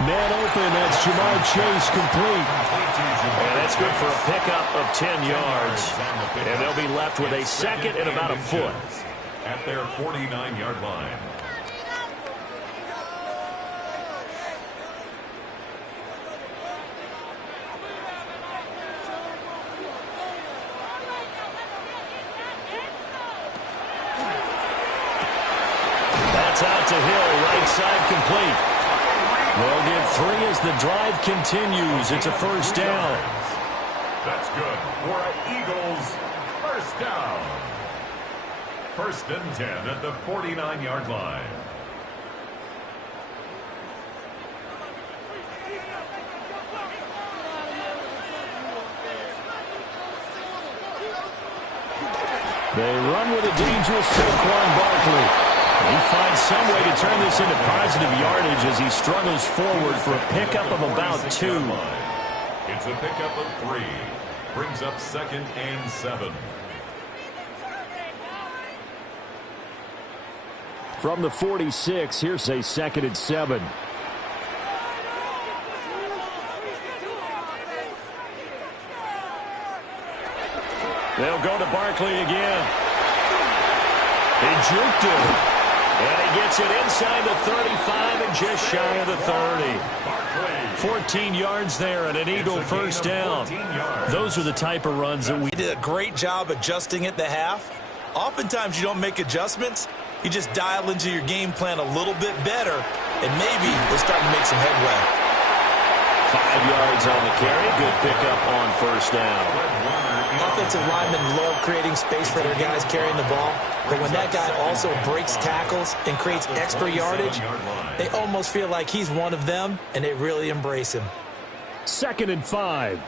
Man open, that's Ja'Marr Chase complete. And that's good for a pickup of 10 yards. And they'll be left with a second and about a foot. At their 49-yard line. That's out to Hill, right side complete. They'll get 3 as the drive continues. It's a first down. That's good for an Eagles first down. First and 10 at the 49-yard line. They run with a dangerous Saquon Barkley. He finds some way to turn this into positive yardage as he struggles forward for a pickup of about 2. It's a pickup of 3. Brings up second and 7. From the 46, here's a second and 7. They'll go to Barkley again. He juked it. And he gets it inside the 35 and just shy of the 30. 14 yards there and an Eagle first down. Those are the type of runs that we did a great job adjusting at the half. Oftentimes you don't make adjustments. You just dial into your game plan a little bit better, and maybe they're starting to make some headway. 5 yards on the carry. Good pickup on first down. Offensive linemen love creating space for their guys carrying the ball, but when that guy also breaks tackles and creates extra yardage, they almost feel like he's one of them, and they really embrace him. Second and 5.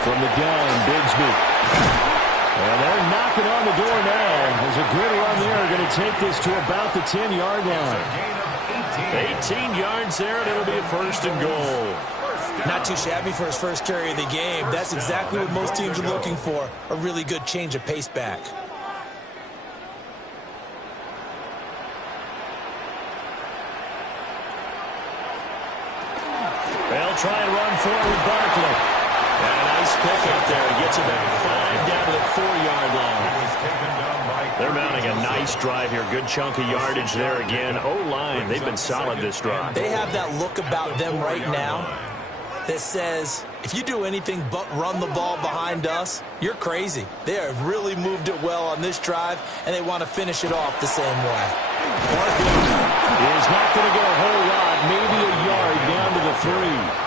From the gun, Bigsby. And they're knocking on the door now. There's a good run there. Going to take this to about the 10-yard line. 18 yards there, and it'll be a first and goal. Not too shabby for his first carry of the game. That's exactly what most teams are looking for, a really good change of pace back. They'll try and run forward with Barkley. And a nice pickup there. He gets about 5 down to the 4-yard line. They're mounting a nice drive here. Good chunk of yardage there again. O-line, they've been solid this drive. They have that look about them right now that says, if you do anything but run the ball behind us, you're crazy. They have really moved it well on this drive, and they want to finish it off the same way. Barkley is not going to get a whole lot, maybe a yard down to the 3.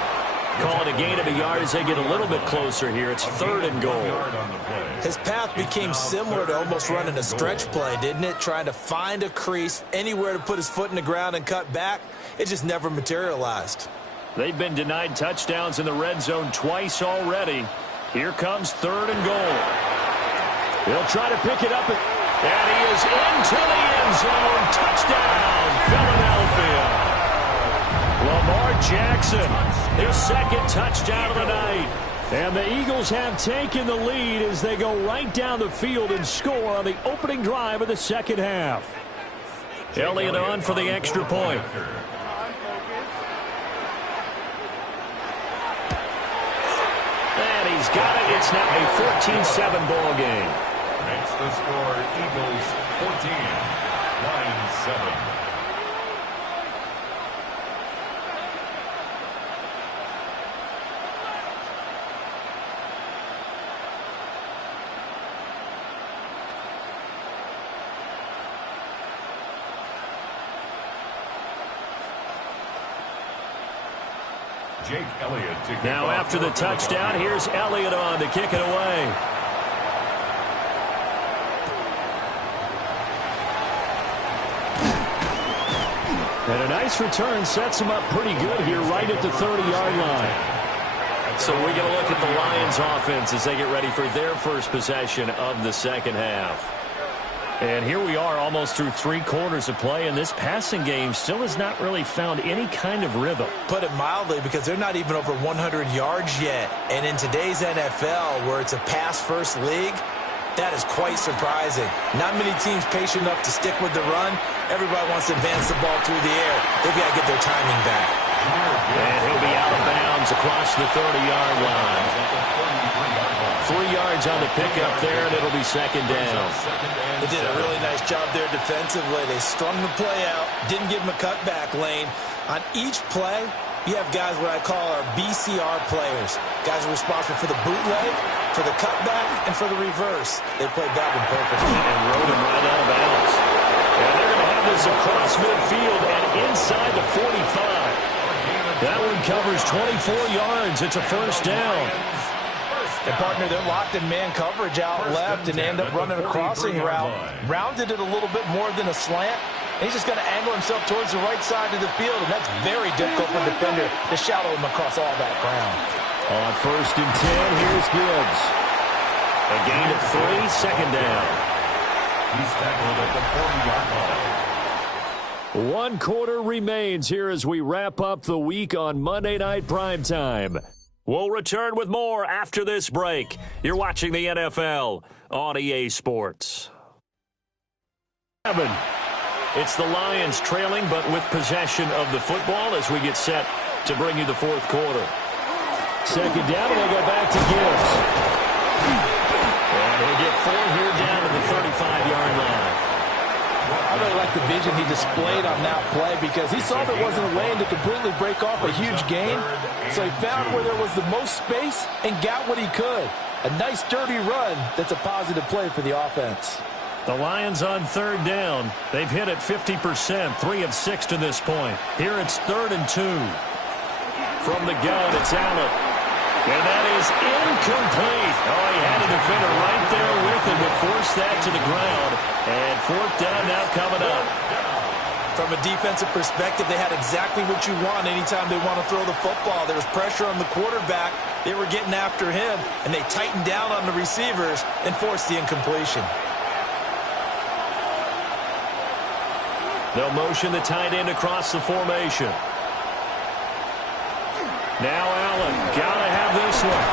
Call it a gain of a yard as they get a little bit closer here. It's third and goal. His path became similar to almost running a stretch play, didn't it? Trying to find a crease, anywhere to put his foot in the ground and cut back. It just never materialized. They've been denied touchdowns in the red zone twice already. Here comes third and goal. They'll try to pick it up. And he is into the end zone. Touchdown, Philadelphia. Lamar Jackson, his second touchdown of the night. And the Eagles have taken the lead as they go right down the field and score on the opening drive of the second half. Elliott on for the extra point. And he's got it. It's now a 14-7 ball game. Makes the score Eagles 14, Lions 7. Jake Elliott to kick now off after the touchdown, here's Elliott on to kick it away. And a nice return sets him up pretty good here right at the 30-yard line. So we're going to look at the Lions offense as they get ready for their first possession of the second half. And here we are almost through 3 quarters of play, and this passing game still has not really found any kind of rhythm. Put it mildly, because they're not even over 100 yards yet. And in today's NFL, where it's a pass-first league, That is quite surprising. Not many teams patient enough to stick with the run. Everybody wants to advance the ball through the air. They've got to get their timing back. And he'll be out of bounds across the 30-yard line. 3 yards on the pickup there, and it'll be second down. They did a really nice job there defensively. They strung the play out, didn't give him a cutback lane. On each play, you have guys what I call our BCR players. Guys are responsible for the bootleg, for the cutback, and for the reverse. They played that one perfectly. And rode him right out of bounds. And they're going to have this across midfield and inside the 45. That one covers 24 yards. It's a first down. And, partner, they're locked in man coverage out left, and they end up running a crossing route. Rounded it a little bit more than a slant. And he's just going to angle himself towards the right side of the field, and that's very difficult for a defender to shadow him across all that ground. On first and 10, here's Gibbs. A gain of 3, second down. He's tackled at the 40-yard line. 1 quarter remains here as we wrap up the week on Monday Night Primetime. We'll return with more after this break. You're watching the NFL on EA Sports. It's the Lions trailing, but with possession of the football as we get set to bring you the fourth quarter. Second down, and they go back to Gibbs. And he'll get 4 here down to the 35-yard line. I really like the vision he displayed on that play because he saw there wasn't a lane to completely break off a huge gain. So he found where there was the most space and got what he could. A nice, dirty run that's a positive play for the offense. The Lions on third down. They've hit it 50%, 3 of 6 to this point. Here it's 3rd and 2. From the gun, it's Allen. And that is incomplete. Oh, he had a defender right there with him to force that to the ground. And 4th down now coming up. From a defensive perspective, they had exactly what you want anytime they want to throw the football. There was pressure on the quarterback. They were getting after him, and they tightened down on the receivers and forced the incompletion. They'll motion the tight end across the formation. Now Allen, gotta have this one.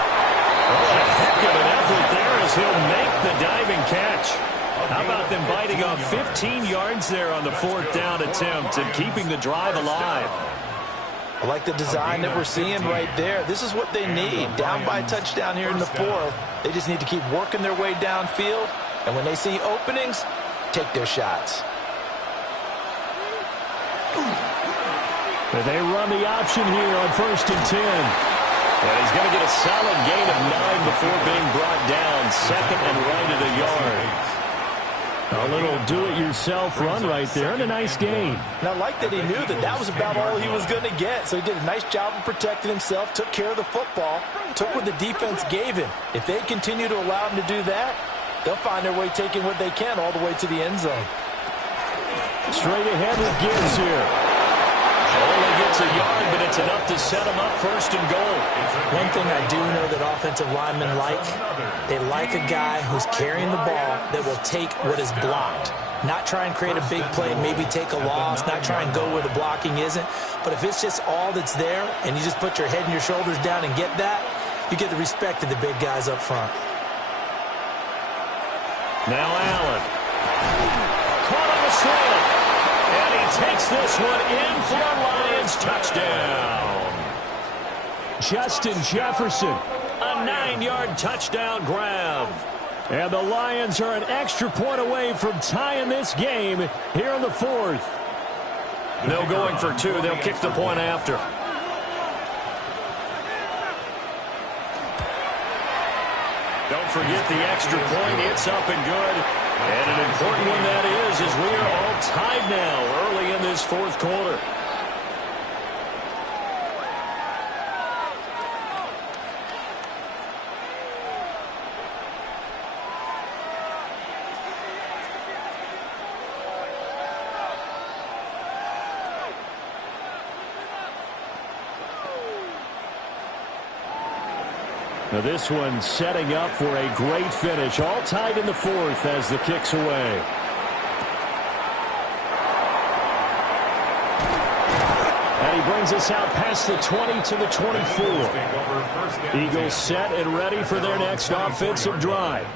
Oh, a heck of an effort there as he'll make the diving catch. How about them biting off 15 yards there on the 4th down attempt and keeping the drive alive? I like the design that we're seeing right there. This is what they need. Down by a touchdown here in the 4th. They just need to keep working their way downfield. And when they see openings, take their shots. They run the option here on 1st and 10. And he's going to get a solid gain of 9 before being brought down. 2nd and right at a yard. A little do-it-yourself run right there and a nice gain. And I like that he knew that that was about all he was going to get. So he did a nice job of protecting himself, took care of the football, took what the defense gave him. If they continue to allow him to do that, they'll find their way taking what they can all the way to the end zone. Straight ahead with Gibbs here. Only gets a yard, but it's enough to set him up 1st and goal. One thing I do know that offensive linemen like, they like a guy who's carrying the ball that will take what is blocked. Not try and create a big play, maybe take a loss, not try and go where the blocking isn't. But if it's just all that's there and you just put your head and your shoulders down and get that, you get the respect of the big guys up front. Now Allen. Caught on the slant. And he takes this one in for a Lions touchdown. Justin Jefferson. A 9-yard touchdown grab. And the Lions are an extra point away from tying this game here in the 4th. They'll going for 2. They'll kick the point after. Don't forget the extra point. It's up and good. And an important one that is, as we are all tied now early in this 4th quarter. Now this one setting up for a great finish. All tied in the 4th as the kick's away. And he brings us out past the 20 to the 24. Eagles set and ready for their next offensive drive.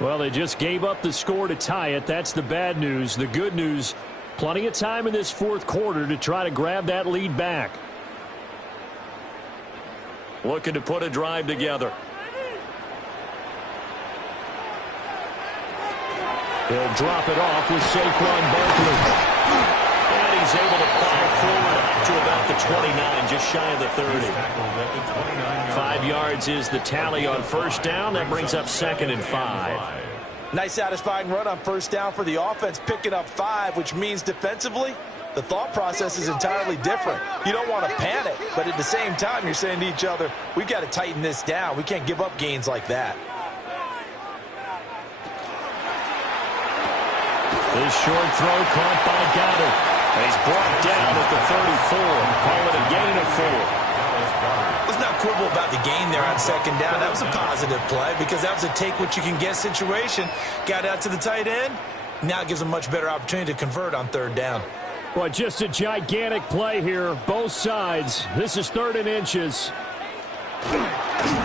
Well, they just gave up the score to tie it. That's the bad news. The good news, plenty of time in this fourth quarter to try to grab that lead back. Looking to put a drive together. He'll drop it off with Saquon Barkley. And he's able to plow forward up to about the 29, just shy of the 30. 5 yards is the tally on first down. That brings up 2nd and 5. Nice satisfying run on first down for the offense, picking up 5, which means defensively, the thought process is entirely different. You don't want to panic, but at the same time, you're saying to each other, we've got to tighten this down. We can't give up gains like that. This short throw caught by Goddard. He's brought down at the 34. Call it a gain of 4. Let's not quibble about the gain there on second down. That was a positive play because that was a take-what-you-can-get situation. Got out to the tight end. Now it gives them a much better opportunity to convert on third down. Well, just a gigantic play here, both sides. This is 3rd and inches.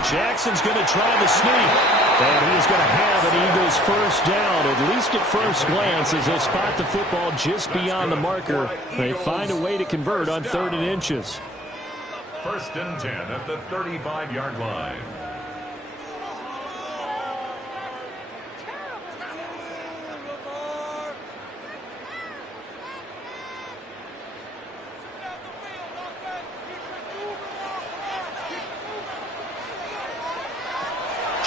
Jackson's going to try the sneak. And he's going to have an Eagles first down, at least at first glance, as they spot the football just beyond the marker. They find a way to convert on 3rd and inches. 1st and 10 at the 35-yard line.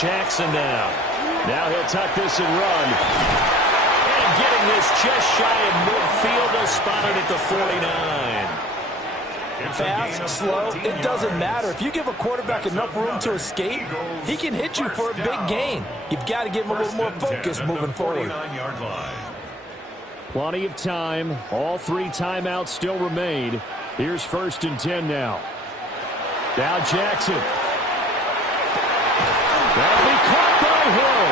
Jackson now. Now he'll tuck this and run. And getting this just shy of midfield. They'll spot it at the 49. Fast, slow, it doesn't matter. If you give a quarterback enough room to escape, he can hit you for a big gain. You've got to give him a little more focus moving forward. Plenty of time. All 3 timeouts still remain. Here's 1st and 10 now. Now Jackson. That'll be caught by Hill.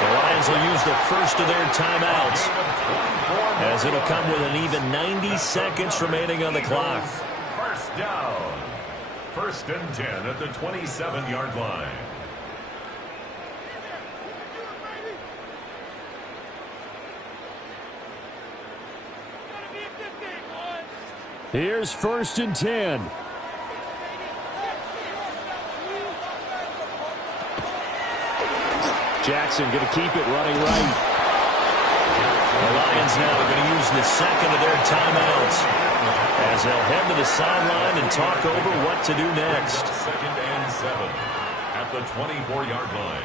The Lions will use the first of their timeouts, as it'll come with an even 90 seconds remaining on the clock. First down. 1st and 10 at the 27-yard line. Here's 1st and 10. Jackson going to keep it running right. The Lions now are going to use the second of their timeouts, as they'll head to the sideline and talk over what to do next. 2nd and 7 at the 24-yard line.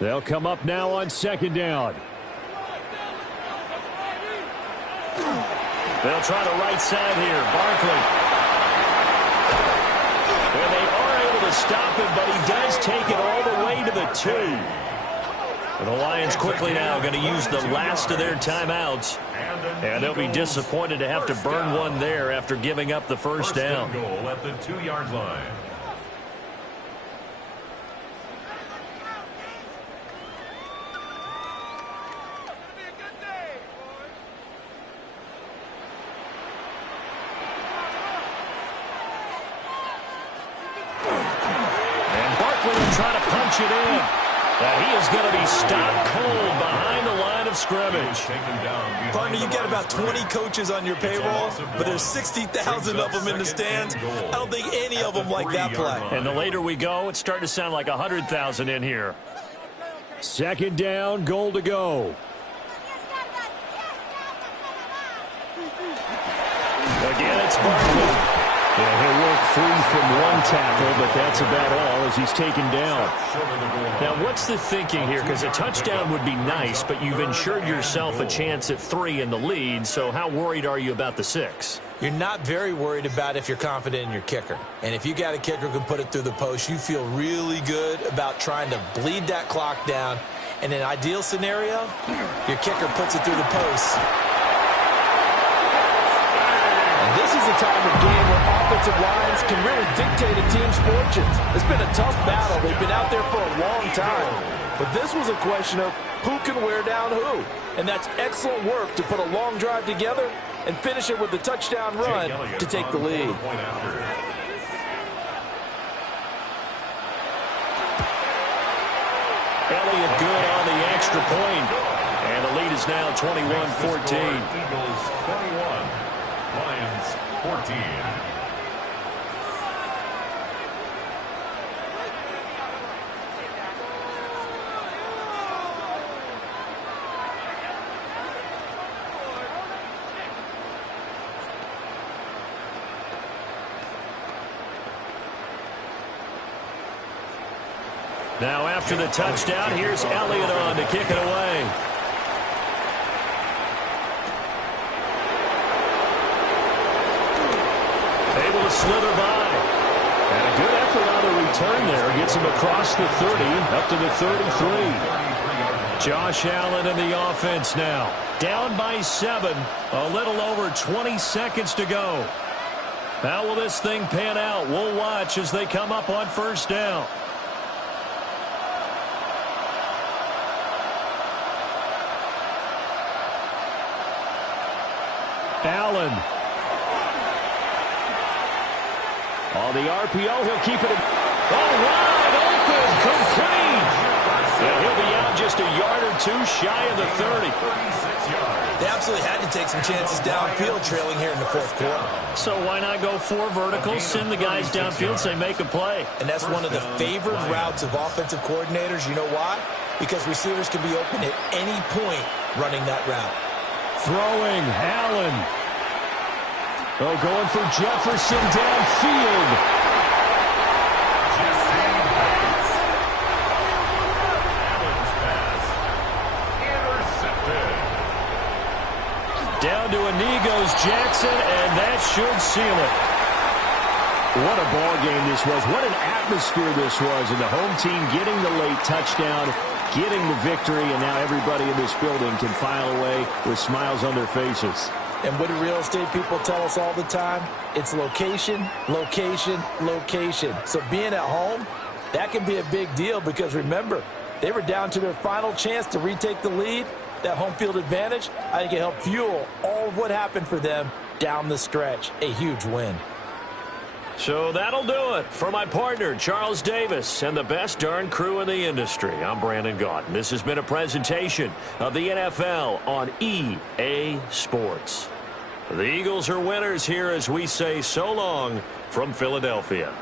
They'll come up now on 2nd down. They'll try the right side here. Barkley. And they are able to stop him, but he does take it all the way to the 2. And the Lions quickly now going to use the last of their timeouts. And they'll be disappointed to have to burn one there after giving up the first down. Goal at the 2-yard line. It in. That he is going to be stopped cold behind the line of scrimmage. Partner, you've got about 20 coaches on your payroll, but there's 60,000 of them in the stands. I don't think any of them like that play. And the later we go, it's starting to sound like 100,000 in here. 2nd down, goal to go. Again, it's Barkley. Yeah, he'll work free from one tackle, but that's about all as he's taken down. Now, what's the thinking here? Because a touchdown would be nice, but you've ensured yourself a chance at 3 in the lead, so how worried are you about the 6? You're not very worried about if you're confident in your kicker. And if you got a kicker who can put it through the post, you feel really good about trying to bleed that clock down. In an ideal scenario, your kicker puts it through the post. This is a type of game where offensive lines can really dictate a team's fortunes. It's been a tough battle. They've been out there for a long time. But this was a question of who can wear down who. And that's excellent work to put a long drive together and finish it with a touchdown run to take the lead. Elliott good on the extra point. And the lead is now 21-14. Eagles 21, Lions 14. Now after the touchdown, here's Elliott on to kick it away. Able to slither by. And a good effort on the return there. Gets him across the 30, up to the 33. Josh Allen in the offense now. Down by 7. A little over 20 seconds to go. How will this thing pan out? We'll watch as they come up on first down. Allen. On the RPO, he'll keep it. Wide open, complete. And he'll be out just a yard or two shy of the 30. They absolutely had to take some chances downfield trailing here in the fourth quarter. So why not go 4 verticals, send the guys downfield, say make a play. And that's one of the favored routes of offensive coordinators. You know why? Because receivers can be open at any point running that route. Throwing, Allen. Oh, going for Jefferson downfield. Allen's pass intercepted. Down to a knee goes Jackson, and that should seal it. What a ball game this was. What an atmosphere this was. And the home team getting the late touchdown, getting the victory, and now everybody in this building can file away with smiles on their faces. And what do real estate people tell us all the time? It's location, location, location. So being at home, that can be a big deal because remember, they were down to their final chance to retake the lead. That home field advantage, I think it helped fuel all of what happened for them down the stretch. A huge win. So that'll do it for my partner, Charles Davis, and the best darn crew in the industry. I'm Brandon Gaudin. This has been a presentation of the NFL on EA Sports. The Eagles are winners here as we say so long from Philadelphia.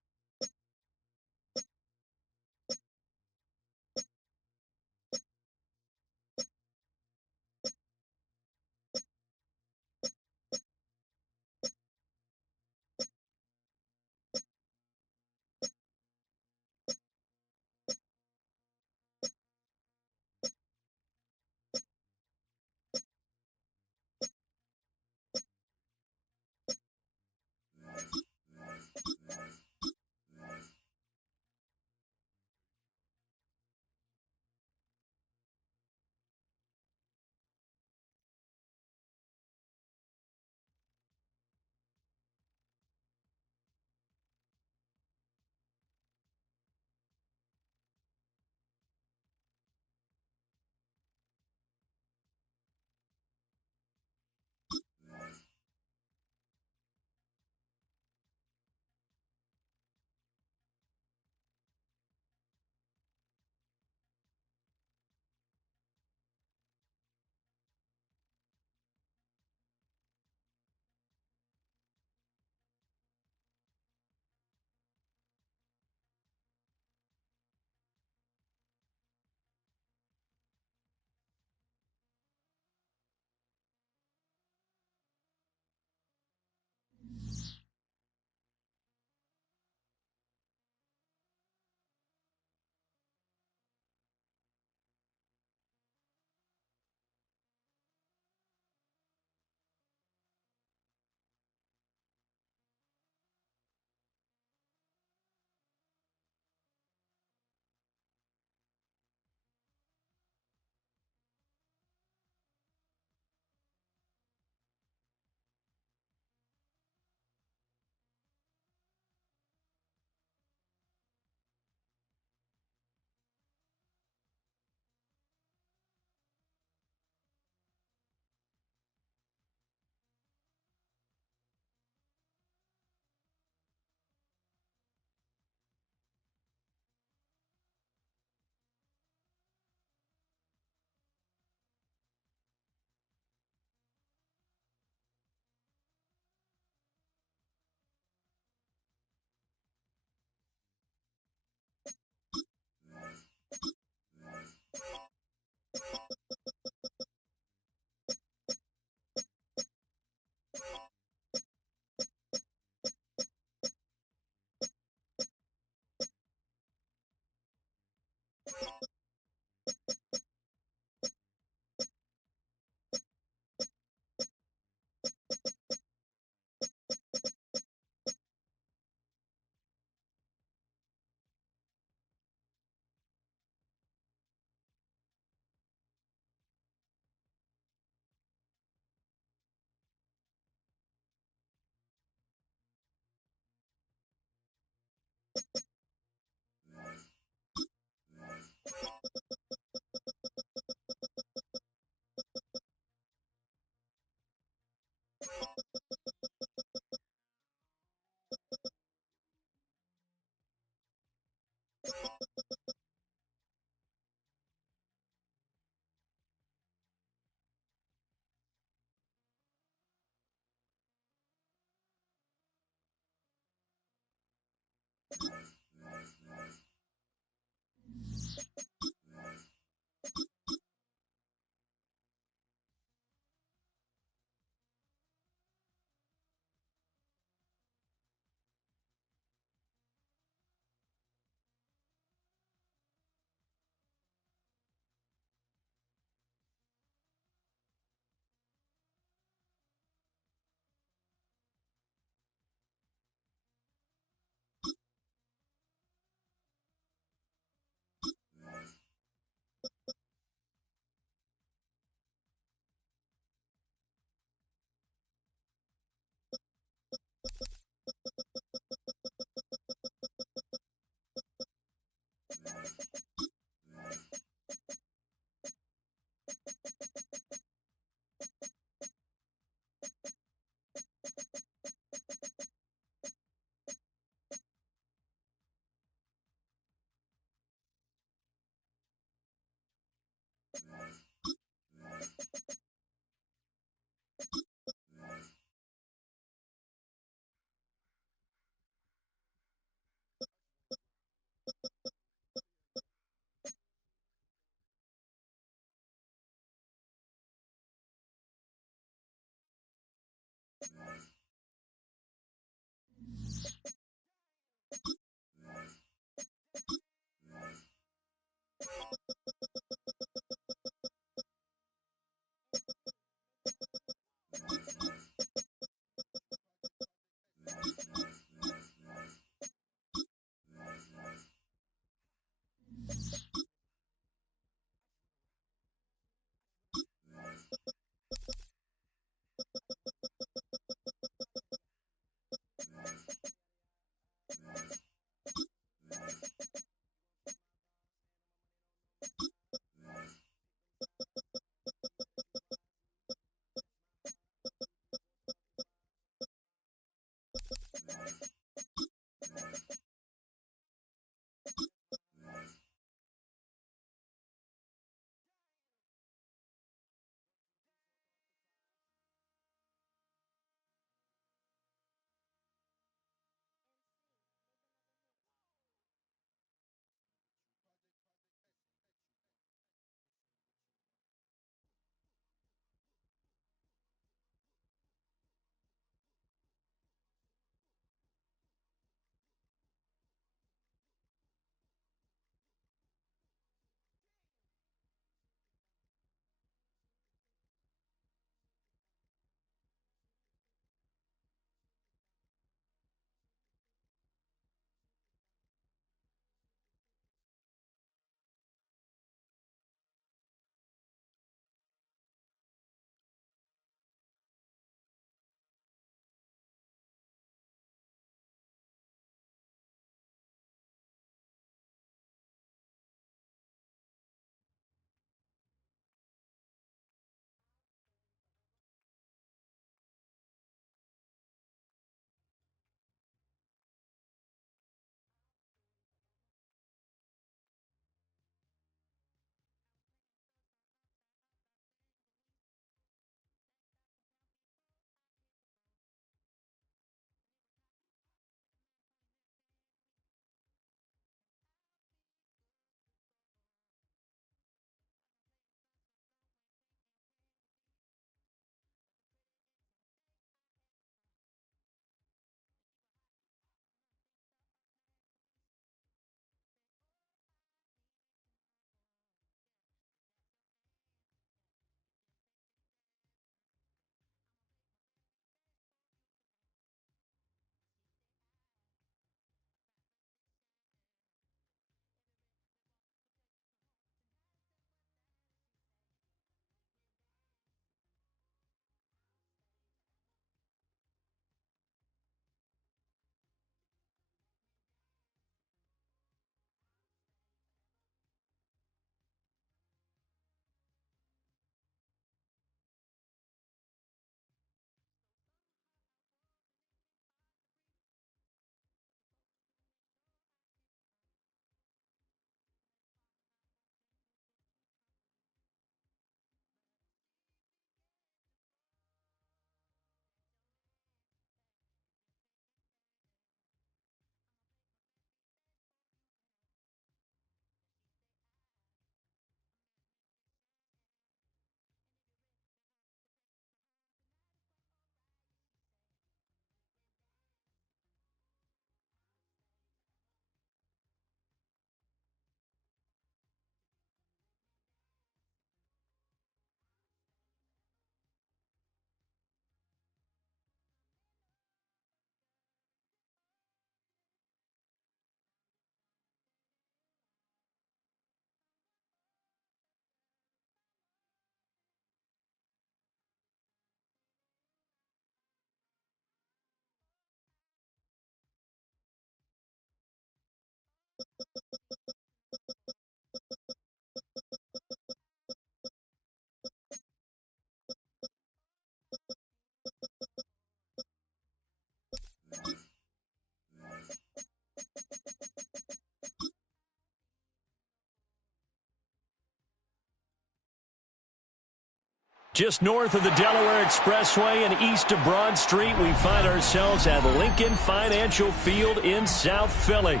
Just north of the Delaware Expressway and east of Broad Street, we find ourselves at Lincoln Financial Field in South Philly.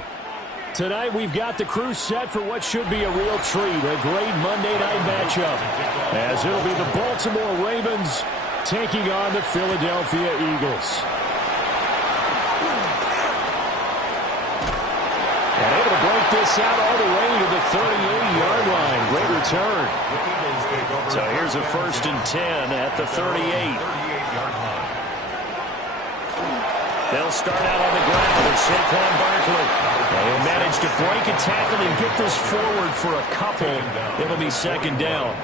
Tonight, we've got the crew set for what should be a real treat, a great Monday night matchup, as it'll be the Baltimore Ravens taking on the Philadelphia Eagles. And able to break this out all the way to the 38-yard line. Great return. So here's a 1st and 10 at the 38. They'll start out on the ground with Saquon Barkley. They'll manage to break a tackle and get this forward for a couple. It'll be 2nd down.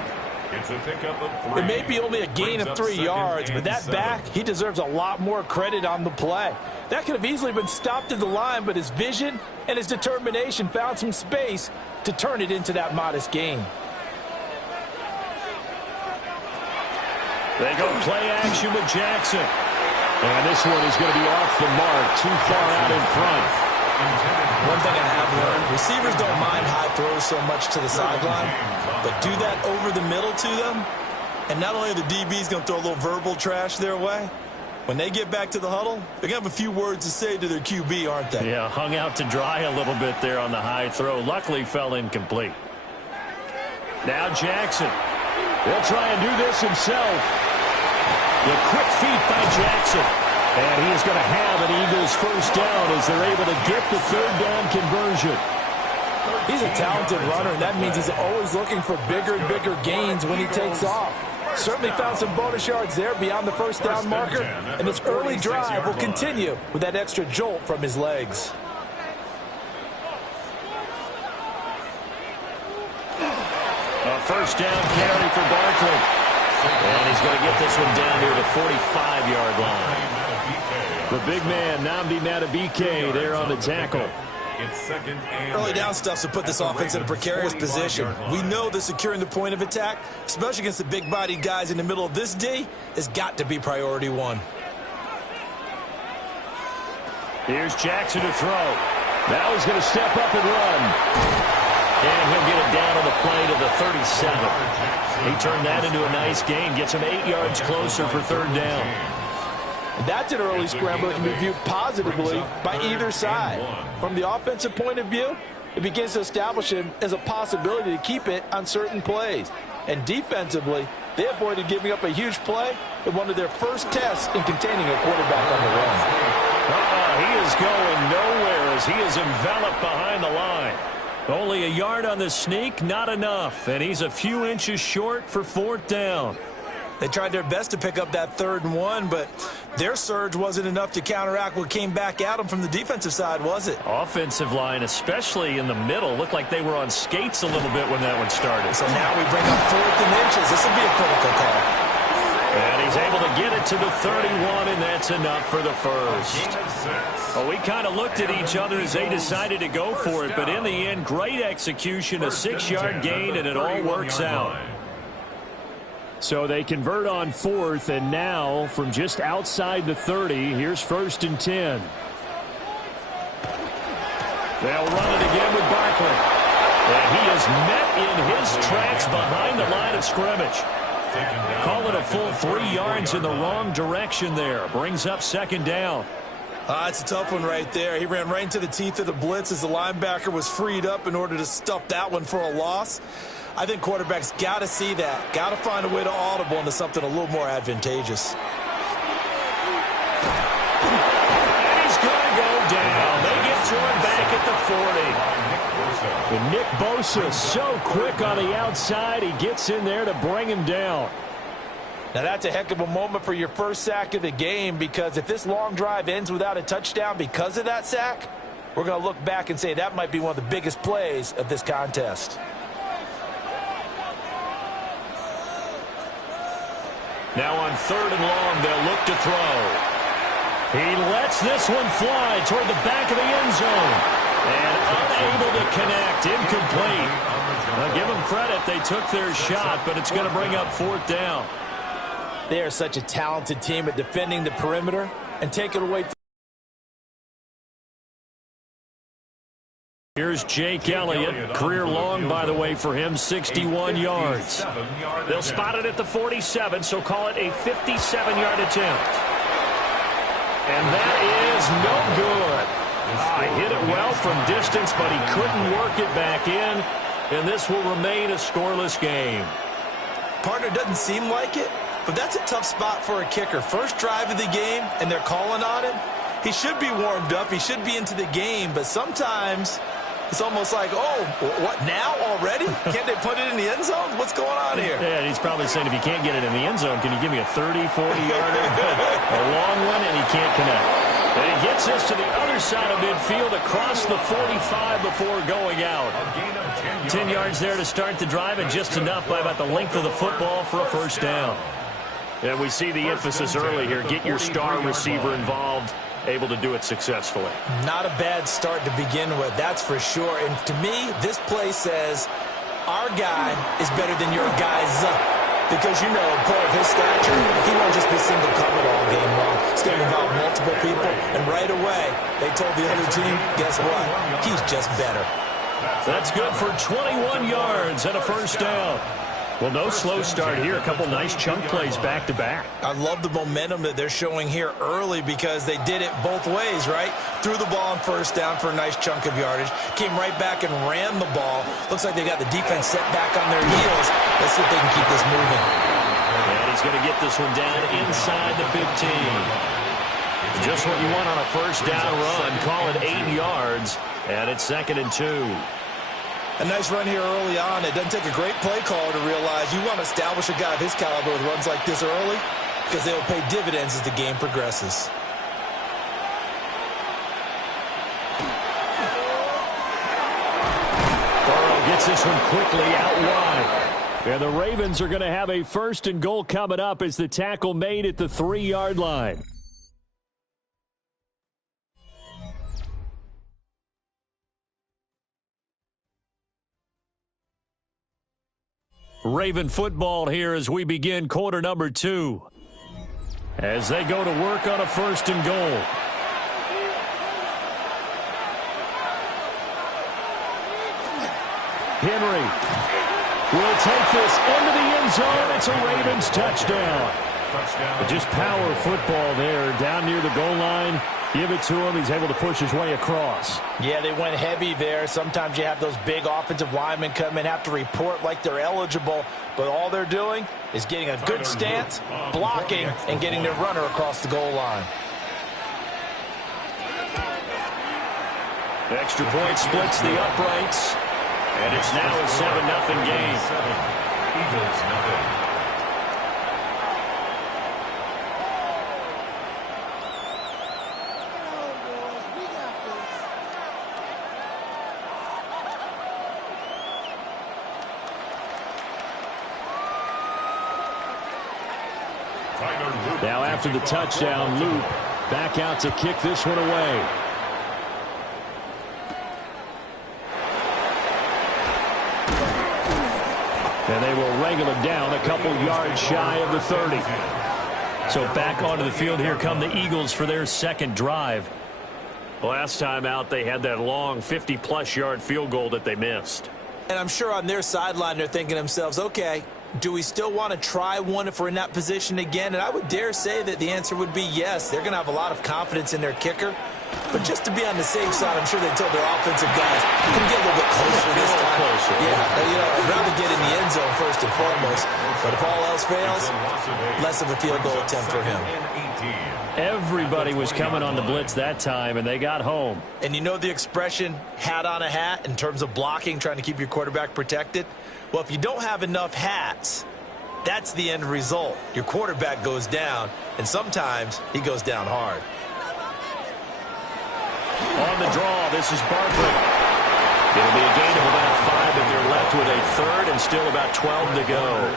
It's a pickup of 3. It may be only a gain of 3 yards, but that back, he deserves a lot more credit on the play. That could have easily been stopped at the line, but his vision and his determination found some space to turn it into that modest gain. They go play action with Jackson. And this one is going to be off the mark, too far out in front. One thing I have learned, receivers don't mind high throws so much to the sideline, but do that over the middle to them, and not only are the DBs going to throw a little verbal trash their way, when they get back to the huddle, they're going to have a few words to say to their QB, aren't they? Yeah, hung out to dry a little bit there on the high throw. Luckily fell incomplete. Now Jackson. He'll try and do this himself. The quick feet by Jackson. And he is going to have an Eagles 1st down as they're able to get the 3rd down conversion. He's a talented runner, and that means he's always looking for bigger and bigger gains when he takes off. Certainly found some bonus yards there beyond the 1st down marker, and this early drive will continue with that extra jolt from his legs. A 1st down carry for Barkley. And he's going to get this one down near the 45-yard line. The big man, Nnamdi Madubuike, there on the tackle. Early down stuff to put this offense in a precarious position. We know that securing the point of attack, especially against the big-bodied guys in the middle of this D, has got to be priority 1. Here's Jackson to throw. Now he's going to step up and run. And he'll get it down on the play to the 37. He turned that into a nice gain, gets him 8 yards closer for 3rd down. That's an early scramble that can be viewed positively by either side. From the offensive point of view, it begins to establish him as a possibility to keep it on certain plays. And defensively, they avoided giving up a huge play in one of their first tests in containing a quarterback on the run. He is going nowhere as he is enveloped behind the line. Only a yard on the sneak, not enough. And he's a few inches short for 4th down. They tried their best to pick up that 3rd and 1, but their surge wasn't enough to counteract what came back at them from the defensive side, was it? Offensive line, especially in the middle, looked like they were on skates a little bit when that one started. So now we bring up 4th and inches. This will be a critical call. And he's able to get it to the 31, and that's enough for the 1st. Well, we kind of looked at each other as they decided to go for it, but in the end, great execution, a 6-yard gain, and it all works out. So they convert on 4th, and now from just outside the 30, here's 1st and 10. They'll run it again with Barkley. And he is met in his tracks behind the line of scrimmage. Call it a full 3 yards in the wrong direction there. Brings up 2nd down. It's a tough one right there. He ran right into the teeth of the blitz as the linebacker was freed up in order to stuff that one for a loss. I think quarterbacks got to see that. Got to find a way to audible into something a little more advantageous. And he's going to go down. They get to him back at the 40. And Nick Bosa so quick on the outside. He gets in there to bring him down. Now that's a heck of a moment for your first sack of the game, because if this long drive ends without a touchdown because of that sack, we're going to look back and say that might be one of the biggest plays of this contest. Now on 3rd and long, they'll look to throw. He lets this one fly toward the back of the end zone. And unable to connect, incomplete. Now give them credit, they took their shot, but it's going to bring up 4th down. They are such a talented team at defending the perimeter and take it away Here's Jake Elliott. Career long, by the way, for him, 61 yards. They'll spot it at the 47, so call it a 57-yard attempt. And that is no good. He hit it well from distance, but he couldn't work it back in, and this will remain a scoreless game. Partner, doesn't seem like it, but that's a tough spot for a kicker. First drive of the game, and they're calling on him. He should be warmed up. He should be into the game, but sometimes it's almost like, oh, what, now already? Can't they put it in the end zone? What's going on here? Yeah, he's probably saying, if you can't get it in the end zone, can you give me a 30, 40-yarder? A long one, and he can't connect. And he gets this to the other side of midfield across the 45 before going out. 10 yards there to start the drive, and just enough by about the length of the football for a first down. And we see the emphasis early here. Get your star receiver involved. Able to do it successfully. Not a bad start to begin with, that's for sure. And to me, this play says our guy is better than your guy's. Because, you know, a player of his stature, he won't just be single covered all game long. It's going to involve multiple people. And right away, they told the other team, guess what? He's just better. That's good for 21 yards and a first down. Well, no slow start here. A couple nice chunk plays back-to-back. I love the momentum that they're showing here early because they did it both ways, right? Threw the ball on first down for a nice chunk of yardage. Came right back and ran the ball. Looks like they got the defense set back on their heels. Let's see if they can keep this moving. And he's going to get this one down inside the 15. Just what you want on a first down run. Call it 8 yards, and it's 2nd and 2. A nice run here early on. It doesn't take a great play caller to realize you want to establish a guy of his caliber with runs like this early because they will pay dividends as the game progresses. Burrow gets this one quickly out wide. And the Ravens are going to have a 1st and goal coming up as the tackle made at the 3-yard line. Raven football here as we begin quarter number 2. As they go to work on a 1st and goal. Henry will take this into the end zone. It's a Ravens touchdown. Just power football there down near the goal line. Give it to him. He's able to push his way across. Yeah, they went heavy there. Sometimes you have those big offensive linemen come in, have to report like they're eligible, but all they're doing is getting a good stance, blocking, and getting their runner across the goal line. The extra point splits the uprights, and it's now a 7-0 game. Eagles nothing. Now after the touchdown, Loop back out to kick this one away. And they will wrangle him down a couple yards shy of the 30. So back onto the field here come the Eagles for their 2nd drive. Last time out they had that long 50-plus yard field goal that they missed. And I'm sure on their sideline they're thinking to themselves, okay, do we still want to try one if we're in that position again? And I would dare say that the answer would be yes. They're going to have a lot of confidence in their kicker. But just to be on the safe side, I'm sure they told their offensive guys, you can get a little bit closer this time. Yeah, you know, I'd rather get in the end zone first and foremost. But if all else fails, less of a field goal attempt for him. Everybody was coming on the blitz that time, and they got home. And you know the expression, hat on a hat, in terms of blocking, trying to keep your quarterback protected? Well, if you don't have enough hats, that's the end result. Your quarterback goes down, and sometimes he goes down hard. On the draw, this is Barkley. It'll be a gain of about 5, and they're left with a 3rd and still about 12 to go.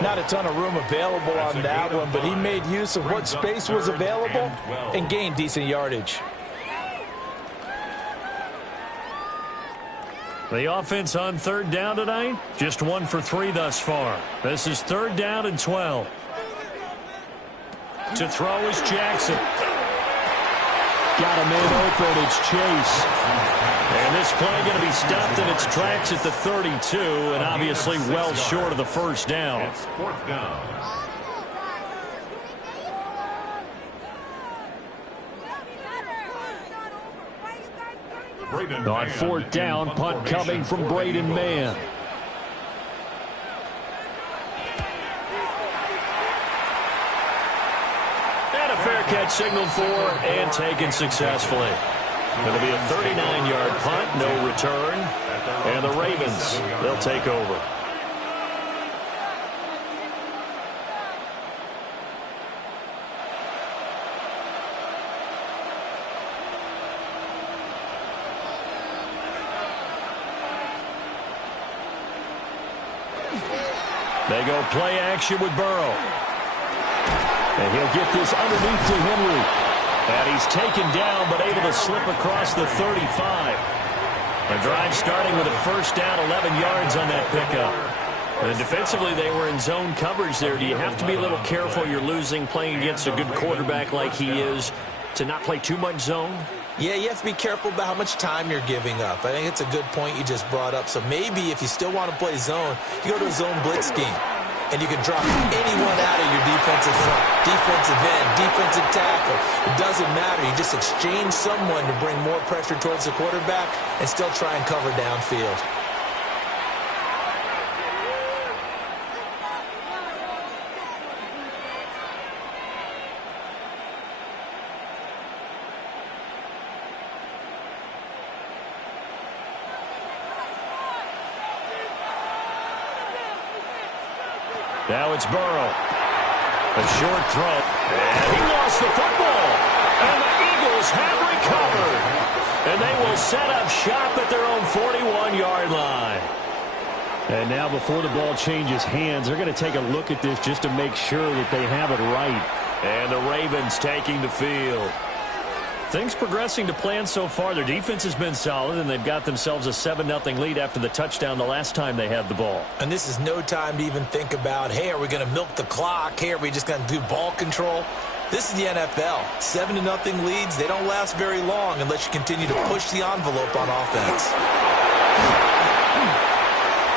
Not a ton of room available on that one, but he made use of what space was available and gained decent yardage. The offense on 3rd down tonight, just 1 for 3 thus far. This is 3rd down and 12. To throw is Jackson. Got him in open. It's Chase. And this play going to be stopped in its tracks at the 32, and obviously well short of the first down. It's fourth down. On fourth down, punt coming from Braden Mann. And a fair catch signaled for and taken successfully. Going to be a 39-yard punt, no return. And the Ravens, they'll take over. They go play action with Burrow. And he'll get this underneath to Henry. And he's taken down but able to slip across the 35. A drive starting with a first down, 11 yards on that pickup. And defensively, they were in zone coverage there. Do you have to be a little careful you're losing playing against a good quarterback like he is to not play too much zone? Yeah, you have to be careful about how much time you're giving up. I think it's a good point you just brought up. So maybe if you still want to play zone, you go to a zone blitz scheme. And you can drop anyone out of your defensive front, defensive end, defensive tackle. It doesn't matter. You just exchange someone to bring more pressure towards the quarterback and still try and cover downfield. Now it's Burrow. A short throw. And he lost the football. And the Eagles have recovered. And they will set up shop at their own 41-yard line. And now before the ball changes hands, they're going to take a look at this just to make sure that they have it right. And the Ravens taking the field. Things progressing to plan so far. Their defense has been solid, and they've got themselves a 7-0 lead after the touchdown the last time they had the ball. And this is no time to even think about, hey, are we going to milk the clock? Hey, are we just going to do ball control? This is the NFL. 7-0 leads, they don't last very long unless you continue to push the envelope on offense.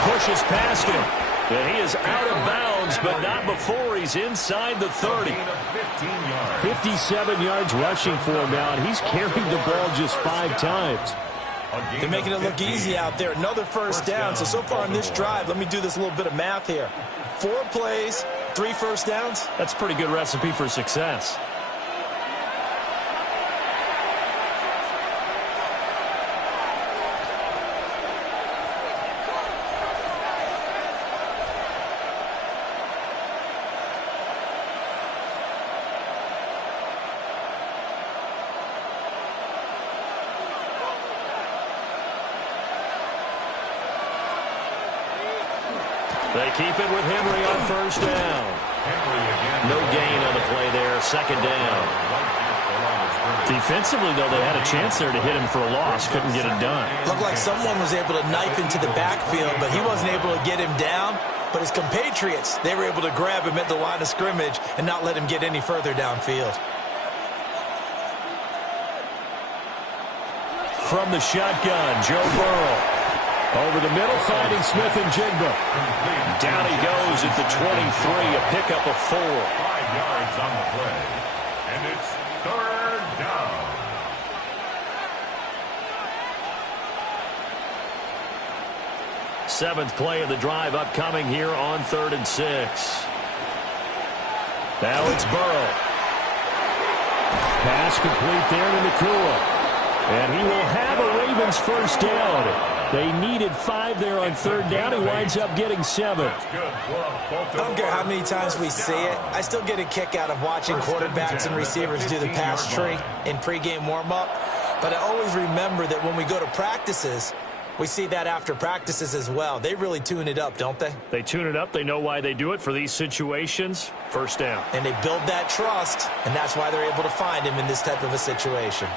Pushes past him. And he is out of bounds, but not before he's inside the 30. 57 yards rushing for him now, and he's carried the ball just 5 times. They're making it look easy out there. Another first down. So far in this drive, let me do this little bit of math here. 4 plays, 3 first downs. That's a pretty good recipe for success. They keep it with Henry on first down. No gain on the play there, second down. Defensively, though, they had a chance there to hit him for a loss. Couldn't get it done. Looked like someone was able to knife into the backfield, but he wasn't able to get him down. But his compatriots, they were able to grab him at the line of scrimmage and not let him get any further downfield. From the shotgun, Joe Burrow. Over the middle, finding Smith and Jigba. Down he goes at the 23, a pickup of 4. 5 yards on the play. And it's third down. Seventh play of the drive upcoming here on 3rd and 6. Now it's Burrow. Pass complete there to Nakua. And he will have a Ravens first down. They needed 5 there on 3rd down. He winds up getting 7. I don't care how many times we see it. I still get a kick out of watching quarterbacks and receivers do the pass tree in pregame warm-up. But I always remember that when we go to practices, we see that after practices as well. They really tune it up, don't they? They tune it up. They know why they do it for these situations. First down. And they build that trust, and that's why they're able to find him in this type of a situation.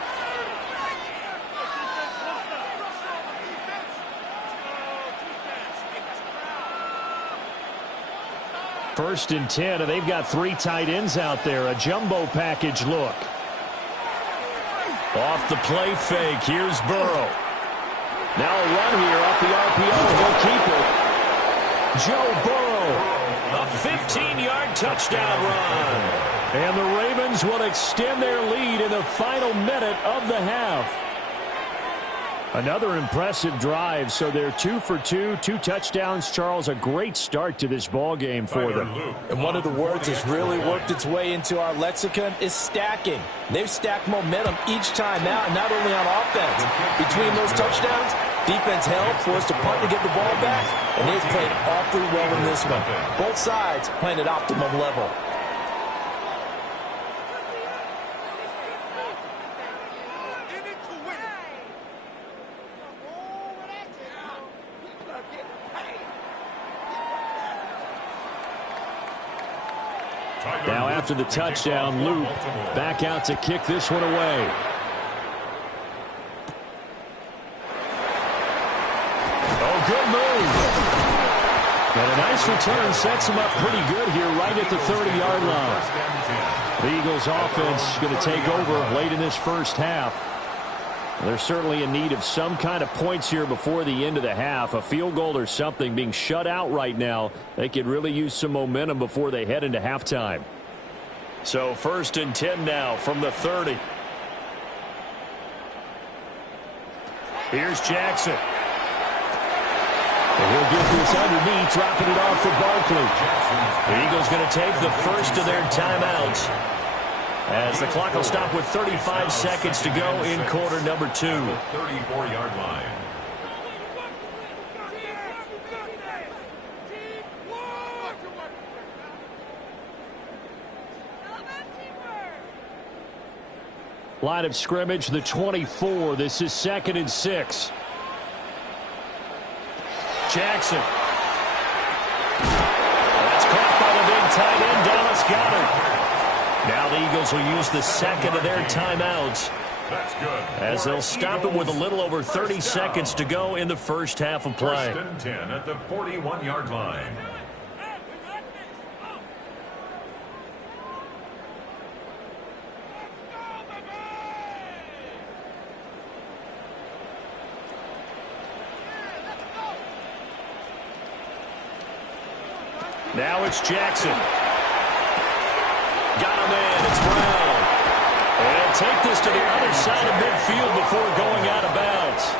First and 10, and they've got 3 tight ends out there. A jumbo package look. Off the play fake, here's Burrow. Now a run here off the RPO. He'll keep it. Joe Burrow. A 15-yard touchdown run. And the Ravens will extend their lead in the final minute of the half. Another impressive drive, so they're 2 for 2, 2 touchdowns. Charles, a great start to this ball game for them. And one of the words that's really worked its way into our lexicon is stacking. They've stacked momentum each time out, and not only on offense. Between those touchdowns, defense held, forced to punt to get the ball back, and they've played awfully well in this one. Both sides playing at optimum level. Now after the touchdown, Luke back out to kick this one away. Oh, good move. And a nice return sets him up pretty good here right at the 30-yard line. The Eagles offense going to take over late in this first half. They're certainly in need of some kind of points here before the end of the half. A field goal or something. Being shut out right now, they could really use some momentum before they head into halftime. So 1st and 10 now from the 30. Here's Jackson. And he'll get this underneath, dropping it off for Barkley. The Eagles going to take the first of their timeouts, as the clock will stop with 35 seconds to go in quarter number 2. 34-yard line. Line of scrimmage, the 24. This is 2nd and 6. Jackson. That's caught by the big tight end, Dallas Goedert. Now the Eagles will use the second of their timeouts, That's good. as they'll stop it with a little over 30 seconds to go in the first half of play. 1st and 10 at the 41-yard line. Now it's Jackson. Got him in. It's Brown. And take this to the other side of midfield before going out of bounds.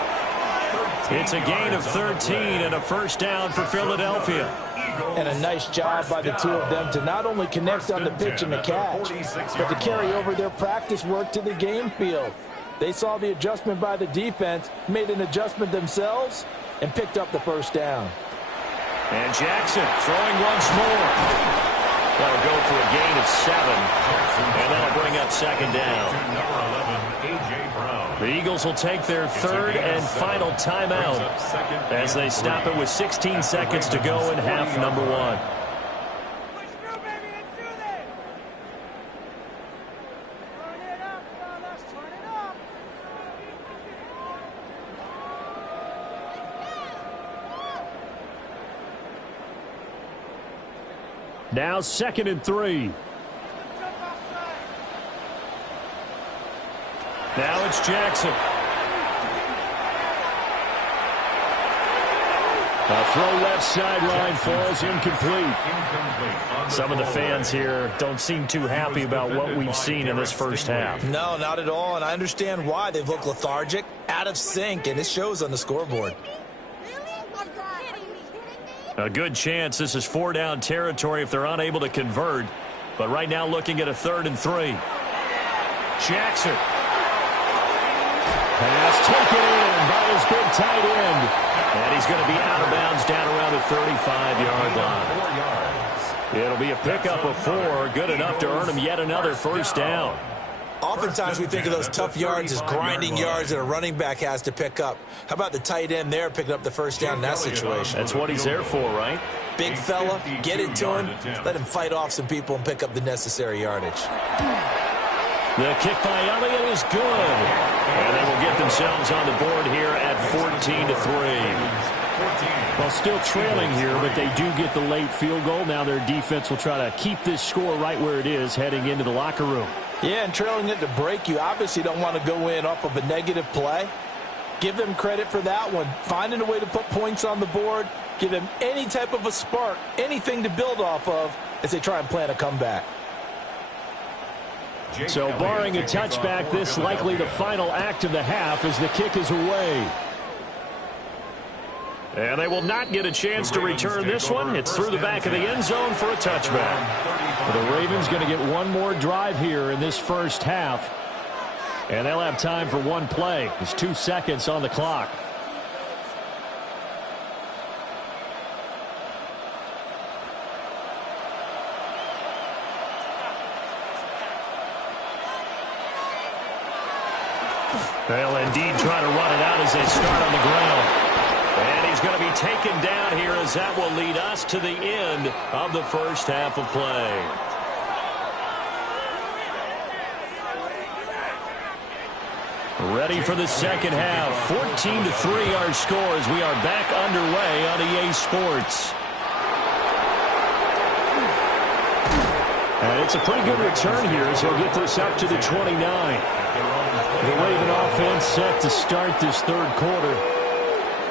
It's a gain of 13 and a first down for Philadelphia. And a nice job by the two of them to not only connect on the pitch and the catch, but to carry over their practice work to the game field. They saw the adjustment by the defense, made an adjustment themselves, and picked up the first down. And Jackson throwing once more. That'll go for a gain of 7. And that'll bring up 2nd down. Number 11, A.J. Brown. The Eagles will take their third and final timeout as they stop it with 16 seconds to go in half number 1. Now 2nd and 3. Now it's Jackson. A throw left sideline falls incomplete. Some of the fans here don't seem too happy about what we've seen in this first half. No, not at all, and I understand why. They've looked lethargic, out of sync, and it shows on the scoreboard. A good chance this is 4-down territory if they're unable to convert. But right now looking at a 3rd and 3. Jackson. Pass taken in by his big tight end. And he's going to be out of bounds down around the 35-yard line. It'll be a pickup of 4, good enough to earn him yet another first down. Oftentimes we think of those tough yards as grinding yards that a running back has to pick up. How about the tight end there picking up the first down in that situation? That's what he's there for, right? Big fella, get it to him, let him fight off some people and pick up the necessary yardage. The kick by Elliott is good. And they will get themselves on the board here at 14-3. Well, still trailing here, but they do get the late field goal. Now their defense will try to keep this score right where it is heading into the locker room. Yeah, and trailing it to break, you obviously don't want to go in off of a negative play. Give them credit for that one. Finding a way to put points on the board, give them any type of a spark, anything to build off of as they try and plan a comeback. So barring a touchback, this likely the final act of the half as the kick is away. And they will not get a chance to return this one. It's through the back of the end zone for a touchback. The Ravens going to get one more drive here in this first half. And they'll have time for one play. There's 2 seconds on the clock. They'll indeed try to run it out as they start on the ground. And he's going to be taken down here as that will lead us to the end of the first half of play. Ready for the second half. 14-3 our score as we are back underway on EA Sports. And it's a pretty good return here as he'll get this up to the 29. The Raven offense set to start this third quarter.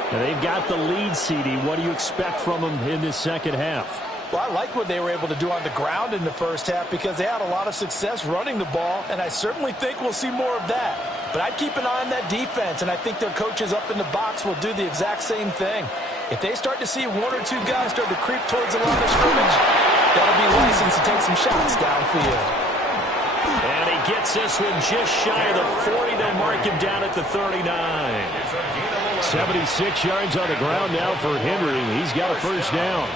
And they've got the lead, CD. What do you expect from them in this second half? Well, I like what they were able to do on the ground in the first half because they had a lot of success running the ball, and I certainly think we'll see more of that. But I'd keep an eye on that defense, and I think their coaches up in the box will do the exact same thing. If they start to see one or two guys start to creep towards the line of scrimmage, that'll be license to take some shots downfield. And he gets this one just shy of the 40. They'll mark him down at the 39. 76 yards on the ground now for Henry. He's got a first down.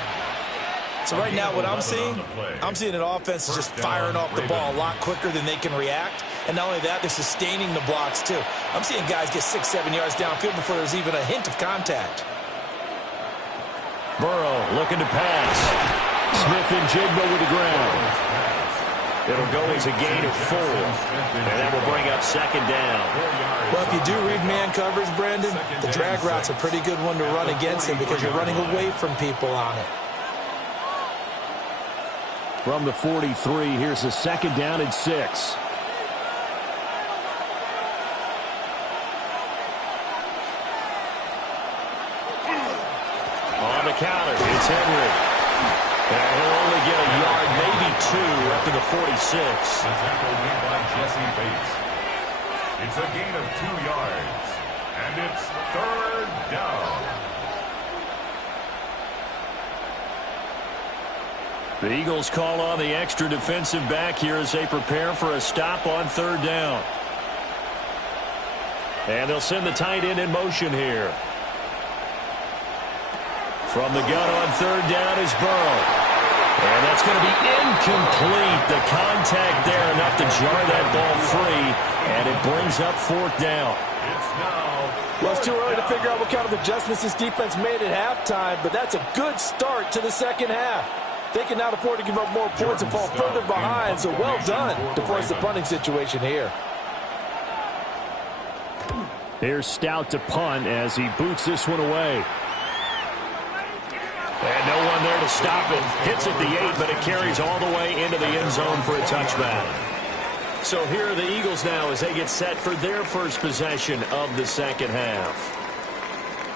So right now what I'm seeing an offense just firing off the ball a lot quicker than they can react. And not only that, they're sustaining the blocks too. I'm seeing guys get 6-7 yards downfield before there's even a hint of contact. Burrow looking to pass. Smith and Jigba with the ground. It'll go as a gain of 4. And that will bring up second down. Well, if you do read man coverage, Brandon, the drag route's a pretty good one to run against him because you're running away from people on it. From the 43, here's a second down and 6. On the counter, it's Henry. And he'll only get a yard, maybe 2, after the 46. The tackle made by Jesse Bates. It's a gain of 2 yards. And it's third down. The Eagles call on the extra defensive back here as they prepare for a stop on third down. And they'll send the tight end in motion here. From the gun on third down is Burrow. And that's going to be incomplete. The contact there enough to jar that ball free. And it brings up fourth down. Well, it's too early to figure out what kind of adjustments this defense made at halftime, but that's a good start to the second half. They can now afford to give up more points and fall further behind, so well done to force the punting situation here. Here's Stout to punt as he boots this one away. And no one there to stop it. Hits at the 8, but it carries all the way into the end zone for a touchback. So here are the Eagles now as they get set for their first possession of the second half.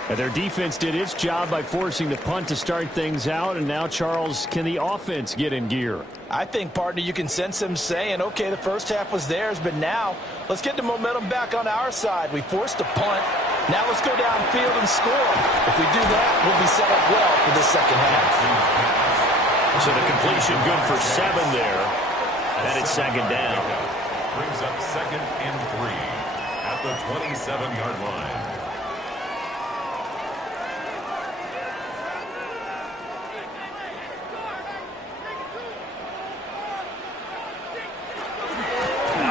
And their defense did its job by forcing the punt to start things out. And now, Charles, can the offense get in gear? I think, partner, you can sense them saying, okay, the first half was theirs, but now let's get the momentum back on our side. We forced a punt. Now let's go downfield and score. If we do that, we'll be set up well for the second half. So the completion good for 7 there. And it's second down. Brings up second and 3 at the 27-yard line.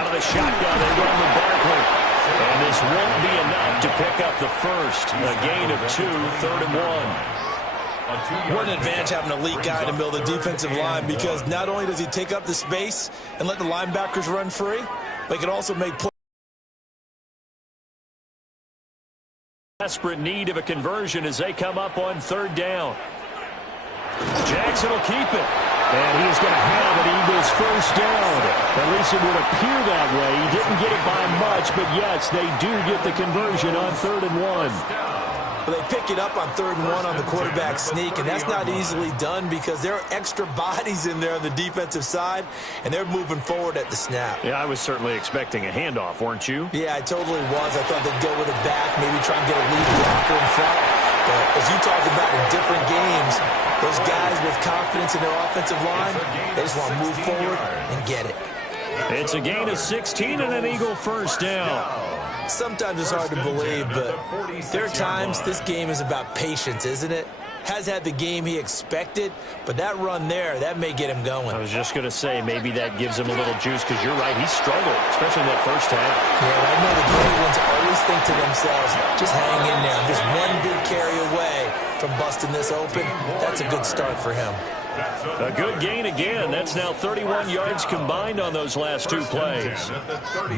The shotgun, they run with Barkley. And this won't be enough to pick up the first. A gain of 2, third and 1. What an advantage having an elite guy in the middle of the defensive line, because not only does he take up the space and let the linebackers run free, but he can also make plays. Desperate need of a conversion as they come up on third down. Jackson will keep it. And he is going to have an Eagles first down. At least it would appear that way. He didn't get it by much, but yes, they do get the conversion on 3rd and 1. Well, they pick it up on 3rd and 1 on the quarterback sneak, and that's not easily done because there are extra bodies in there on the defensive side, and they're moving forward at the snap. Yeah, I was certainly expecting a handoff, weren't you? Yeah, I totally was. I thought they'd go with it back, maybe try and get a lead blocker in front. But as you talked about in different games, those guys with confidence in their offensive line, they just want to move forward and get it. It's a gain of 16 and an Eagle first down. Sometimes it's hard to believe, but there are times this game is about patience, isn't it? Has had the game he expected, but that run there, that may get him going. I was just going to say, maybe that gives him a little juice, because you're right, he struggled, especially in that first half. Yeah, I know the great ones always think to themselves, just hang in there. I'm just one big carry away from busting this open. That's a good start for him. A good gain again. That's now 31 yards combined on those last 2 plays.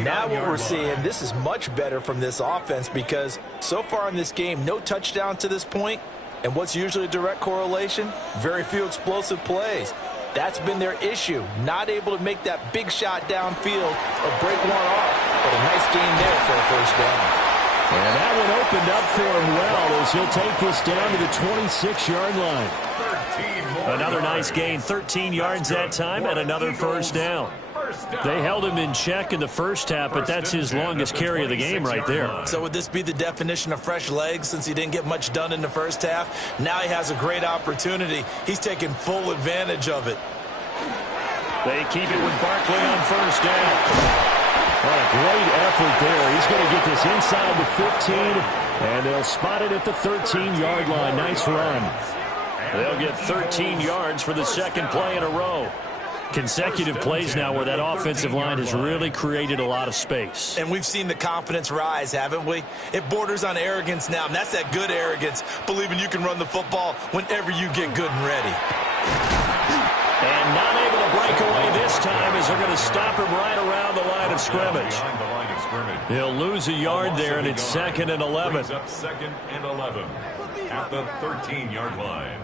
Now what we're seeing, this is much better from this offense because so far in this game, no touchdown to this point. And what's usually a direct correlation? Very few explosive plays. That's been their issue. Not able to make that big shot downfield or break one off. But a nice gain there for a first down. And that one opened up for him well as he'll take this down to the 26-yard line. Another nice gain, 13 yards that time, and another first down. They held him in check in the first half, but that's his longest carry of the game right there. So would this be the definition of fresh legs since he didn't get much done in the first half? Now he has a great opportunity. He's taking full advantage of it. They keep it with Barkley on first down. What a great effort there. He's going to get this inside the 15, and they'll spot it at the 13-yard line. Nice run. They'll get 13 yards for the second play in a row. Consecutive plays now where that offensive line has really created a lot of space. And we've seen the confidence rise, haven't we? It borders on arrogance now, and that's that good arrogance, believing you can run the football whenever you get good and ready. And not able to break away this time as they're going to stop him right around the line of scrimmage. He'll lose a yard there, and it's 2nd and 11. Up 2nd and 11 at the 13-yard line.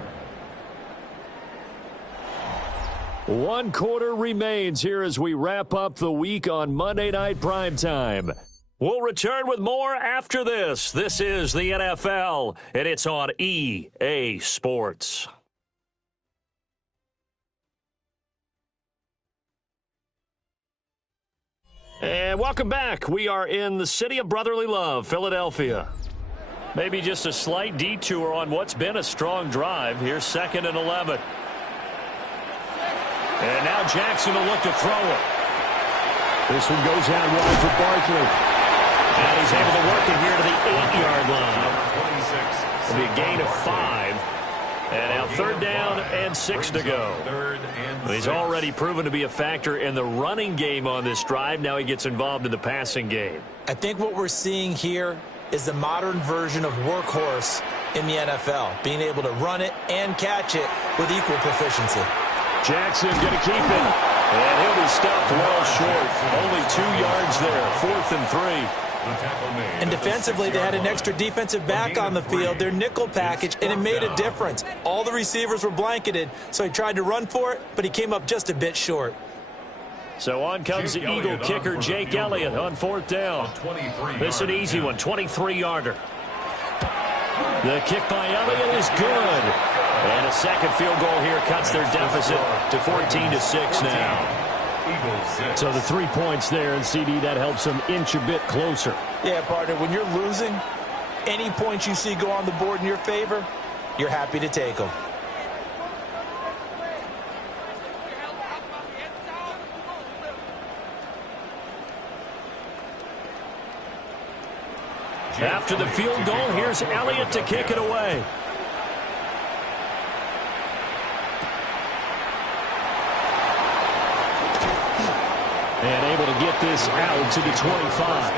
1 quarter remains here as we wrap up the week on Monday Night Primetime. We'll return with more after this. This is the NFL, and it's on EA Sports. And welcome back. We are in the city of brotherly love, Philadelphia. Maybe just a slight detour on what's been a strong drive. Here's 2nd and 11. And now Jackson will look to throw it. This one goes out wide for Barkley. And he's able to work it here to the 8-yard line. It'll be a gain of 5. And now 3rd down and 6 to go. He's already proven to be a factor in the running game on this drive. Now he gets involved in the passing game. I think what we're seeing here is the modern version of workhorse in the NFL, being able to run it and catch it with equal proficiency. Jackson going to keep it. And he'll be stopped well short. Only 2 yards there. 4th and 3. And defensively, they had an extra defensive back on the field, their nickel package, and it made a difference. All the receivers were blanketed, so he tried to run for it, but he came up just a bit short. So on comes the Eagle kicker, Jake Elliott, on 4th down. This is an easy one, 23-yarder. The kick by Elliott is good. And a second field goal here cuts their deficit to 14-6 now. So the 3 points there, and CD, that helps them inch a bit closer. Yeah, partner, when you're losing, any points you see go on the board in your favor, you're happy to take them. After the field goal, here's Elliott to kick it away. And able to get this out to the 25.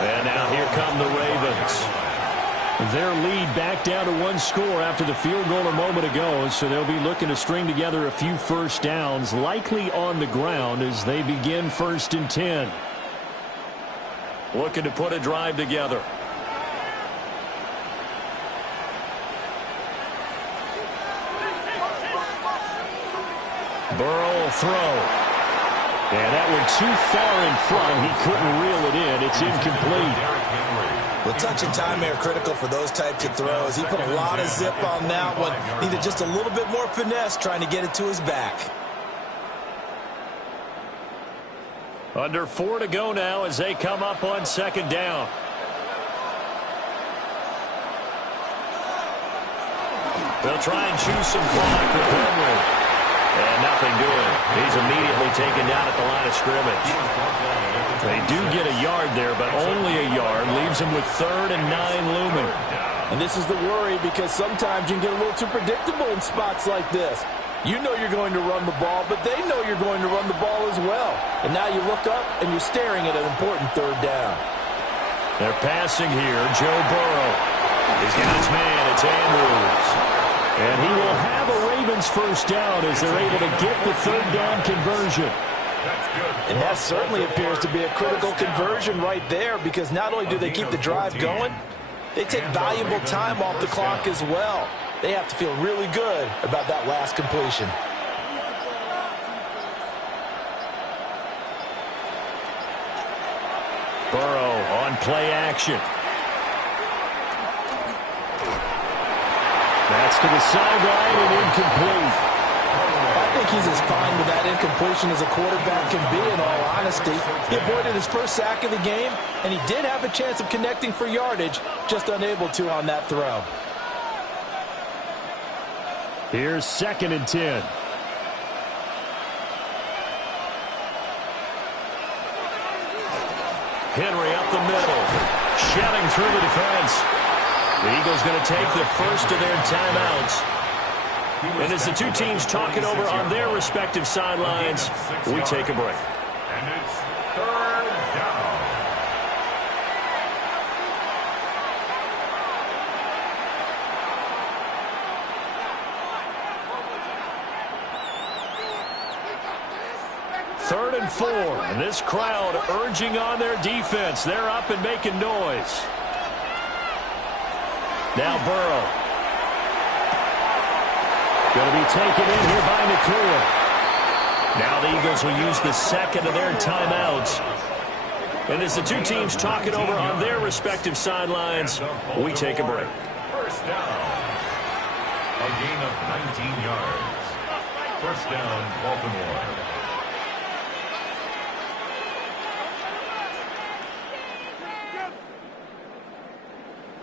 And now here come the Ravens. Their lead back down to 1 score after the field goal a moment ago, so they'll be looking to string together a few first downs, likely on the ground as they begin 1st and 10. Looking to put a drive together. Burrow will throw. And that went too far in front. He couldn't reel it in. It's incomplete. Well, touch and time are critical for those types of throws. He put a lot of zip on that one. Needed just a little bit more finesse trying to get it to his back. Under 4 to go now as they come up on second down. They'll try and choose some clock with Henry. And nothing doing. He's immediately taken down at the line of scrimmage. They do get a yard there, but only a yard. Leaves them with 3rd and 9 looming. And this is the worry because sometimes you can get a little too predictable in spots like this. You know you're going to run the ball, but they know you're going to run the ball as well. And now you look up and you're staring at an important 3rd down. They're passing here. Joe Burrow. He's got his man. It's Andrews. And he will have a Ravens first down as they're able to get the 3rd down conversion. And that certainly appears to be a critical conversion right there because not only do they keep the drive going, they take valuable time off the clock as well. They have to feel really good about that last completion. Burrow on play action. That's to the sideline and incomplete. I think he's as fine with that incompletion as a quarterback can be, in all honesty. He avoided his first sack of the game, and he did have a chance of connecting for yardage, just unable to on that throw. Here's 2nd and 10. Henry up the middle. Shelling through the defense. The Eagles going to take the first of their timeouts. And as the two teams talk it over on their respective sidelines, we take a break. And it's 3rd down. Third and 4. And this crowd urging on their defense. They're up and making noise. Now Burrow. Going to be taken in here by Nakua. Now the Eagles will use the second of their timeouts. And as the two teams talk it over on their respective sidelines, we take a break. First down. A gain of 19 yards. First down, Baltimore.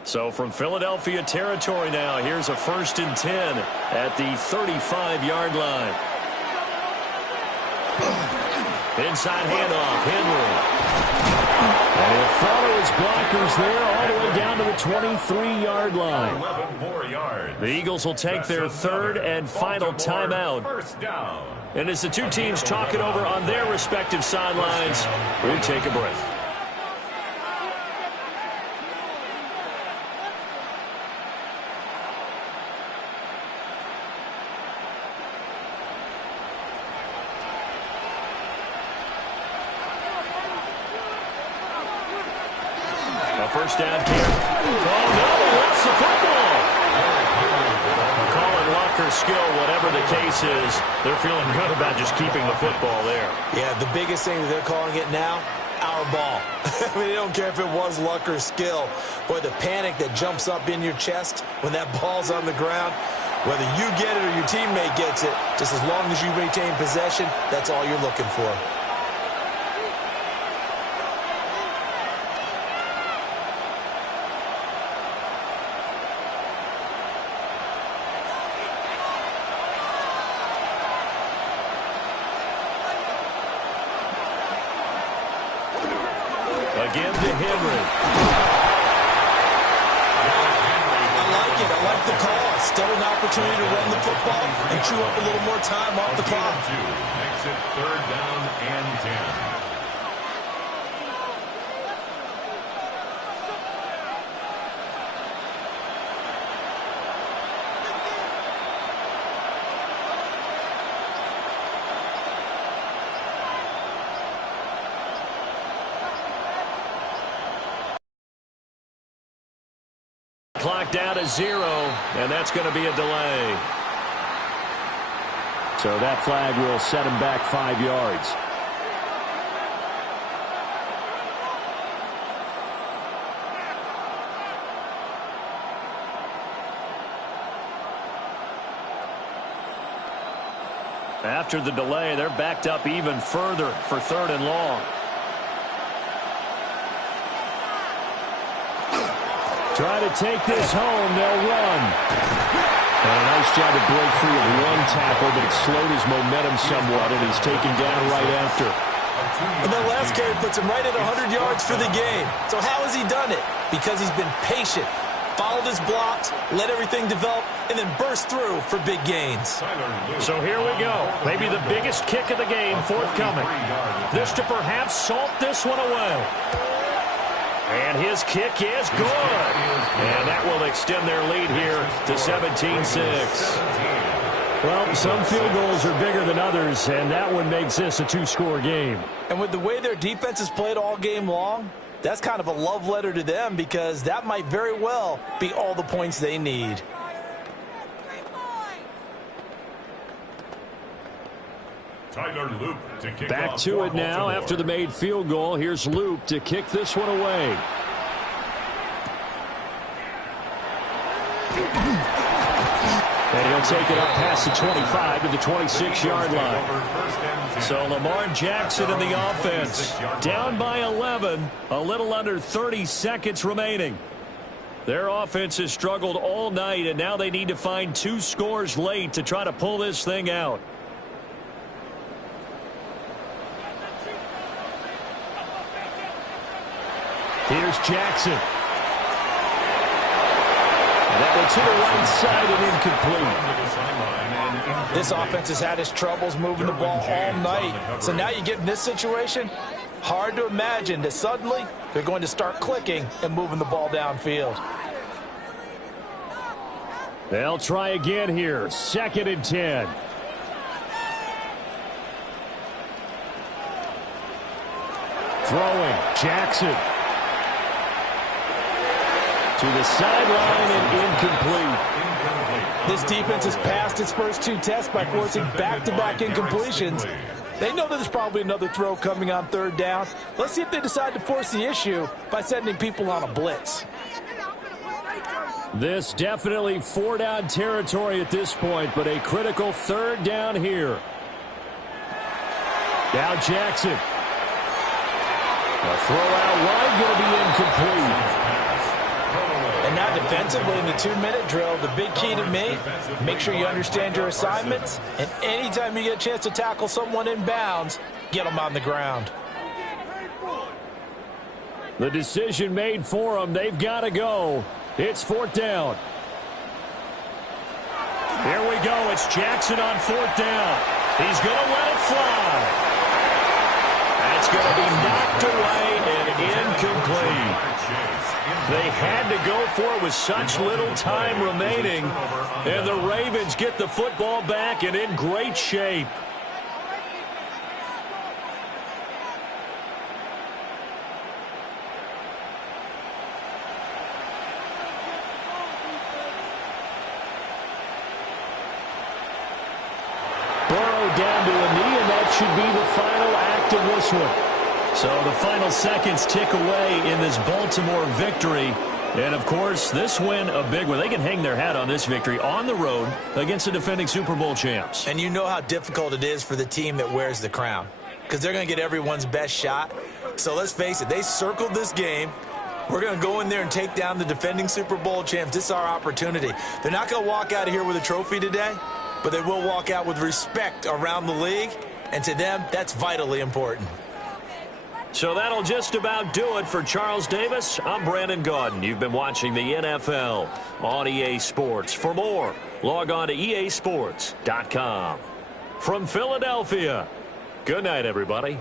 So from Philadelphia territory now, here's a 1st and 10 at the 35-yard line. Inside handoff, Henry. And he'll follow his blockers there all the way down to the 23-yard line. 11 more yards. The Eagles will take their 3rd and final timeout. First down. And as the two teams talk it over on their respective sidelines, we take a break. First down here. Oh, no, he lost the football. Call it luck or skill, whatever the case is. They're feeling good about just keeping the football there. Yeah, the biggest thing that they're calling it now, our ball. I mean, they don't care if it was luck or skill. Boy, the panic that jumps up in your chest when that ball's on the ground, whether you get it or your teammate gets it, just as long as you retain possession, that's all you're looking for. Again to Henry. I like it. I like the call. Still an opportunity to run the football and chew up a little more time off the clock. Makes it 3rd down and 10. Clock down to 0, and that's going to be a delay. So that flag will set him back 5 yards. After the delay, they're backed up even further for 3rd and long. Try to take this home. They'll run. And a nice job to break free of one tackle, but it slowed his momentum somewhat, and he's taken down right after. And the last carry puts him right at 100 yards for the game. So how has he done it? Because he's been patient, followed his blocks, let everything develop, and then burst through for big gains. So here we go. Maybe the biggest kick of the game forthcoming. This to perhaps salt this one away. And his kick is good. And that will extend their lead here to 17-6. Well, some field goals are bigger than others, and that one makes this a 2-score game. And with the way their defense has played all game long, that's kind of a love letter to them, because that might very well be all the points they need. Tyler Loop to kick Back off to for it now Baltimore. after the made field goal. Here's Loop to kick this one away. And he'll take it up past the 25 to the 26-yard line. So Lamar Jackson in the offense. Down by 11. A little under 30 seconds remaining. Their offense has struggled all night, and now they need to find 2 scores late to try to pull this thing out. Here's Jackson. And that one to the right side and incomplete. This offense has had its troubles moving the ball all night. So now you get in this situation, hard to imagine that suddenly they're going to start clicking and moving the ball downfield. They'll try again here. 2nd and 10. Throwing. Jackson. To the sideline and incomplete. This defense has passed its first 2 tests by forcing back-to-back incompletions. They know that there's probably another throw coming on 3rd down. Let's see if they decide to force the issue by sending people on a blitz. This definitely 4-down territory at this point, but a critical 3rd down here. Now Jackson. A throw out wide, going to be incomplete. And now defensively in the 2-minute drill, the big key to me, make sure you understand your assignments, and anytime you get a chance to tackle someone in bounds, get them on the ground. The decision made for them. They've got to go. It's 4th down. Here we go. It's Jackson on 4th down. He's going to let it fly. That's going to be knocked away and incomplete. They had to go for it with such little time remaining. And the Ravens get the football back and in great shape. Burrow down to a knee, and that should be the final act of this one. So the final seconds tick away in this Baltimore victory. And, of course, this win, a big one. They can hang their hat on this victory on the road against the defending Super Bowl champs. And you know how difficult it is for the team that wears the crown, because they're going to get everyone's best shot. So let's face it, they circled this game. We're going to go in there and take down the defending Super Bowl champs. This is our opportunity. They're not going to walk out of here with a trophy today, but they will walk out with respect around the league. And to them, that's vitally important. So that'll just about do it for Charles Davis. I'm Brandon Gaudin. You've been watching the NFL on EA Sports. For more, log on to easports.com. From Philadelphia, good night, everybody.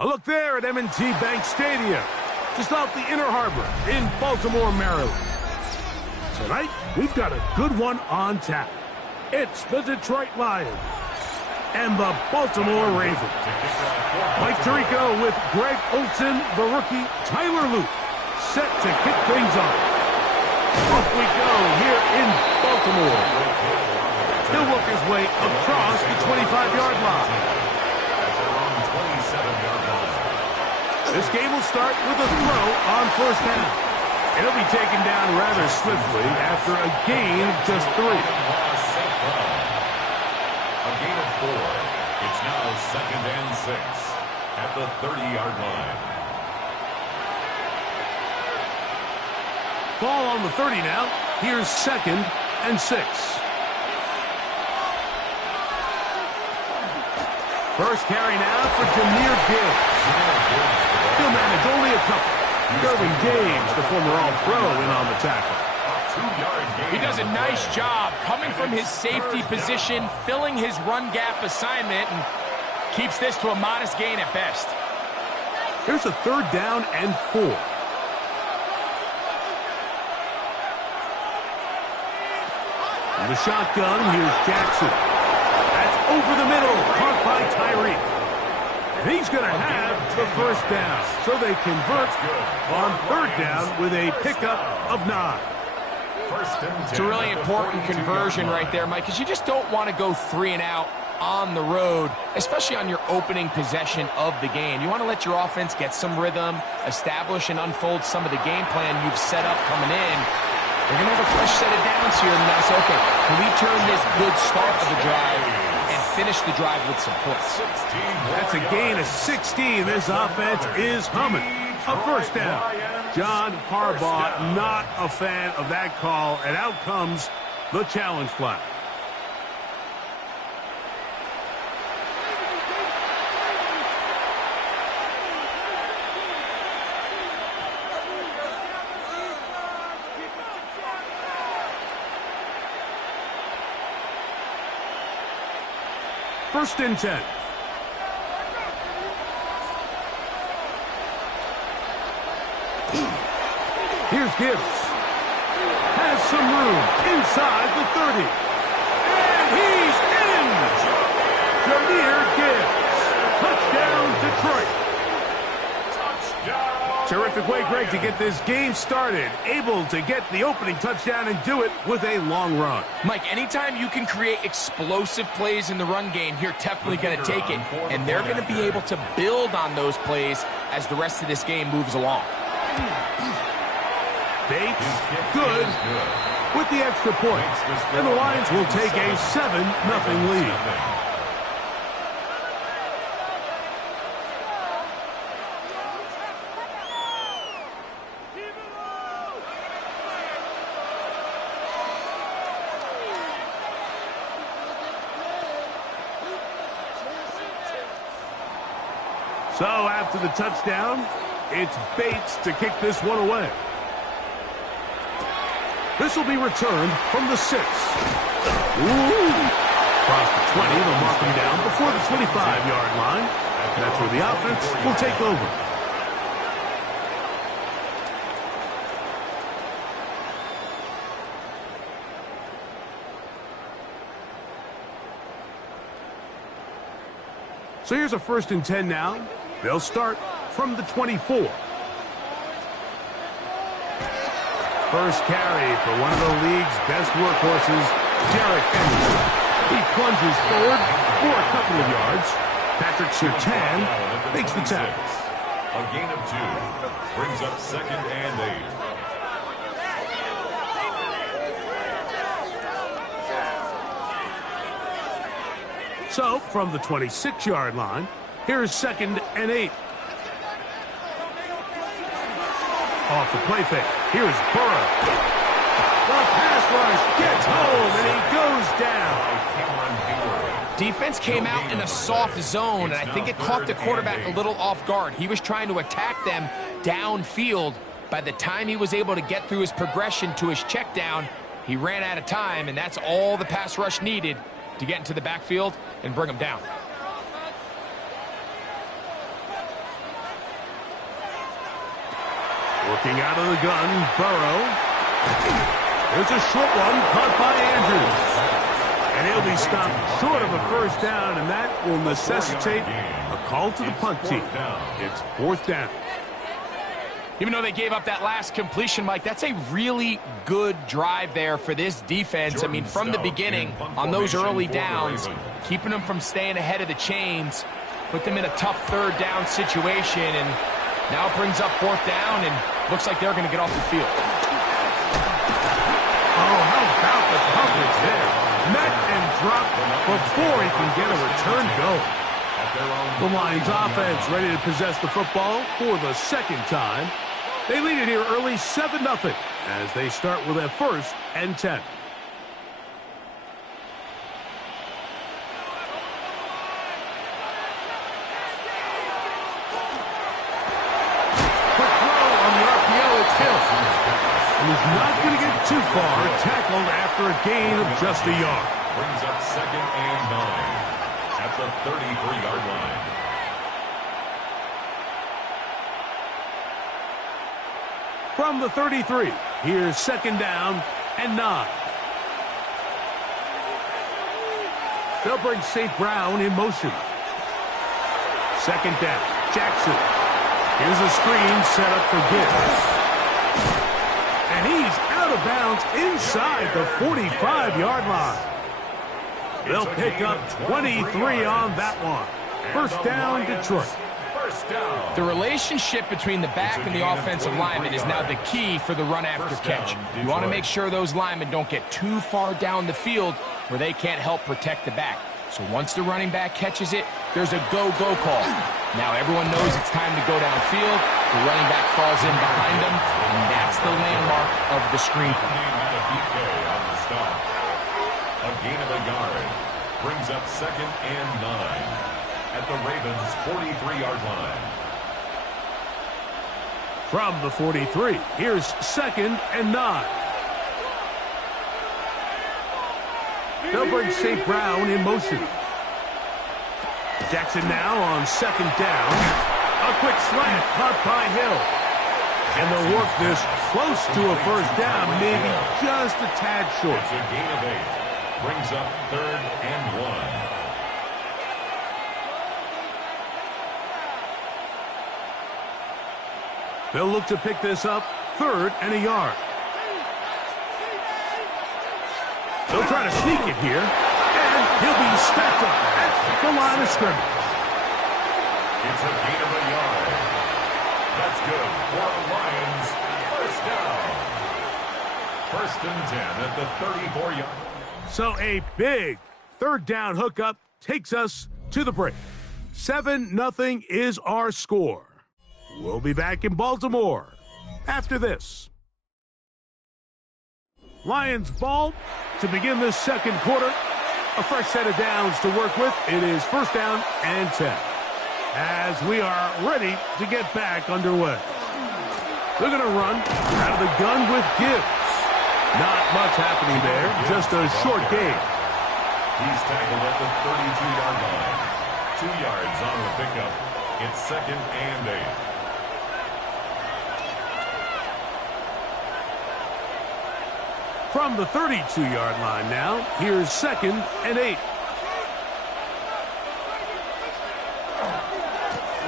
A look there at M&T Bank Stadium, just off the Inner Harbor in Baltimore, Maryland. Tonight, we've got a good one on tap. It's the Detroit Lions and the Baltimore Ravens. Mike Tirico with Greg Olsen, the rookie, Tyler Luke, set to kick things off. Off we go here in Baltimore. He'll work his way across the 25-yard line. This game will start with a throw on first down. It'll be taken down rather swiftly after a gain of just 3. A gain of 4. It's now 2nd and 6 at the 30-yard line. Ball on the 30 now. Here's 2nd and 6. First carry now for Jahmyr Gibbs. He'll manage only a couple. Derwin James, the former All-Pro, in on the tackle. He does a nice job coming from his safety position, filling his run gap assignment, and keeps this to a modest gain at best. Here's a 3rd down and 4. In the shotgun, here's Jackson. That's over the middle, caught by Tyreek. And he's going to have the first down. So they convert on 3rd down with a pickup of 9. It's a really important conversion right there, Mike, because you just don't want to go 3 and out on the road, especially on your opening possession of the game. You want to let your offense get some rhythm, establish and unfold some of the game plan you've set up coming in. They're going to have a fresh set of downs here, and now say, okay, can we turn this good start of the drive and finish the drive with some points? That's a gain of 16. This offense is humming. A first down. John Harbaugh not a fan of that call, and out comes the challenge flag. First and 10. Here's Gibbs. Has some room inside the 30. And he's in! Jahmyr Gibbs. Touchdown, Detroit. Terrific way, Greg, to get this game started. Able to get the opening touchdown and do it with a long run. Mike, anytime you can create explosive plays in the run game, you're definitely going to take it. And they're going to be able to build on those plays as the rest of this game moves along. Bates, good, with the extra point. And the Lions will take a 7-0 lead. So after the touchdown, it's Bates to kick this one away. This will be returned from the 6. Ooh. Across the 20, they'll mark him down before the 25-yard line. And that's where the offense will take over. So here's a 1st and 10 now. They'll start from the 24. First carry for one of the league's best workhorses, Derrick Henry. He plunges forward for a couple of yards. Patrick Surtain makes the tackle. A gain of 2 brings up 2nd and 8. So, from the 26-yard line, here's 2nd and 8. Off the play fake. Here's Burrow. The pass rush gets home, and he goes down. Defense came out in a soft zone, and I think it caught the quarterback a little off guard. He was trying to attack them downfield. By the time he was able to get through his progression to his check down, he ran out of time, and that's all the pass rush needed to get into the backfield and bring him down. Working out of the gun, Burrow. There's a short one caught by Andrews. And he'll be stopped short of a first down, and that will necessitate a call to the punt team. It's 4th down. Even though they gave up that last completion, Mike, that's a really good drive there for this defense. I mean, from the beginning, on those early downs, keeping them from staying ahead of the chains, put them in a tough 3rd down situation, and now it brings up 4th down, and looks like they're going to get off the field. Oh, how about the coverage there? Met and dropped before he can get a return going. The Lions offense ready to possess the football for the 2nd time. They lead it here early 7-0 as they start with a 1st and 10. Quick throw on the RPO. It's Hill. And he's not going to get too far. Tackled after a gain of just a yard. Brings up 2nd and 9 at the 33-yard line. From the 33, here's 2nd down and 9. They'll bring St. Brown in motion. 2nd down, Jackson. Here's a screen set up for Gibbs. And he's out of bounds inside the 45-yard line. They'll pick up 23 on that one. 1st down, Detroit. The relationship between the back and the offensive lineman is now the key for the run after catch. You want to make sure those linemen don't get too far down the field where they can't help protect the back. So once the running back catches it, there's a go-go call. Now everyone knows it's time to go downfield. The running back falls in behind them, and that's the landmark of the screen play. A gain of a yard brings up 2nd and 9 at the Ravens' 43-yard line. From the 43, here's 2nd and 9. They'll bring St. Brown in motion. Jackson now on 2nd down. A quick slant caught by Hill. And they'll work this close to a 1st down, maybe just a tad short. It's a gain of 8. Brings up 3rd and 1. They'll look to pick this up 3rd and a yard. They'll try to sneak it here, and he'll be stepped up at the line of scrimmage. It's a gain of a yard. That's good for the Lions. 1st down. 1st and 10 at the 34-yard. So a big 3rd down hookup takes us to the break. 7-0 is our score. We'll be back in Baltimore after this. Lions ball to begin this 2nd quarter. A fresh set of downs to work with. It is 1st down and 10. As we are ready to get back underway. They're going to run out of the gun with Gibbs. Not much happening there, just a short gain. He's tackled at the 32-yard line. 2 yards on the pickup. It's 2nd and 8. From the 32-yard line now, here's 2nd and 8.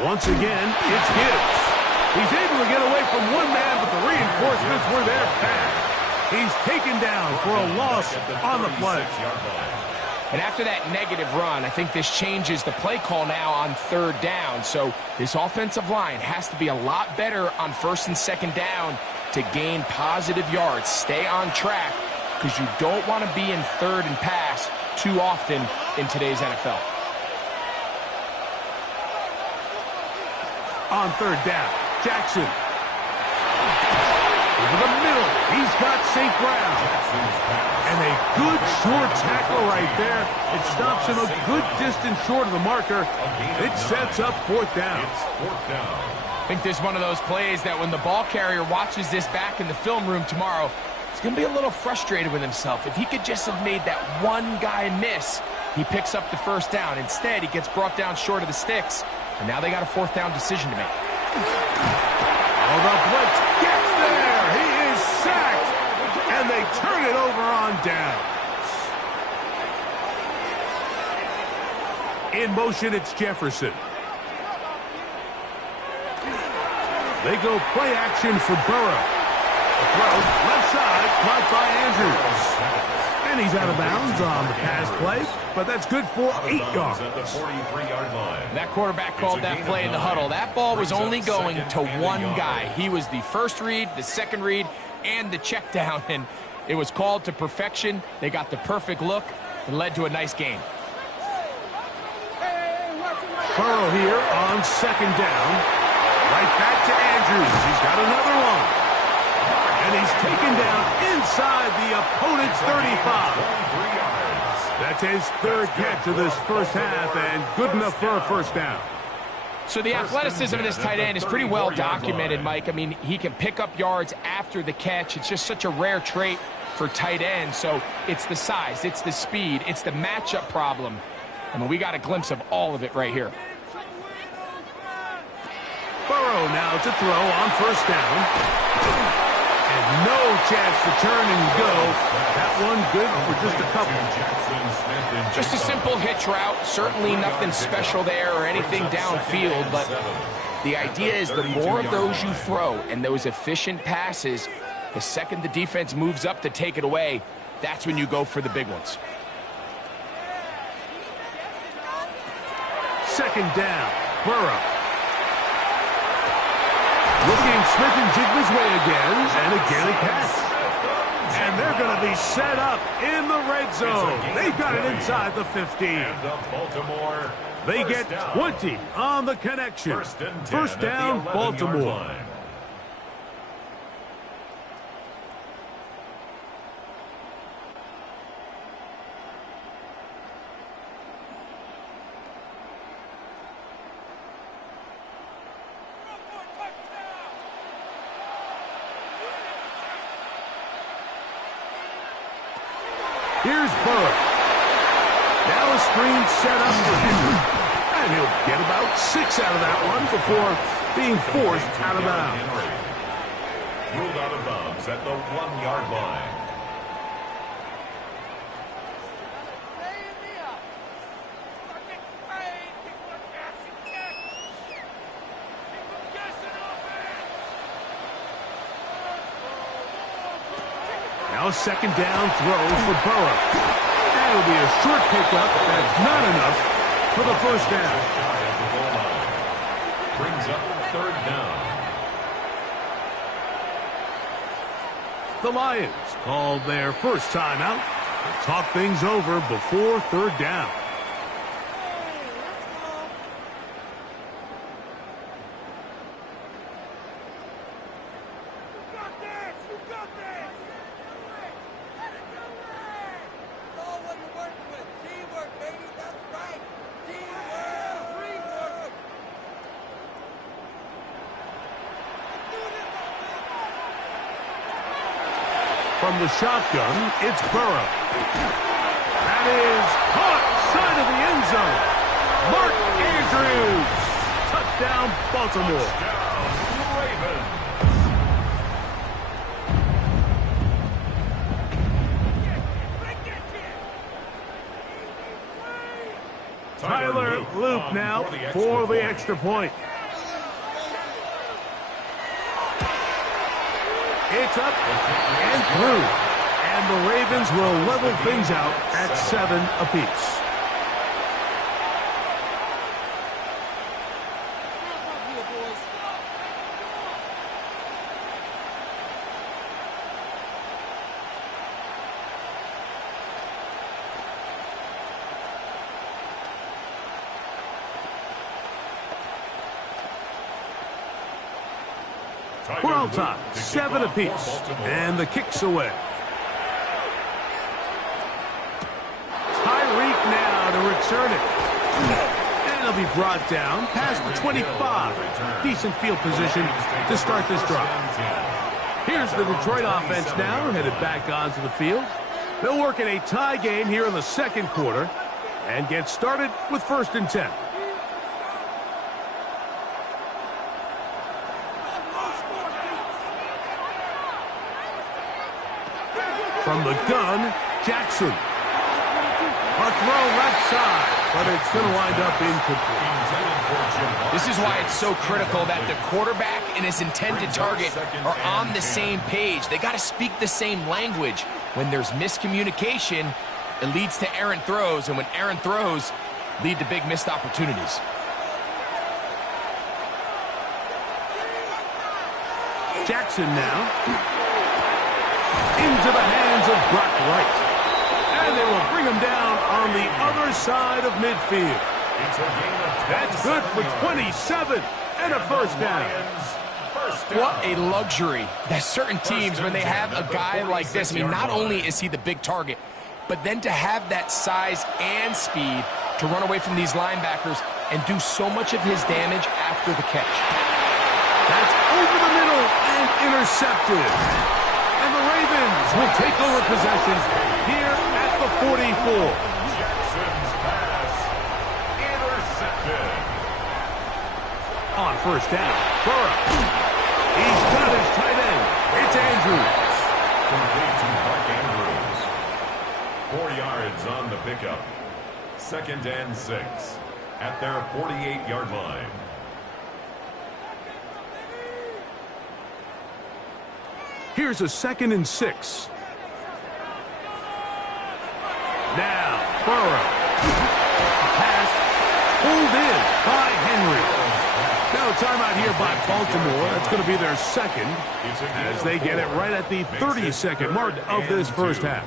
Once again, it's Gibbs. He's able to get away from one man, but the reinforcements were there fast. He's taken down for a loss on the play. And after that negative run, I think this changes the play call now on 3rd down. So this offensive line has to be a lot better on 1st and 2nd down to gain positive yards. Stay on track because you don't want to be in 3rd and pass too often in today's NFL. On 3rd down, Jackson. Over the middle, he's got St. Brown. And a good short tackle right there. It stops him a good distance short of the marker. It sets up 4th down. I think this is one of those plays that when the ball carrier watches this back in the film room tomorrow, he's going to be a little frustrated with himself. If he could just have made that one guy miss, he picks up the 1st down. Instead, he gets brought down short of the sticks, and now they got a 4th down decision to make. Oh, the blitz gets there. He is sacked, and they turn it over on downs. In motion, it's Jefferson. They go play action for Burrow. The throw, left side, caught by Andrews. And he's out of bounds on the pass play, but that's good for 8 yards. That quarterback called that play in the huddle. That ball was only going to one guy. He was the first read, the second read, and the check down, and it was called to perfection. They got the perfect look and led to a nice game. Burrow here on 2nd down. Right back to Andrews. He's got another one. And And he's taken down inside the opponent's 35. That's his third catch of this first half, and good enough for a first down. So the athleticism of this tight end is pretty well documented, Mike. I mean, he can pick up yards after the catch. It's just such a rare trait for tight ends. So it's the size, it's the speed, it's the matchup problem. I mean, we got a glimpse of all of it right here. Burrow now to throw on first down. And no chance to turn and go. That one good for just a couple. Just a simple hitch route. Certainly nothing special there or anything downfield, but the idea is the more of those you throw and those efficient passes, the second the defense moves up to take it away, that's when you go for the big ones. Second down, Burrow. Looking Smith-Njigba's way again, and again a pass. And they're going to be set up in the red zone. They've got it inside the 15. They get 20 on the connection. First down, Baltimore. Here's Burrow. Now a screen set up for Henry. And he'll get about 6 out of that one before being forced out of bounds. Ruled out of bounds at the 1-yard line. Now a second down throw for Burrow. That'll be a short pickup. That's not enough for the first down. Brings up third down. The Lions called their first timeout to talk things over before third down. From the shotgun, it's Burrow. That is caught side of the end zone. Mark Andrews. Touchdown, Baltimore. Tyler Loop now for the extra point. It's up and through. And the Ravens will level things out at 7 apiece. We're all tied, 7 apiece, and the kick's away. Tyreek now to return it. And it'll be brought down past the 25. Decent field position to start this drive. Here's the Detroit offense now, headed back onto the field. They'll work in a tie game here in the second quarter and get started with 1st and 10. From the gun, Jackson. A throw left side, but it's going to wind up incomplete. This is why it's so critical that the quarterback and his intended target are on the same page. They got to speak the same language. When there's miscommunication, it leads to errant throws, and when errant throws lead to big missed opportunities. Jackson now into the hands of Brock Wright. And they will bring him down on the other side of midfield. That's good for 27 and a first down. What a luxury. There's certain teams, when they have a guy like this, I mean, not only is he the big target, but then to have that size and speed to run away from these linebackers and do so much of his damage after the catch. That's over the middle and intercepted. And the Ravens will take over possession here at the 44. Jackson's pass intercepted. On first down, Burrow. He's got his tight end. It's Andrews. Complete to Mark Andrews. 4 yards on the pickup. 2nd and 6 at their 48-yard line. Here's a 2nd and 6. Now, Burrow. Pass pulled in by Henry. Now a timeout here by Baltimore. That's going to be their second as they get it right at the 30-second mark of this first half.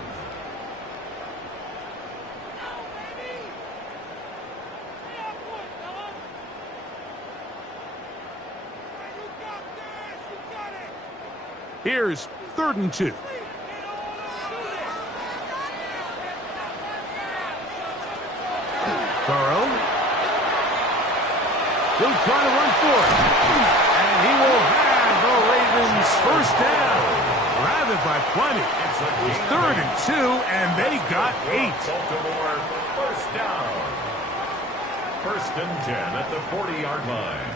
Here's 3rd and 2. Burrow. He'll try to run for it. And he will have the Ravens first down. Rather by plenty. It's 3rd and 2, and they got 8. Baltimore first down. 1st and 10 at the 40-yard line.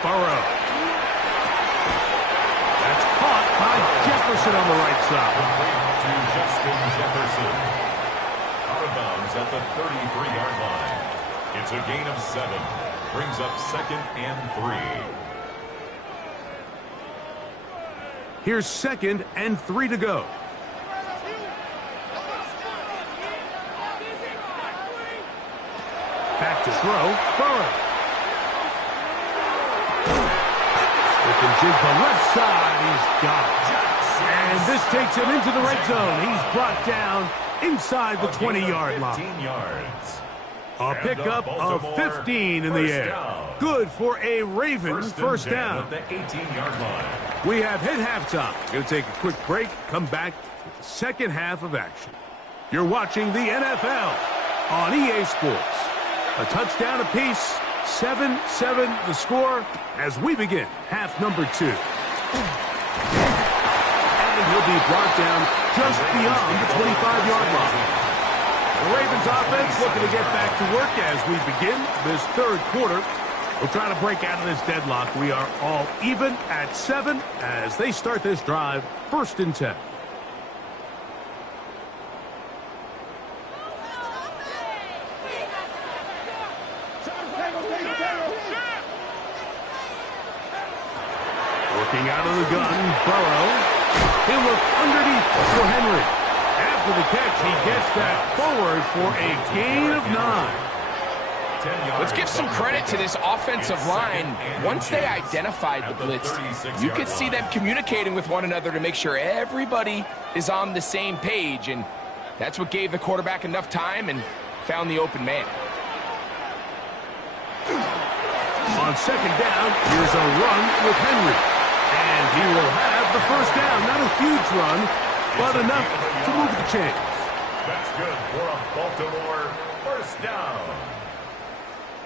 Burrow. That's caught by Jefferson on the right side. To Justin Jefferson. Out of bounds at the 33-yard line. It's a gain of 7. Brings up 2nd and 3. Here's 2nd and 3 to go. Back to throw. Burrow. Can jig the left side. He's got it. And this takes him into the red zone. He's brought down inside the 20-yard line. 15 yards. A pickup of 15 in the air. Good for a Ravens first down. At the 18-yard line. We have hit halftime. Going to take a quick break. Come back with the second half of action. You're watching the NFL on EA Sports. A touchdown apiece. 7-7 the score as we begin half number 2. And he'll be brought down just beyond the 25-yard line. The Ravens offense looking to get back to work as we begin this 3rd quarter. We'll try to break out of this deadlock. We are all even at 7 as they start this drive, 1st and 10. Working out of the gun, Burrow. He'll look underneath for Henry. After the catch, he gets that forward for a gain of 9. Let's give some credit to this offensive line. Once they identified the blitz, you could see them communicating with one another to make sure everybody is on the same page, and that's what gave the quarterback enough time and found the open man. On 2nd down, here's a run with Henry. And he will have the first down. Not a huge run, but enough to move the chains. That's good for a Baltimore first down.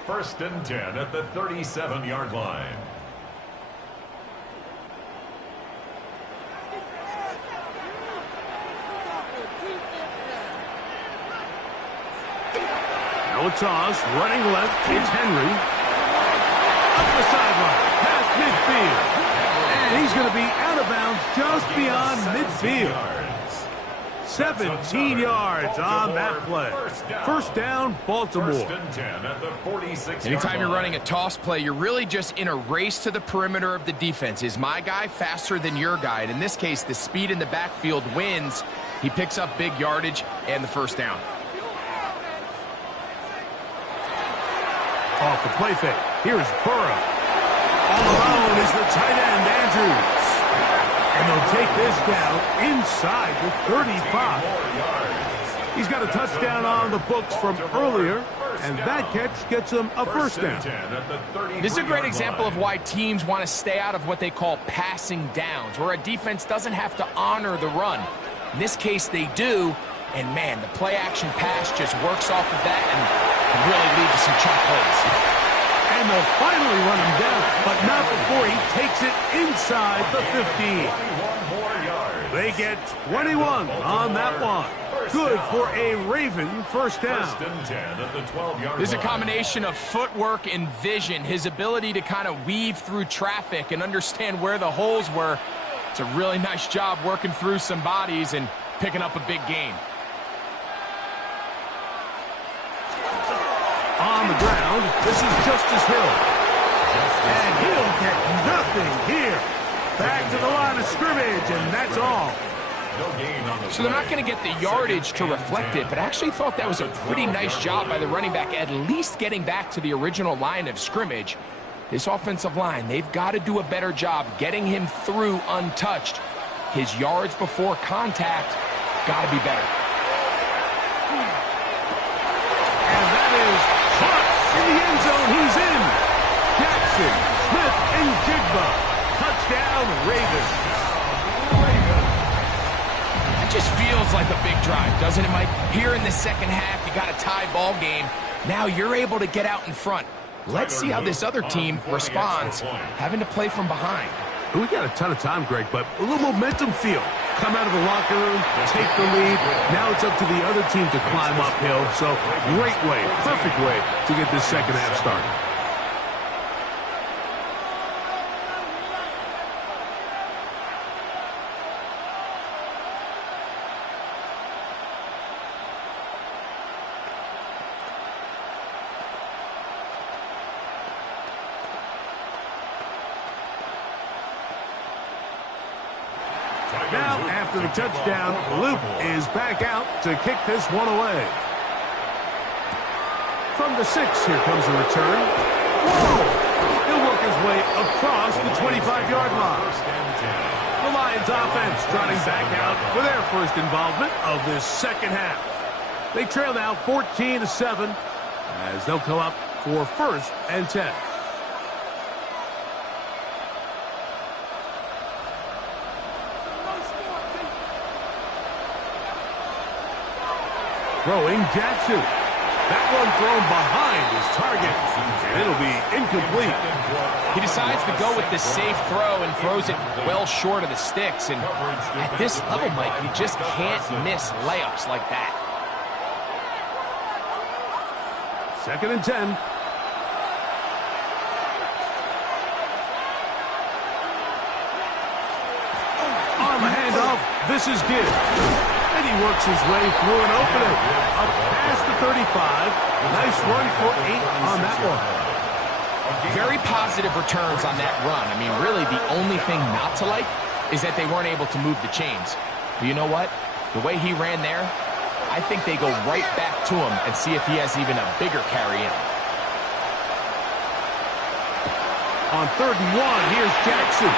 1st and 10 at the 37-yard line. No toss, running left, it's Henry. Up the sideline, past midfield. And he's going to be out of bounds just beyond midfield. 17 yards on that play. First down, Baltimore. 1st and 10 at the 46-yard Anytime you're line. running a toss play, you're really just in a race to the perimeter of the defense. Is my guy faster than your guy? And in this case, the speed in the backfield wins. He picks up big yardage and the first down. Off the play fake. Here's Burrow. All alone is the tight end, Andrews. And they'll take this down inside the 35. He's got a touchdown on the books from earlier, and that catch gets him a first down. This is a great example of why teams want to stay out of what they call passing downs, where a defense doesn't have to honor the run. In this case, they do, and man, the play-action pass just works off of that and can really lead to some chunk plays. And they'll finally run him down, but not before he takes it inside the 15. They get 21 on that one. Good for a Raven first down. There's a combination of footwork and vision, his ability to kind of weave through traffic and understand where the holes were. It's a really nice job working through some bodies and picking up a big gain. On the ground, this is Justice Hill. And he'll get nothing here. Back to the line of scrimmage, and that's all. So they're not going to get the yardage to reflect it, but I actually thought that was a pretty nice job by the running back, at least getting back to the original line of scrimmage. This offensive line, they've got to do a better job getting him through untouched. His yards before contact got to be better. And that is Hawks in the end zone. He's in. Jackson, Smith, and Jigba. Touchdown, Ravens. Just feels like a big drive, doesn't it, Mike? Here in the second half, you got a tie ball game. Now you're able to get out in front. Let's see how this other team responds, having to play from behind. We got a ton of time, Greg, but a little momentum feel. Come out of the locker room, take the lead. Now it's up to the other team to climb uphill. So great way, perfect way to get this second half started. Now, after the touchdown, Luke is back out to kick this one away. From the 6, here comes the return. Whoa! He'll work his way across the 25-yard line. The Lions offense trotting back out for their first involvement of this second half. They trail now 14-7 as they'll come up for 1st and 10. Throwing Jackson. That one thrown behind his target, and it'll be incomplete. He decides to go with the safe throw and throws it well short of the sticks. And at this level, Mike, you just can't miss layups like that. 2nd and 10. On the handoff, this is Gibbs. And he works his way through an opening. Up past the 35. Nice run for 8 on that one. Very positive returns on that run. I mean, really, the only thing not to like is that they weren't able to move the chains. But you know what? The way he ran there, I think they go right back to him and see if he has even a bigger carry in. On 3rd and 1, here's Jackson.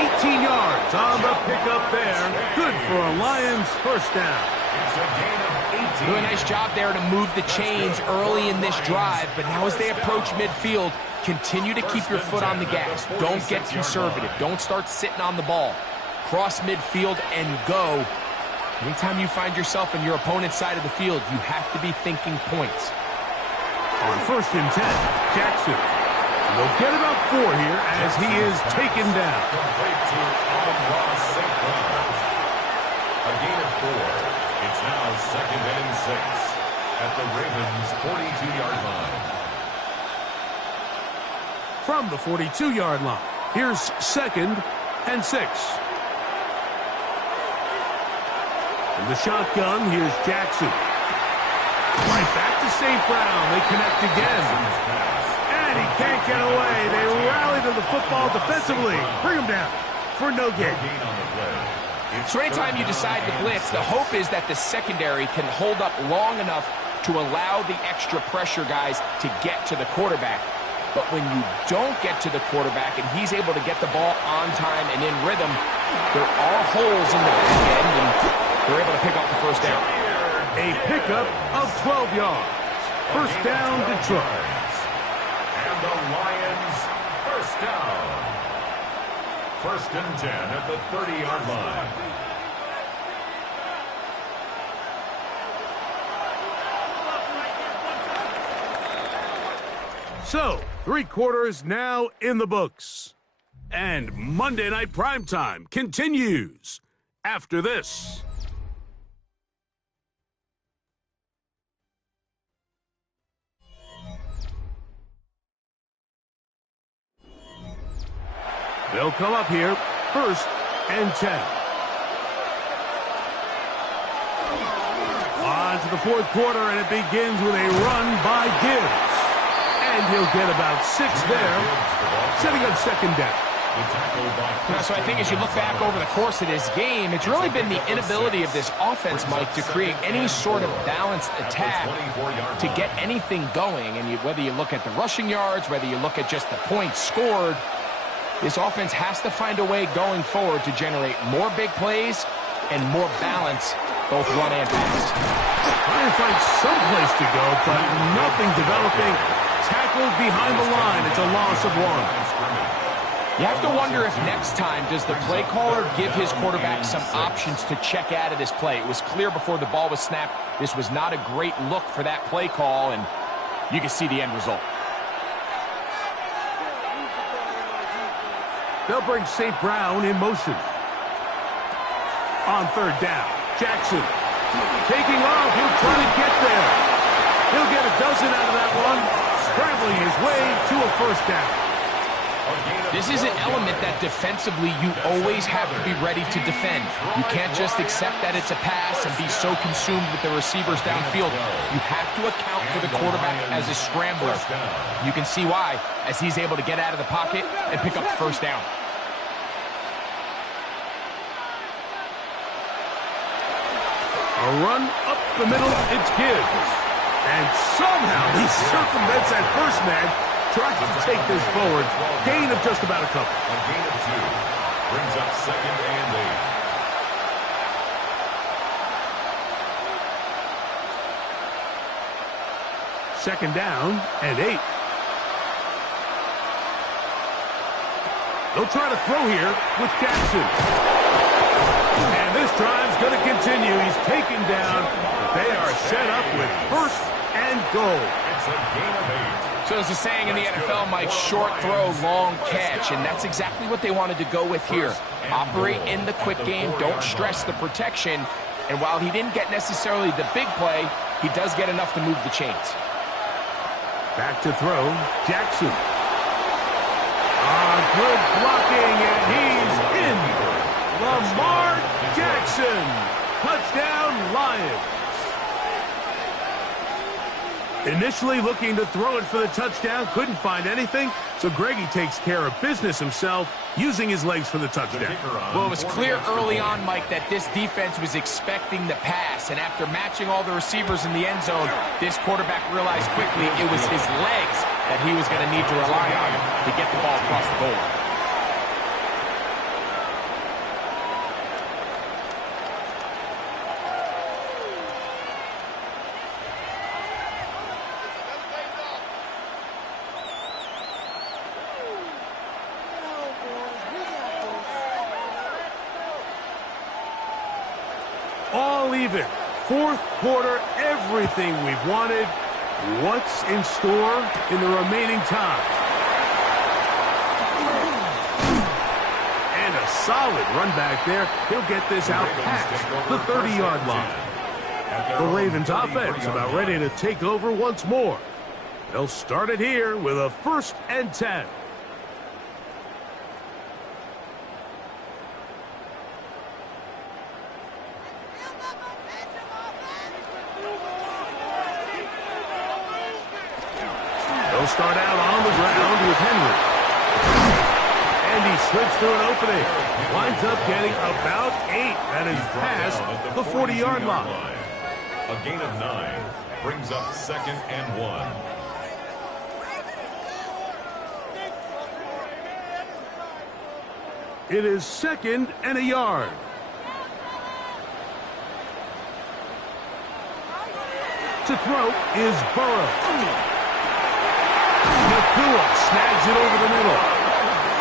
18 yards on the pickup there. Good for a Lions first down. Doing a nice job there to move the chains early in this drive, but now as they approach midfield, continue to keep your foot on the gas. Don't get conservative. Don't start sitting on the ball. Cross midfield and go. Anytime you find yourself on your opponent's side of the field, you have to be thinking points. On 1st and 10, Jackson. They'll get about 4 here as he is taken down. A gain of 4. It's now 2nd and 6 at the Ravens' 42-yard line. From the 42-yard line, here's 2nd and 6. In the shotgun, here's Jackson. Right back to St. Brown. They connect again. And he can't get away. They rally to the football defensively. Bring him down for no gain. So anytime you decide to blitz, the hope is that the secondary can hold up long enough to allow the extra pressure guys to get to the quarterback. But when you don't get to the quarterback and he's able to get the ball on time and in rhythm, there are holes in the back end, and they're able to pick up the first down. A pickup of 12 yards. First down, Detroit. And the Lions, first down. First and 10 at the 30-yard line. So, 3 quarters now in the books. And Monday Night Primetime continues after this. They'll come up here, first and 10. On to the fourth quarter, and it begins with a run by Gibbs. And he'll get about 6 there, setting up second down. So I think as you look back over the course of this game, it's really been the inability of this offense, Mike, to create any sort of balanced attack to get anything going. And whether you look at the rushing yards, whether you look at just the points scored, this offense has to find a way going forward to generate more big plays and more balance, both run and pass. Trying to find some place to go, but nothing developing. Tackled behind the line. It's a loss of 1. You have to wonder if next time does the play caller give his quarterback some options to check out of this play. It was clear before the ball was snapped this was not a great look for that play call, and you can see the end result. They'll bring St. Brown in motion. On third down, Jackson taking off. He'll try to get there. He'll get a dozen out of that one, scrambling his way to a first down. This is an element that defensively you always have to be ready to defend. You can't just accept that it's a pass and be so consumed with the receivers downfield. You have to account for the quarterback as a scrambler. You can see why, as he's able to get out of the pocket and pick up the first down. A run up the middle, it's Gibbs. And somehow he circumvents that first man, tries to take this forward. Gain of just about a couple. A gain of 2. Brings up second and 8. Second down and 8. They'll try to throw here with Jackson. And this drive's going to continue. He's taken down. They are set up with first and goal. It's a gain of 8. So there's a saying in the NFL, Mike, short throw, long catch, and that's exactly what they wanted to go with here. Operate in the quick game, don't stress the protection, and while he didn't get necessarily the big play, he does get enough to move the chains. Back to throw, Jackson. Good blocking, and he's in. Lamar Jackson, touchdown Lions. Initially looking to throw it for the touchdown, couldn't find anything, so Greggy takes care of business himself, using his legs for the touchdown. Well, it was clear early on, Mike, that this defense was expecting the pass, and after matching all the receivers in the end zone, this quarterback realized quickly it was his legs that he was going to need to rely on to get the ball across the goal line. All even. Fourth quarter, everything we've wanted. What's in store in the remaining time? And a solid run back there. He'll get this out past the 30-yard line. The Ravens offense about ready to take over once more. They'll start it here with a first and 10. They'll start out on the ground with Henry. And he slips through an opening. Winds up getting about 8. That is past the 40-yard line. A gain of 9 brings up second and 1. It is 2nd and a yard. To throw is Burrow. Nakua snags it over the middle.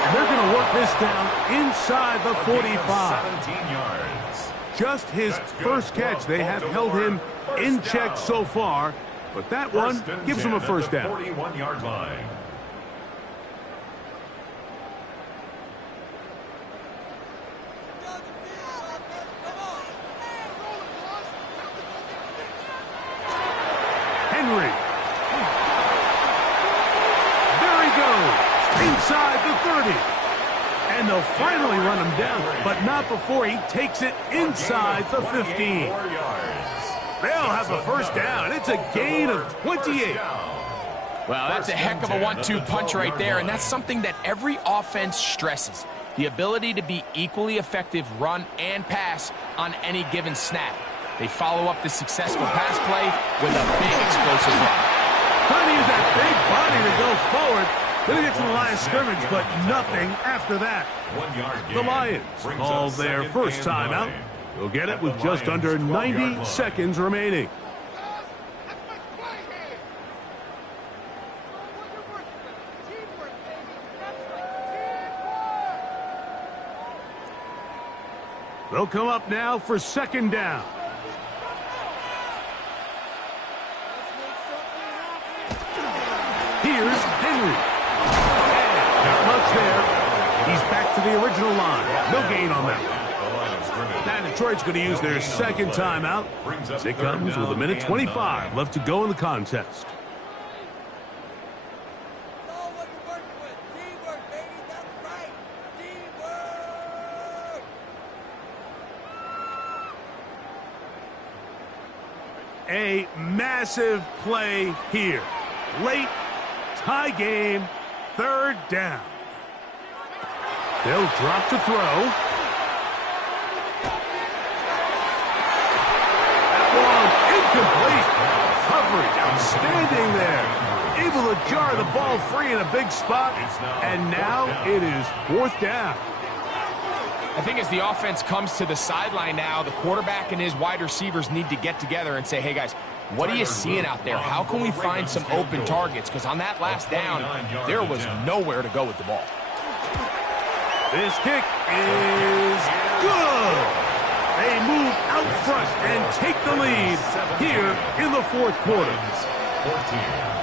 And they're going to work this down inside the 45. 17 yards. Just his first catch. They have held him in check so far, but that one gives him a first down. 41-yard line. Henry. There he goes. Inside the 30. And they'll finally run him down, but not before he takes it inside the 15. They'll have a first down. It's a gain of 28. Well, that's a heck of a 1-2 punch right there, and that's something that every offense stresses. The ability to be equally effective run and pass on any given snap. They follow up the successful pass play with a big explosive run. Trying to use that big body to go forward. Then get to the line of scrimmage, but nothing after that. 1 yard gain. The Lions call their first timeout. They'll get it with just under 90 seconds remaining. They'll come up now for 2nd down. Here's Henry. Not much there. He's back to the original line. No gain on that one. Now Detroit's going to use their 2nd timeout. It comes with 1:25 left to go in the contest. A massive play here. Late tie game, 3rd down. They'll drop to throw. That one incomplete. Coverage outstanding there. Able to jar the ball free in a big spot. And now it is 4th down. I think as the offense comes to the sideline now, the quarterback and his wide receivers need to get together and say, hey, guys, what are you seeing out there? How can we find some open targets? Because on that last down, there was nowhere to go with the ball. This kick is good. They move out front and take the lead here in the 4th quarter. 14.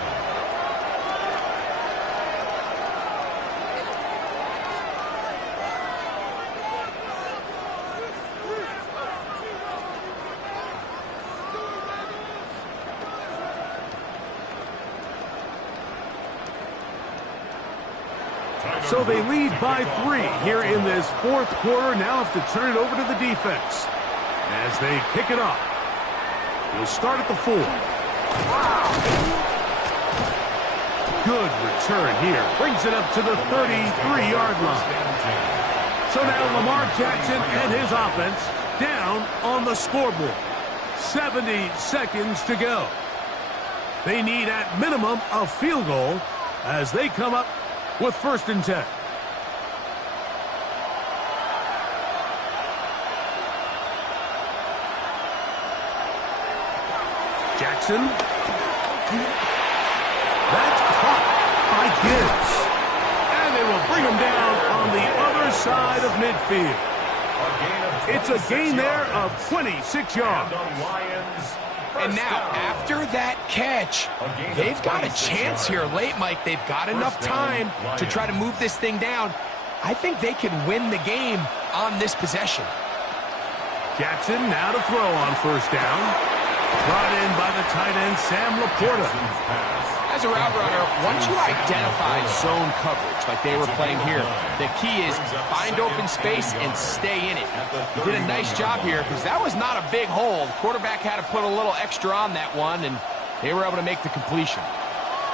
So they lead by 3 here in this 4th quarter. Now have to turn it over to the defense as they kick it off. We'll start at the 4. Good return here. Brings it up to the 33-yard line. So now Lamar Jackson and his offense down on the scoreboard. 70 seconds to go. They need at minimum a field goal as they come up with 1st and 10. Jackson. That's caught by Gibbs. And they will bring him down on the other side of midfield. It's a gain there of 26 yards. And now, after that catch, they've got a chance here late, Mike. They've got enough time to try to move this thing down. I think they can win the game on this possession. Jackson now to throw on 1st down. Brought in by the tight end, Sam Laporta. As a route runner, once you identify zone coverage like they were playing here, the key is find open space and stay in it. He did a nice job here because that was not a big hole. The quarterback had to put a little extra on that one, and they were able to make the completion.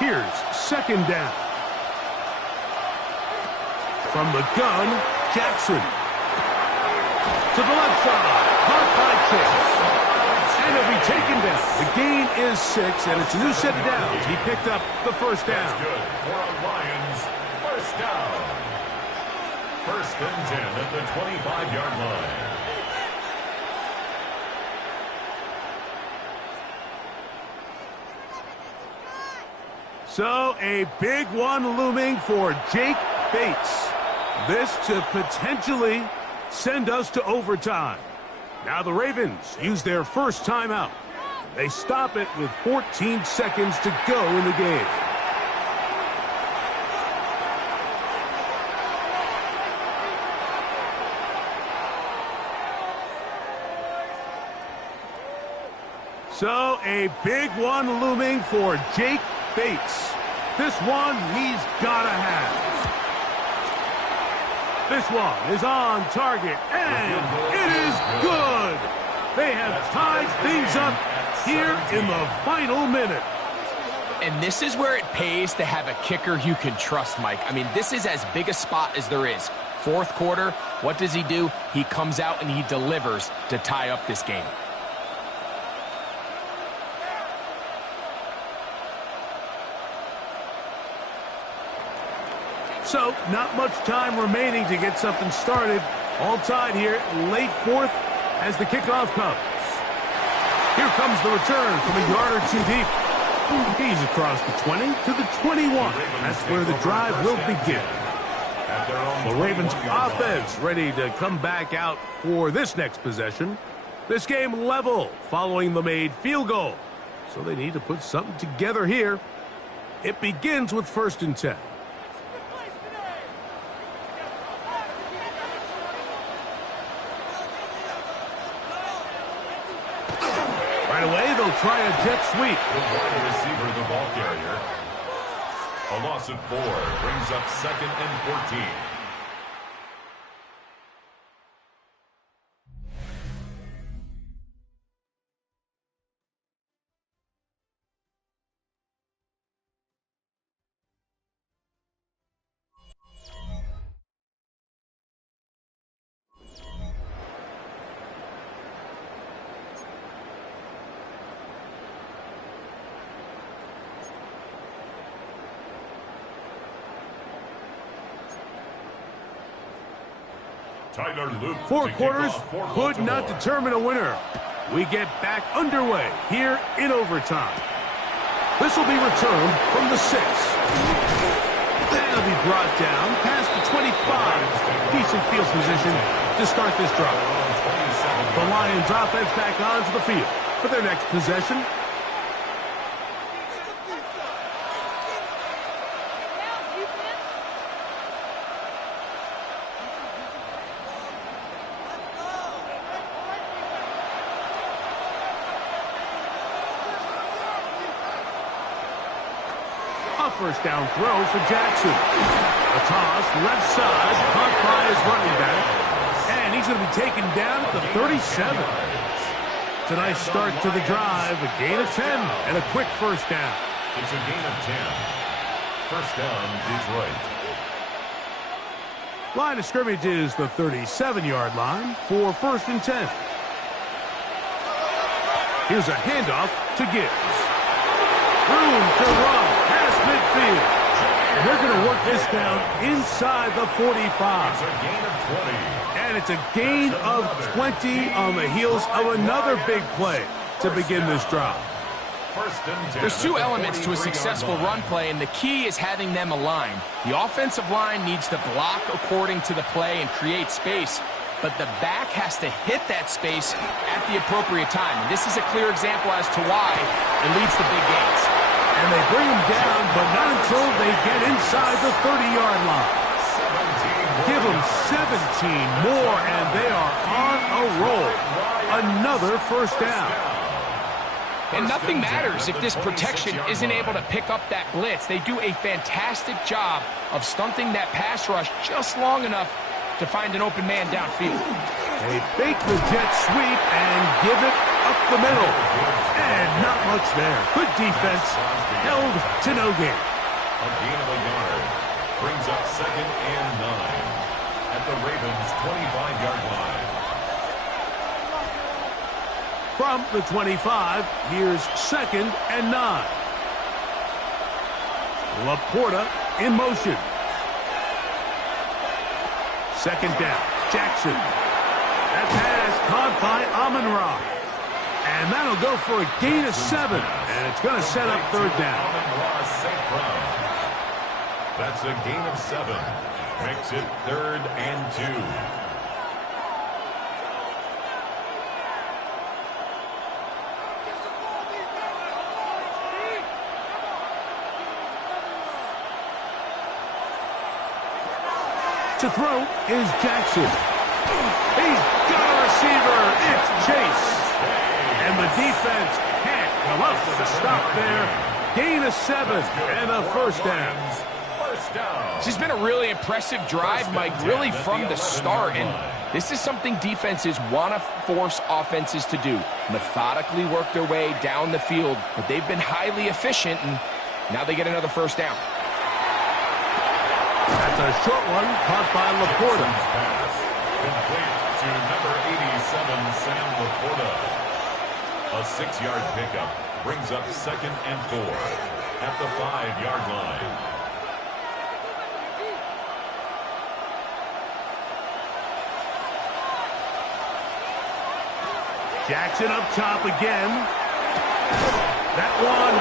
Here's 2nd down. From the gun, Jackson. To the left side, caught by Chase. And he'll be taken down. The gain is 6, and it's a new set of downs. He picked up the 1st down. That's good for a Lions 1st down. First and 10 at the 25-yard line. So a big one looming for Jake Bates. This to potentially send us to overtime. Now the Ravens use their first timeout. They stop it with 14 seconds to go in the game. So a big one looming for Jake Bates. This one he's got to have. This one is on target, and it is good. They have tied things up here in the final minute. And this is where it pays to have a kicker you can trust, Mike. I mean, this is as big a spot as there is. Fourth quarter, what does he do? He comes out and he delivers to tie up this game. So, not much time remaining to get something started. All tied here, late fourth, as the kickoff comes. Here comes the return from a yard or two deep. He's across the 20 to the 21. That's where the drive will begin. The Ravens offense ready to come back out for this next possession. This game level following the made field goal. So they need to put something together here. It begins with 1st and 10. Try a jet sweep. The wide receiver, the ball carrier. A loss of 4 brings up 2nd and 14. Four quarters could not determine a winner. We get back underway here in overtime. This will be returned from the 6. That'll be brought down past the 25. Decent field position to start this drive. The Lions offense back onto the field for their next possession. First down throw for Jackson. A toss, left side, caught by his running back. And he's going to be taken down at the 37. It's a nice start to the drive. A gain of 10 and a quick first down. It's a gain of 10. First down, Detroit. Line of scrimmage is the 37-yard line for 1st and 10. Here's a handoff to Gibbs. Room to run. Midfield. And they're going to work this down inside the 45. It's a gain of 20. And it's a gain of 20 on the heels of another big play to begin this drive. There's 2 elements to a successful run play, and the key is having them aligned. The offensive line needs to block according to the play and create space, but the back has to hit that space at the appropriate time. And this is a clear example as to why it leads to big gains. And they bring them down, but not until they get inside the 30-yard line. Give them 17 more, and they are on a roll. Another first down. And nothing matters if this protection isn't able to pick up that blitz. They do a fantastic job of stunting that pass rush just long enough to find an open man downfield. They fake the jet sweep and give it up the middle. And not much there. Good defense. Held to no gain. A gain of a yard. Brings up 2nd and 9 at the Ravens' 25-yard line. From the 25, here's 2nd and 9. Laporta in motion. Second down. Jackson. That pass caught by Amon-Ra. And that'll go for a gain of 7. And it's going to set up third down. That's a gain of 7. Makes it 3rd and 2. To throw is Jackson. He's got a receiver. It's Chase. And the defense can't come up with a stop there. Gain of 7 and a first down. This has been a really impressive drive, Mike, really from the start. And this is something defenses want to force offenses to do. Methodically work their way down the field. But they've been highly efficient, and now they get another first down. That's a short one caught by Laporta. Pass complete to number 87, Sam Laporta. A 6-yard pickup brings up 2nd and 4 at the 5-yard line. Jackson up top again. That one,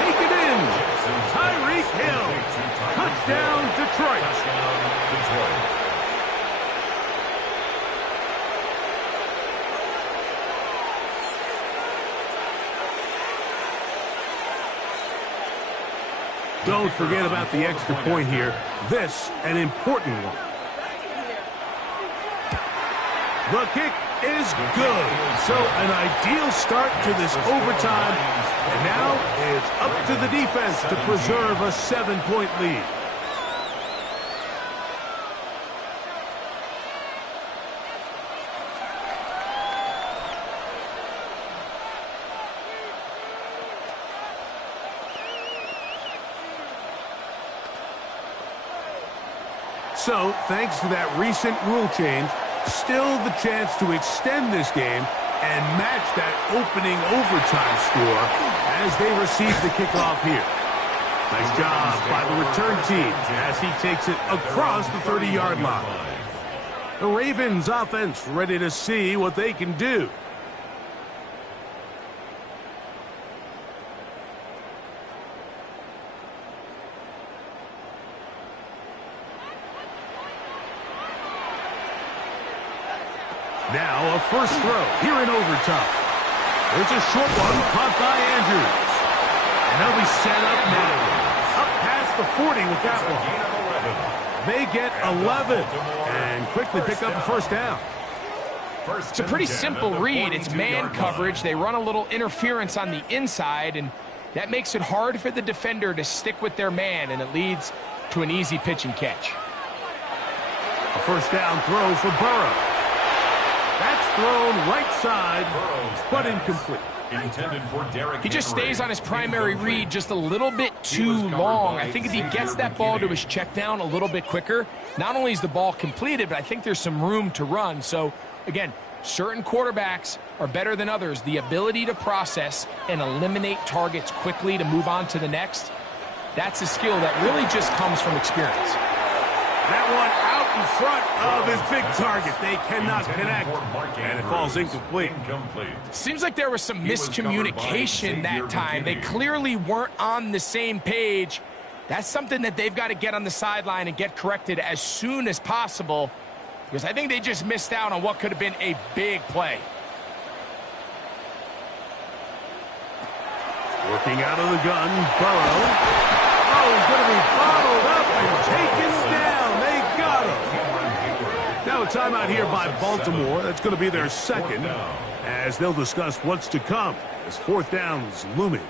take it in. Tyreek Hill. Touchdown, Detroit. Don't forget about the extra point here. This, an important one. The kick is good. So an ideal start to this overtime. And now it's up to the defense to preserve a 7-point lead. So, thanks to that recent rule change, still the chance to extend this game and match that opening overtime score as they receive the kickoff here. Nice job by the return team as he takes it across the 30-yard line. The Ravens offense ready to see what they can do. Now a first throw here in overtime. There's a short one caught by Andrews. And they'll be set up now. Up past the 40 with that one. They get 11 and quickly pick up a first down. It's a pretty simple read. It's man coverage. They run a little interference on the inside, and that makes it hard for the defender to stick with their man, and it leads to an easy pitch and catch. A first down throw for Burrow. That's thrown right side, but incomplete. Intended for Derrick He just Henry. stays on his primary read just a little bit too long. I think if he gets that ball to his check down a little bit quicker, not only is the ball completed, but I think there's some room to run. So, again, certain quarterbacks are better than others. The ability to process and eliminate targets quickly to move on to the next, that's a skill that really just comes from experience. That one out in front of his big target. They cannot connect, and it falls incomplete. Seems like there was some miscommunication that time. They clearly weren't on the same page. That's something that they've got to get on the sideline and get corrected as soon as possible, because I think they just missed out on what could have been a big play. Working out of the gun, Burrow. Oh, he's going to be bottled up and taken down. They got him. Now a timeout here by Baltimore. That's going to be their second, as they'll discuss what's to come as fourth down is looming.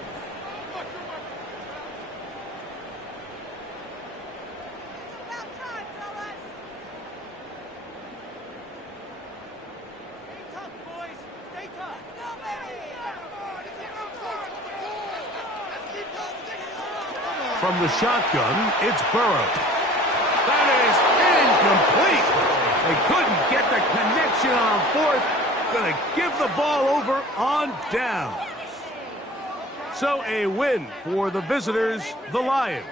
From the shotgun, it's Burrow. That is incomplete. They couldn't get the connection on fourth. Going to give the ball over on down. So a win for the visitors, the Lions.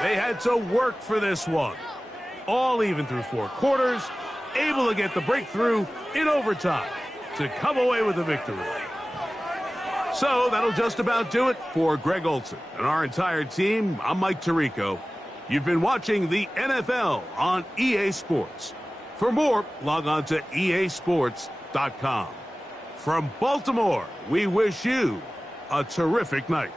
They had to work for this one. all even through 4 quarters, able to get the breakthrough in overtime to come away with a victory. So that'll just about do it for Greg Olsen and our entire team. I'm Mike Tirico. You've been watching the NFL on EA Sports. For more, log on to easports.com. From Baltimore, we wish you a terrific night.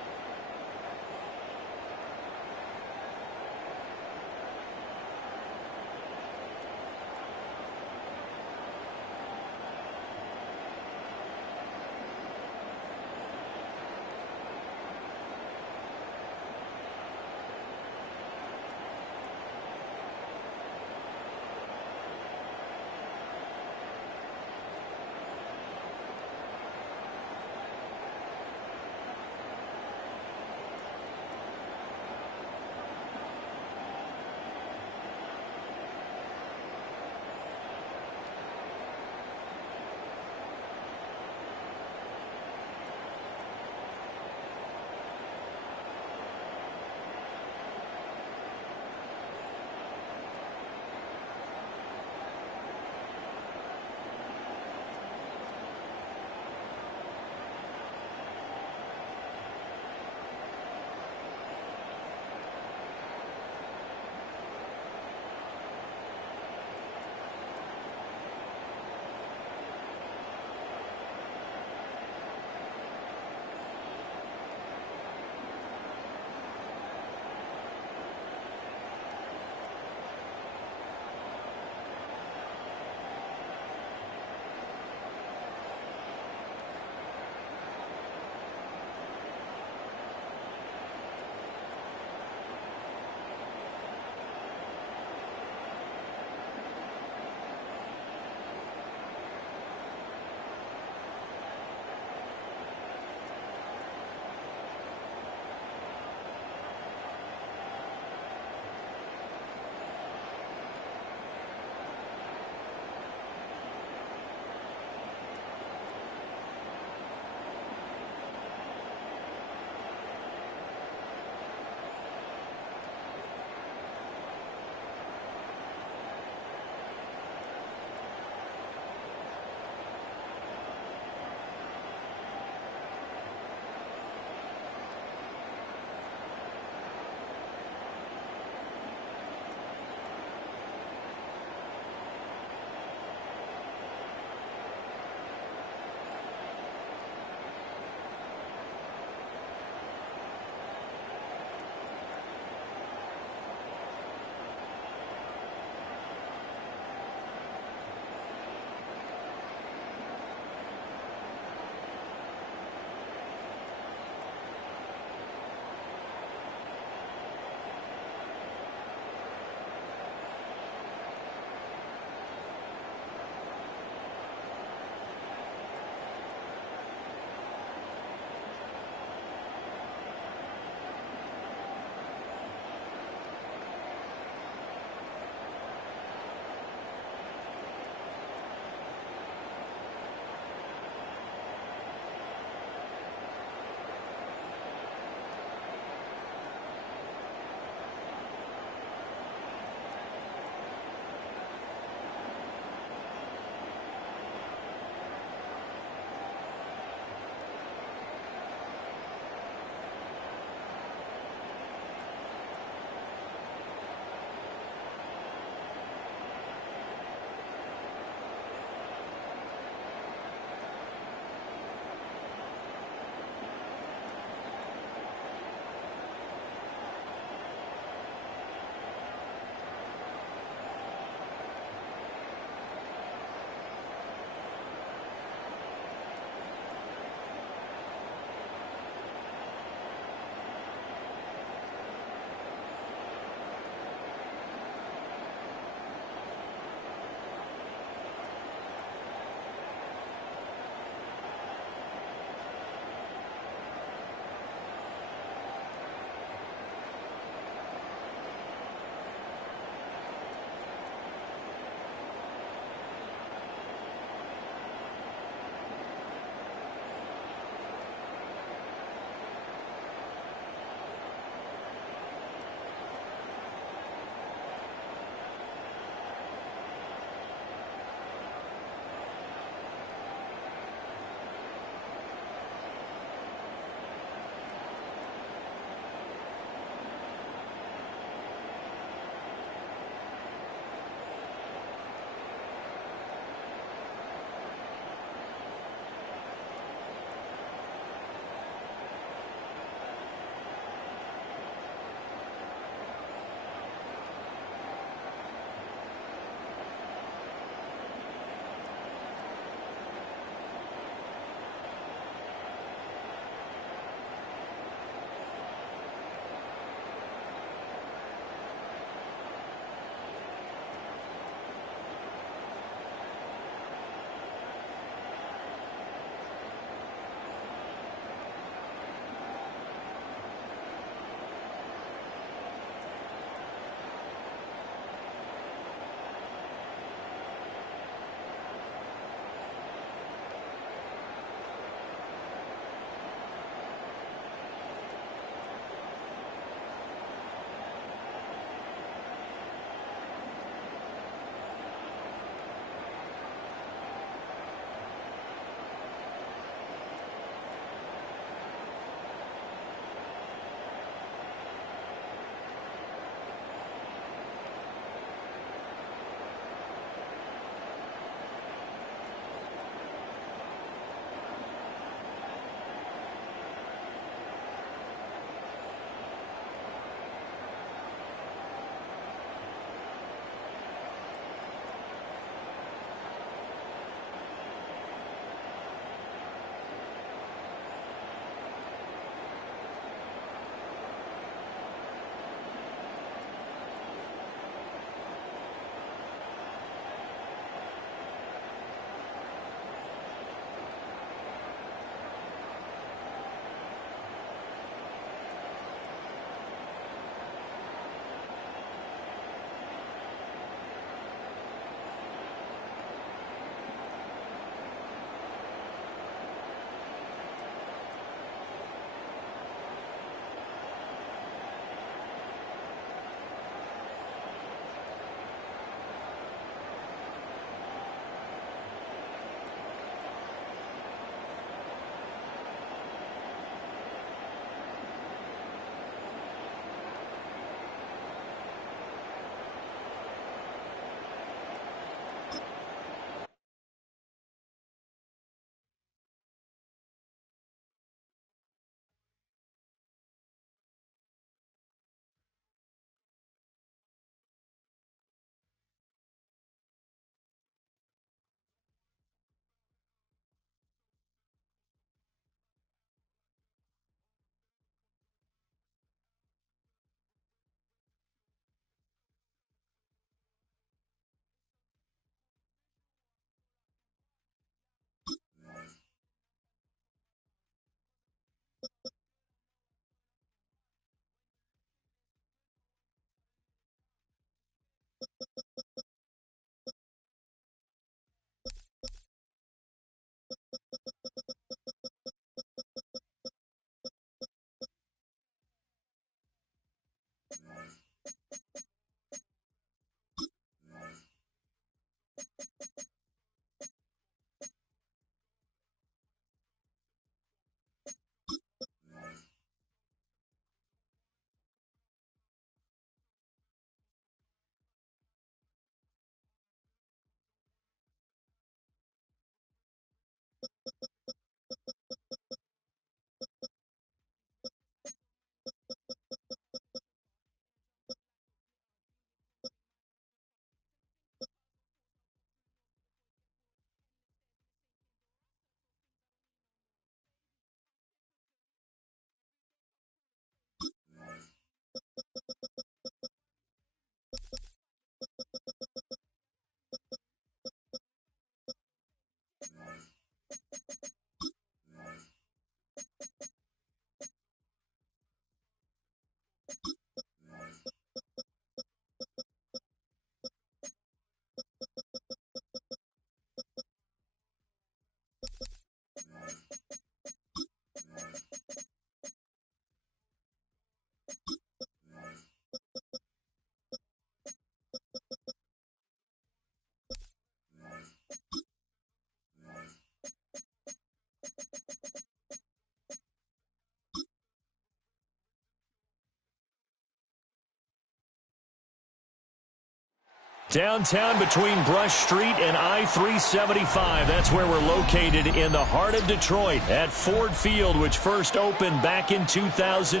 Downtown between Brush Street and I-375. That's where we're located in the heart of Detroit at Ford Field, which first opened back in 2002.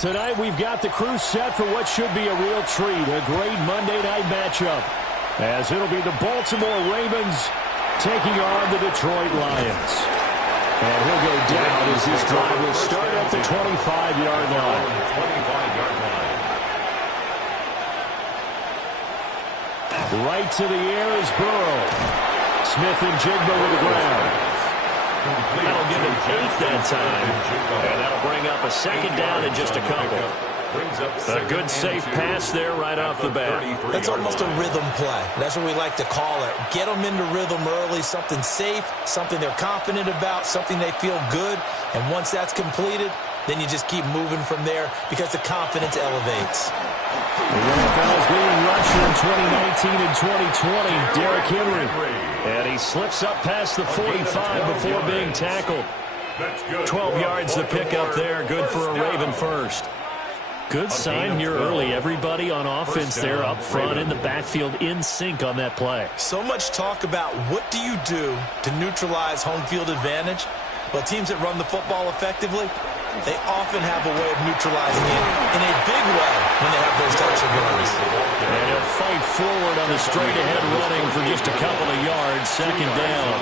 Tonight we've got the crew set for what should be a real treat, a great Monday night matchup, as it'll be the Baltimore Ravens taking on the Detroit Lions. And he'll go down as this drive will start at the 25-yard line. 25-yard line. Right to the air is Burrow. Smith and Jigba with the ground. That'll give him 8 that time. And that'll bring up a second down in just a couple. A good safe pass there right off the bat. That's almost a rhythm play. That's what we like to call it. Get them into rhythm early, something safe, something they're confident about, something they feel good. And once that's completed, then you just keep moving from there because the confidence elevates. The NFL's leading rusher in 2019 and 2020, Derrick Henry. And he slips up past the 45 before being tackled. 12 yards to pick up there. Good for a Raven first. Good sign here early. Everybody on offense there up front in the backfield in sync on that play. So much talk about what do you do to neutralize home field advantage. Well, teams that run the football effectively, they often have a way of neutralizing it in a big way when they have those types of runs. And he'll fight forward on the straight-ahead running for just a couple of yards. Second down.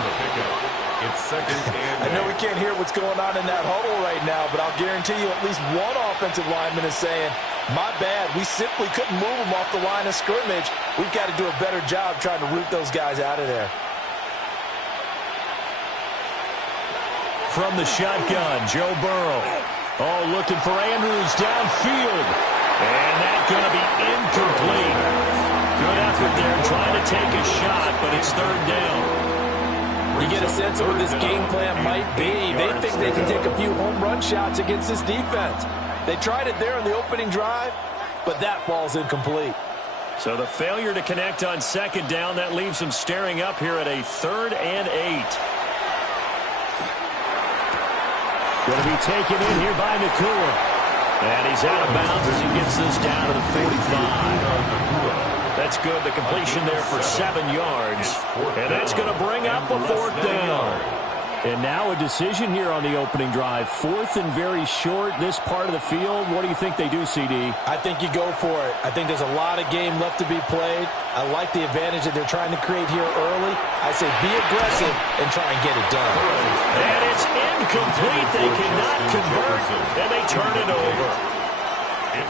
It's second and I know we can't hear what's going on in that huddle right now, but I'll guarantee you at least one offensive lineman is saying, my bad, we simply couldn't move them off the line of scrimmage. We've got to do a better job trying to root those guys out of there. From the shotgun, Joe Burrow. Oh, looking for Andrews downfield. And that's going to be incomplete. Good effort there trying to take a shot, but it's third down. You get a sense of what this game plan might be. They think they can take a few home run shots against this defense. They tried it there in the opening drive, but that ball's incomplete. So the failure to connect on second down, that leaves them staring up here at a 3rd and 8. Going to be taken in here by Nakua. And he's out of bounds as he gets this down to the 45. That's good. The completion there for 7 yards. And that's going to bring up a 4th down. And now a decision here on the opening drive. 4th and very short, this part of the field. What do you think they do, CD? I think you go for it. I think there's a lot of game left to be played. I like the advantage that they're trying to create here early. I say be aggressive and try and get it done. And it's incomplete. They cannot convert, and they turn it over.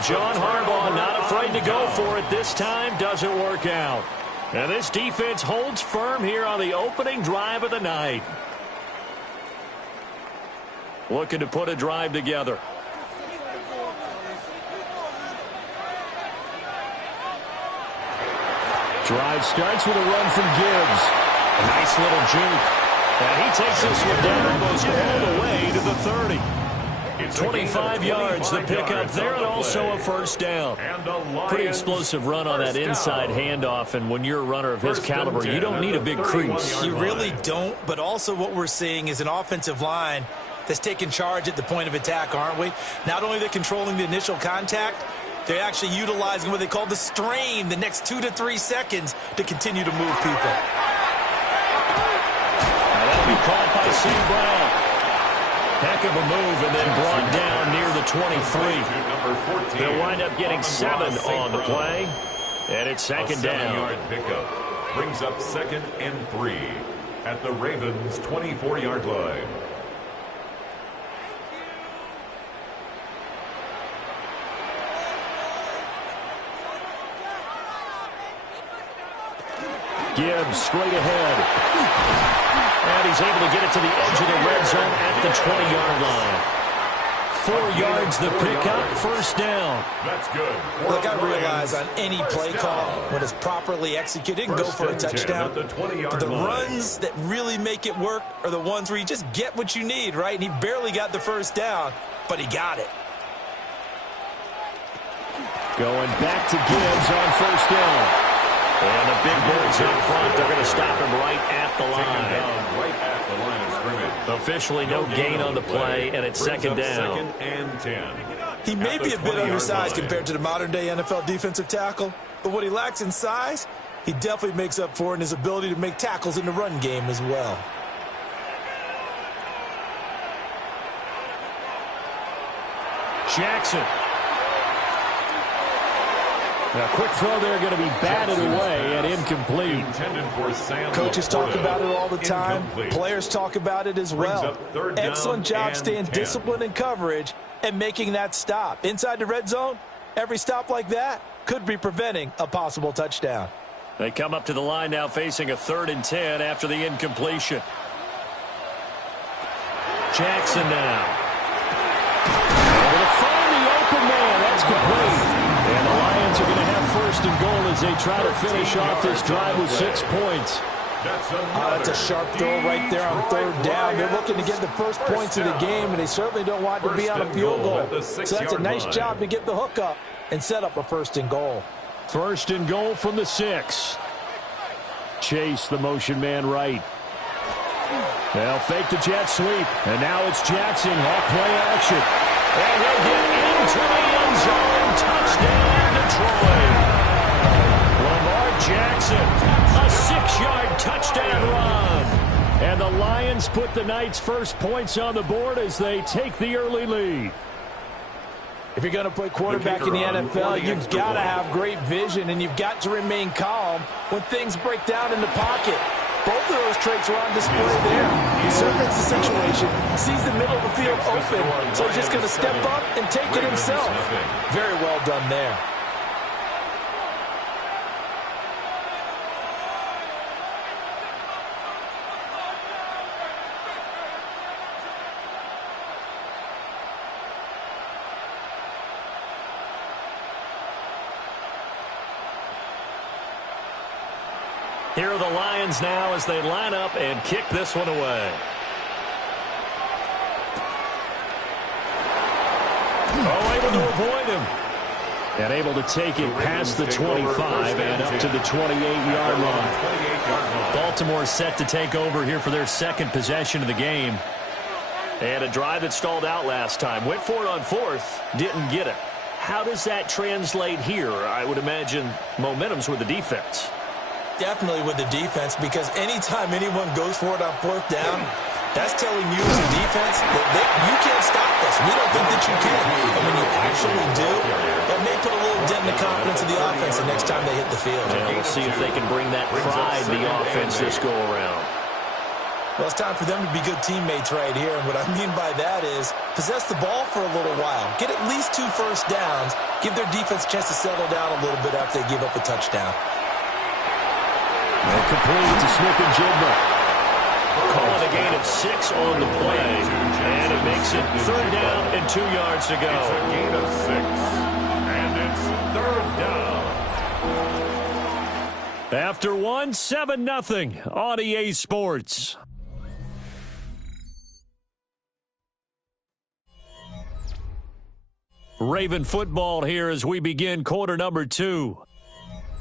John Harbaugh not afraid to go for it this time. Doesn't work out. And this defense holds firm here on the opening drive of the night. Looking to put a drive together. Drive starts with a run from Gibbs. A nice little juke. And he takes this one down almost all the way to the 30. 25 yards, the pickup there, and also a first down. Pretty explosive run on that inside handoff, and when you're a runner of his caliber, you don't need a big crease. You really don't, but also what we're seeing is an offensive line that's taking charge at the point of attack, aren't we? Not only are they controlling the initial contact, they're actually utilizing what they call the strain, the next 2 to 3 seconds, to continue to move people. That'll be caught by St. Brown. Heck of a move, and then brought down near the 23. They'll wind up getting 7 on the play, and it's second down. 7-yard pickup brings up 2nd and 3 at the Ravens' 24-yard line. Gibbs straight ahead. And he's able to get it to the edge of the red zone at the 20-yard line. 4 yards the pickup, first down. That's good. Look, I realize on any play call, when it's properly executed, and go for a touchdown. But the runs that really make it work are the ones where you just get what you need, right? And he barely got the first down, but he got it. Going back to Gibbs on first down. And the big birds up front, they're going to stop him right at the line. Right at the line of scrimmage. Officially no gain on the play, and it's second down. 2nd and 10. He may be a bit undersized compared to the modern-day NFL defensive tackle, but what he lacks in size, he definitely makes up for in his ability to make tackles in the run game as well. Jackson. A quick throw there going to be batted away and incomplete. Coaches talk about it all the time. Players talk about it as well. Excellent job staying disciplined in coverage and making that stop. Inside the red zone, every stop like that could be preventing a possible touchdown. They come up to the line now facing a 3rd and 10 after the incompletion. Jackson now. Able to find the open man. That's complete. And the Lions are going to have 1st and goal as they try to finish off this drive with 6 points. That's a sharp throw right there on 3rd down. They're looking to get the first points of the game, and they certainly don't want to be on a field goal. So that's a nice job to get the hook up and set up a 1st and goal. 1st and goal from the 6. Chase, the motion man right. They'll fake the jet sweep, and now it's Jackson off play action. And he'll get into the end zone. Touchdown, Detroit. Lamar Jackson, a 6-yard touchdown run. And the Lions put the Knights' first points on the board as they take the early lead. If you're going to play quarterback in the NFL, you've got to have great vision, and you've got to remain calm when things break down in the pocket. Both of those traits are on display there. He surveys the situation, sees the middle of the field open, so he's just going to step up and take it himself. Very well done there. Here are the Lions now as they line up and kick this one away. Oh, able to avoid him. And able to take it past the 25 and up to the 28-yard line. Baltimore set to take over here for their 2nd possession of the game. And a drive that stalled out last time. Went for it on 4th, didn't get it. How does that translate here? I would imagine momentum's with the defense. Definitely with the defense, because anytime anyone goes for it on 4th down, that's telling you as a defense that you can't stop us. We don't think that you can. And when you actually do, that may put a little dent in the confidence of the offense the next time they hit the field. Yeah, we'll see if they can bring that pride to the offense this go around. Well, it's time for them to be good teammates right here. And what I mean by that is possess the ball for a little while. Get at least 2 first downs. Give their defense a chance to settle down a little bit after they give up a touchdown. And complete to Smith-Njigba. Calling a gain of 6 on the play. And it makes it 3rd down and 2 yards to go. It's a gain of 6. And it's 3rd down. After 1, 7-0 on EA Sports. Raven football here as we begin quarter number 2.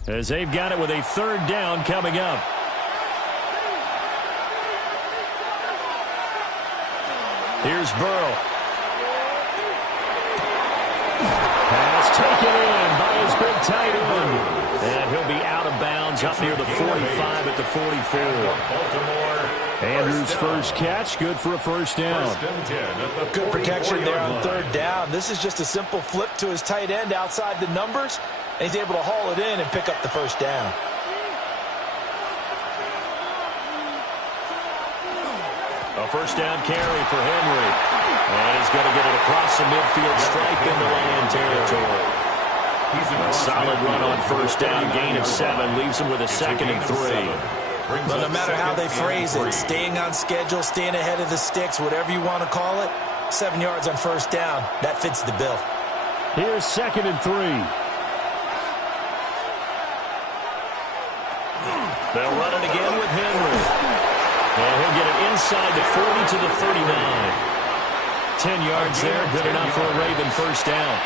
As they've got it with a third down coming up. Here's Burrow. Pass taken in by his big tight end. And he'll be out of bounds up near the 45 at the 44. Andrews' first catch, good for a first down. Good protection there on third down. This is just a simple flip to his tight end outside the numbers, and he's able to haul it in and pick up the first down. A first down carry for Henry. And he's going to get it across the midfield stripe into Lion territory. A solid run on first down, gain of 7, leaves him with a 2nd and 3. But no matter how they phrase it, staying on schedule, staying ahead of the sticks, whatever you want to call it, 7 yards on first down, that fits the bill. Here's 2nd and 3. They'll run it again with Henry. And he'll get it inside the 40 to the 39. 10 yards there, good enough for a Raven first down.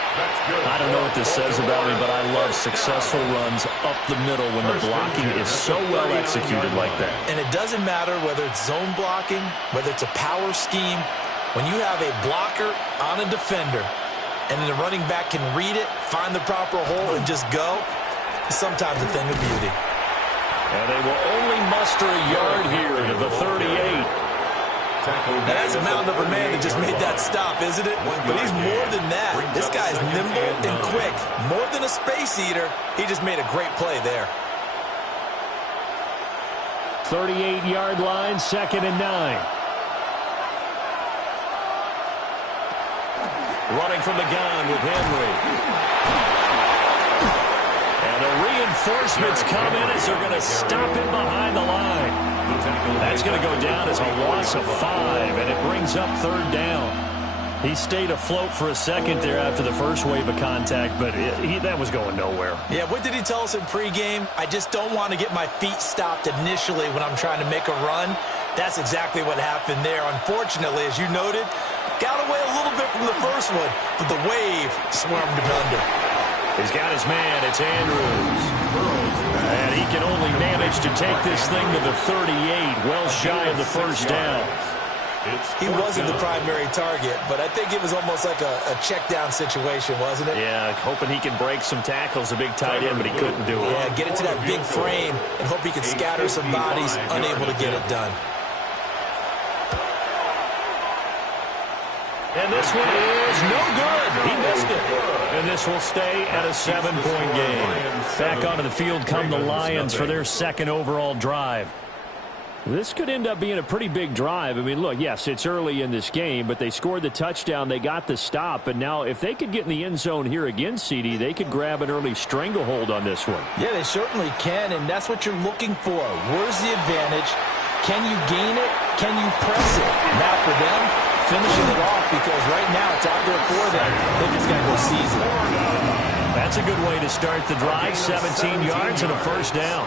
I don't know what this says about me, but I love successful runs up the middle when the blocking is so well executed like that. And it doesn't matter whether it's zone blocking, whether it's a power scheme. When you have a blocker on a defender, and then the running back can read it, find the proper hole, and just go, it's sometimes a thing of beauty. And they will only muster a yard here to the 38. Now that's a mountain of a man that just made that stop, isn't it? But he's more than that. This guy is nimble and quick. More than a space eater, he just made a great play there. 38-yard line, 2nd and 9. Running from the gun with Henry. And the reinforcements come in as they're going to stop him behind the line. That's going to go down as a loss of 5, and it brings up third down. He stayed afloat for a second there after the first wave of contact, but that was going nowhere. Yeah, what did he tell us in pregame? I just don't want to get my feet stopped initially when I'm trying to make a run. That's exactly what happened there. Unfortunately, as you noted, got away a little bit from the first one, but the wave swarmed him under. He's got his man. It's Andrews. And he can only manage to take this thing to the 38, well shy of the first down. He wasn't the primary target, but I think it was almost like a check-down situation, wasn't it? Yeah, hoping he can break some tackles, a big tight end, but he couldn't do it. Yeah, get into that big frame and hope he can scatter some bodies, unable to get it done. And this one is no good. He missed it. And this will stay at a 7-point game. Back onto the field come the Lions for their second overall drive. This could end up being a pretty big drive. I mean, look, yes, it's early in this game, but they scored the touchdown. They got the stop. And now if they could get in the end zone here again, CD, they could grab an early stranglehold on this one. Yeah, they certainly can, and that's what you're looking for. Where's the advantage? Can you gain it? Can you press it? Now for them, finishing it off, because right now it's out there for them. They just got to go seize it. That's a good way to start the drive. 17 yards and a first down.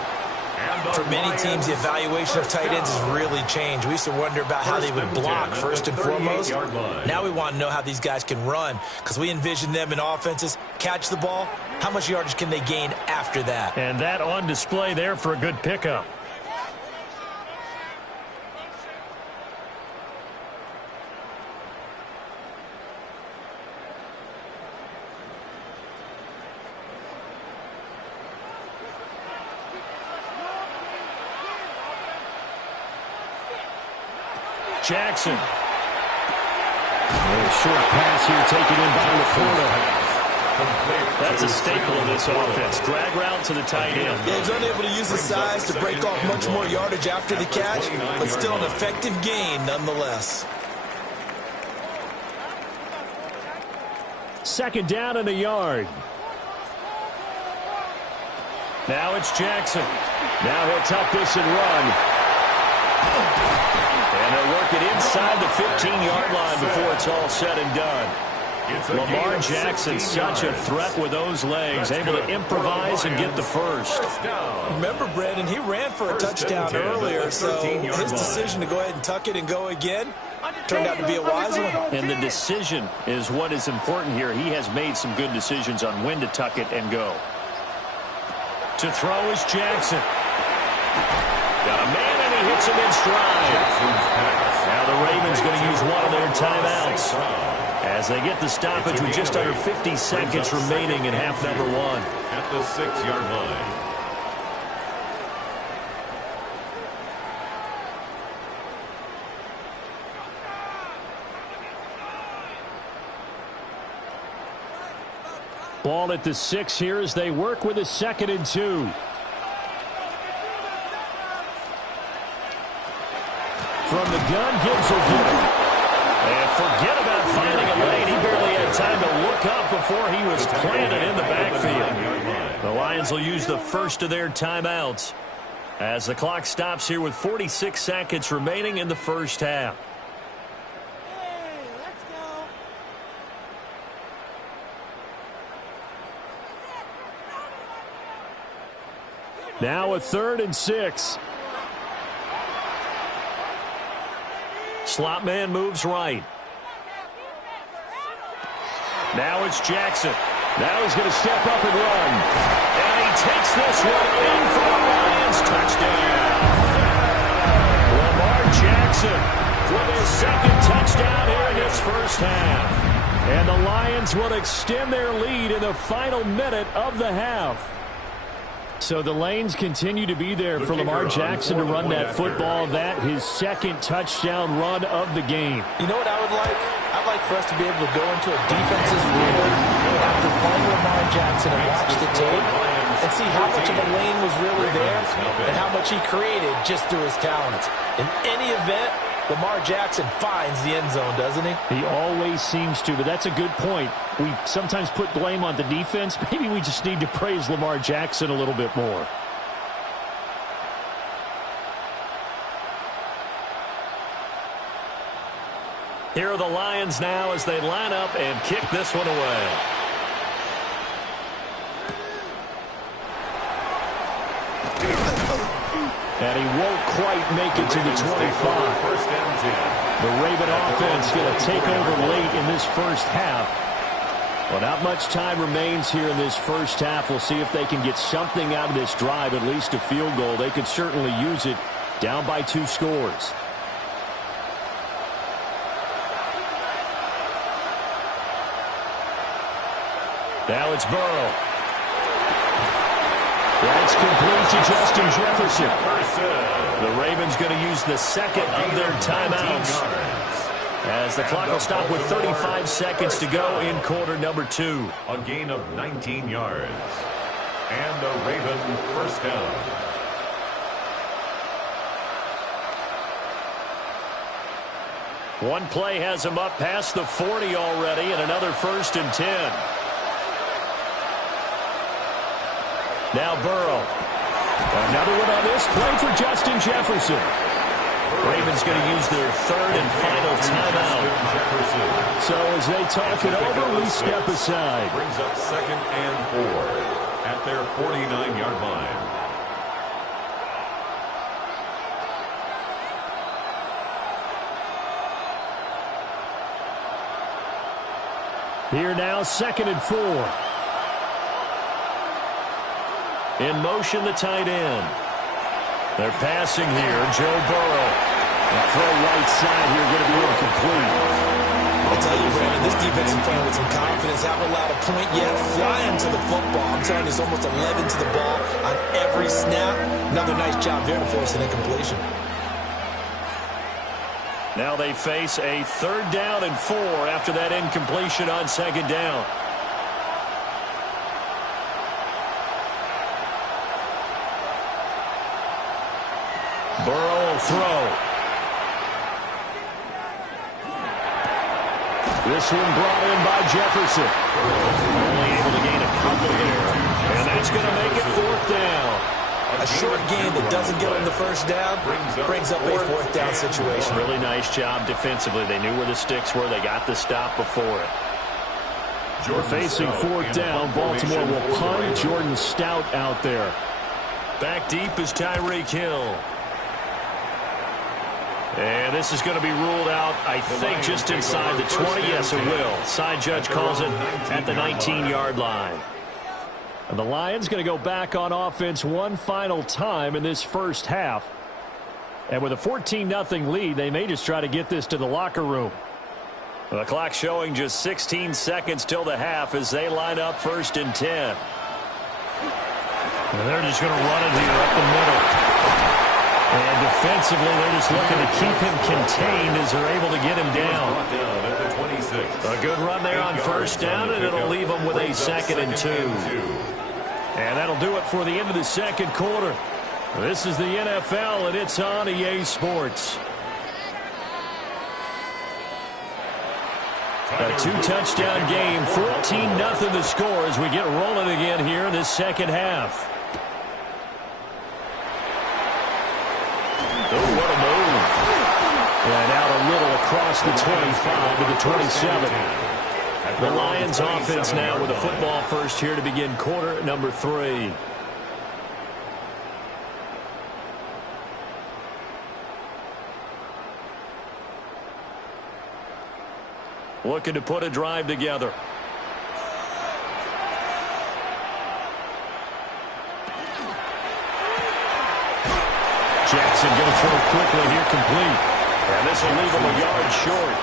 For many teams, the evaluation of tight ends has really changed. We used to wonder about how they would block first and foremost. Now we want to know how these guys can run, because we envision them in offenses catch the ball. How much yardage can they gain after that? And that on display there for a good pickup. Jackson. A short pass here taken in by Laporta. That's a staple of this offense. Drag route to the tight end. Yeah, he's unable to use his size to break off much more yardage after the catch, but still an effective gain nonetheless. Second down and a yard. Now it's Jackson. Now he'll tuck this and run. And they'll work it inside the 15-yard line before it's all said and done. Lamar Jackson, such a threat with those legs, able to improvise and get the first. Remember, Brandon, he ran for a touchdown earlier, so his decision to go ahead and tuck it and go again, Turned out to be a wise one. And the decision is what is important here. He has made some good decisions on when to tuck it and go. To throw is Jackson. Got a man, and he hits him in stride. Now the Ravens going to use one of their timeouts as they get the stoppage with just under 50 seconds remaining in half number one. At the 6-yard line. Ball at the 6 here as they work with a 2nd and 2. From the gun, Gibbs will get it. And forget about finding a lane. He barely had time to look up before he was planted in the backfield. The Lions will use the first of their timeouts as the clock stops here with 46 seconds remaining in the first half. Now a 3rd and 6. Slot man moves right. Now it's Jackson. Now he's going to step up and run. And he takes this one in for the Lions. Touchdown. Lamar Jackson with his 2nd touchdown here in this first half. And the Lions will extend their lead in the final minute of the half. So the lanes continue to be there for Lamar Jackson to run that football. That his 2nd touchdown run of the game. You know what I would like? I'd like for us to be able to go into a defense's room after playing Lamar Jackson and watch the tape and see how much of a lane was really there and how much he created just through his talents. In any event, Lamar Jackson finds the end zone, doesn't he? He always seems to, but that's a good point. We sometimes put blame on the defense. Maybe we just need to praise Lamar Jackson a little bit more. Here are the Lions now as they line up and kick this one away. And he won't quite make it to the 25. The Raven offense going to take over late in this first half. Well, not much time remains here in this first half. We'll see if they can get something out of this drive, at least a field goal. They could certainly use it down by 2 scores. Now it's Burrow. That's complete to Justin Jefferson. The Ravens going to use the 2nd of their timeouts as the clock will stop with 35 seconds to go in quarter number 2. A gain of 19 yards. And a Raven first down. One play has him up past the 40 already, and another 1st and 10. Now Burrow. Another one on this play for Justin Jefferson. Ravens going to use their 3rd and final timeout. So as they talk it over, we step aside. Brings up 2nd and 4 at their 49-yard line. Here now, 2nd and 4. In motion, the tight end. They're passing here. Joe Burrow. The throw right side here going to be incomplete. I'll tell you, Brandon, this defense is playing with some confidence. Haven't allowed a point yet. Flying to the football. I'm telling you, it's almost 11 to the ball on every snap. Another nice job there to force an incompletion. Now they face a 3rd down and 4 after that incompletion on 2nd down. Burrow will throw. This one brought in by Jefferson. Only able to gain a couple there. And that's going to make it 4th down. A short gain that doesn't get on the first down brings up a 4th down situation. Really nice job defensively. They knew where the sticks were. They got the stop before it. We're facing 4th down. Baltimore will punt. Jordan Stout out there. Back deep is Tyreek Hill. And this is going to be ruled out, I think, just inside the 20. Yes, it will. Side judge calls it at the 19-yard line. And the Lions going to go back on offense one final time in this first half. And with a 14-0 lead, they may just try to get this to the locker room. The clock showing just 16 seconds till the half as they line up 1st and 10. And they're just going to run it here up the middle. And defensively, they're just looking to keep him contained as they're able to get him down. A good run there on 1st down, and it'll leave them with a 2nd and 2. And that'll do it for the end of the second quarter. This is the NFL, and it's on EA Sports. A 2-touchdown game, 14-0 the score as we get rolling again here in this second half. Oh, what a move. And out a little across the 25 to the 27. The Lions offense now with a football first here to begin quarter number 3. Looking to put a drive together. Jackson going to throw quickly here, complete. And this will leave him a yard short.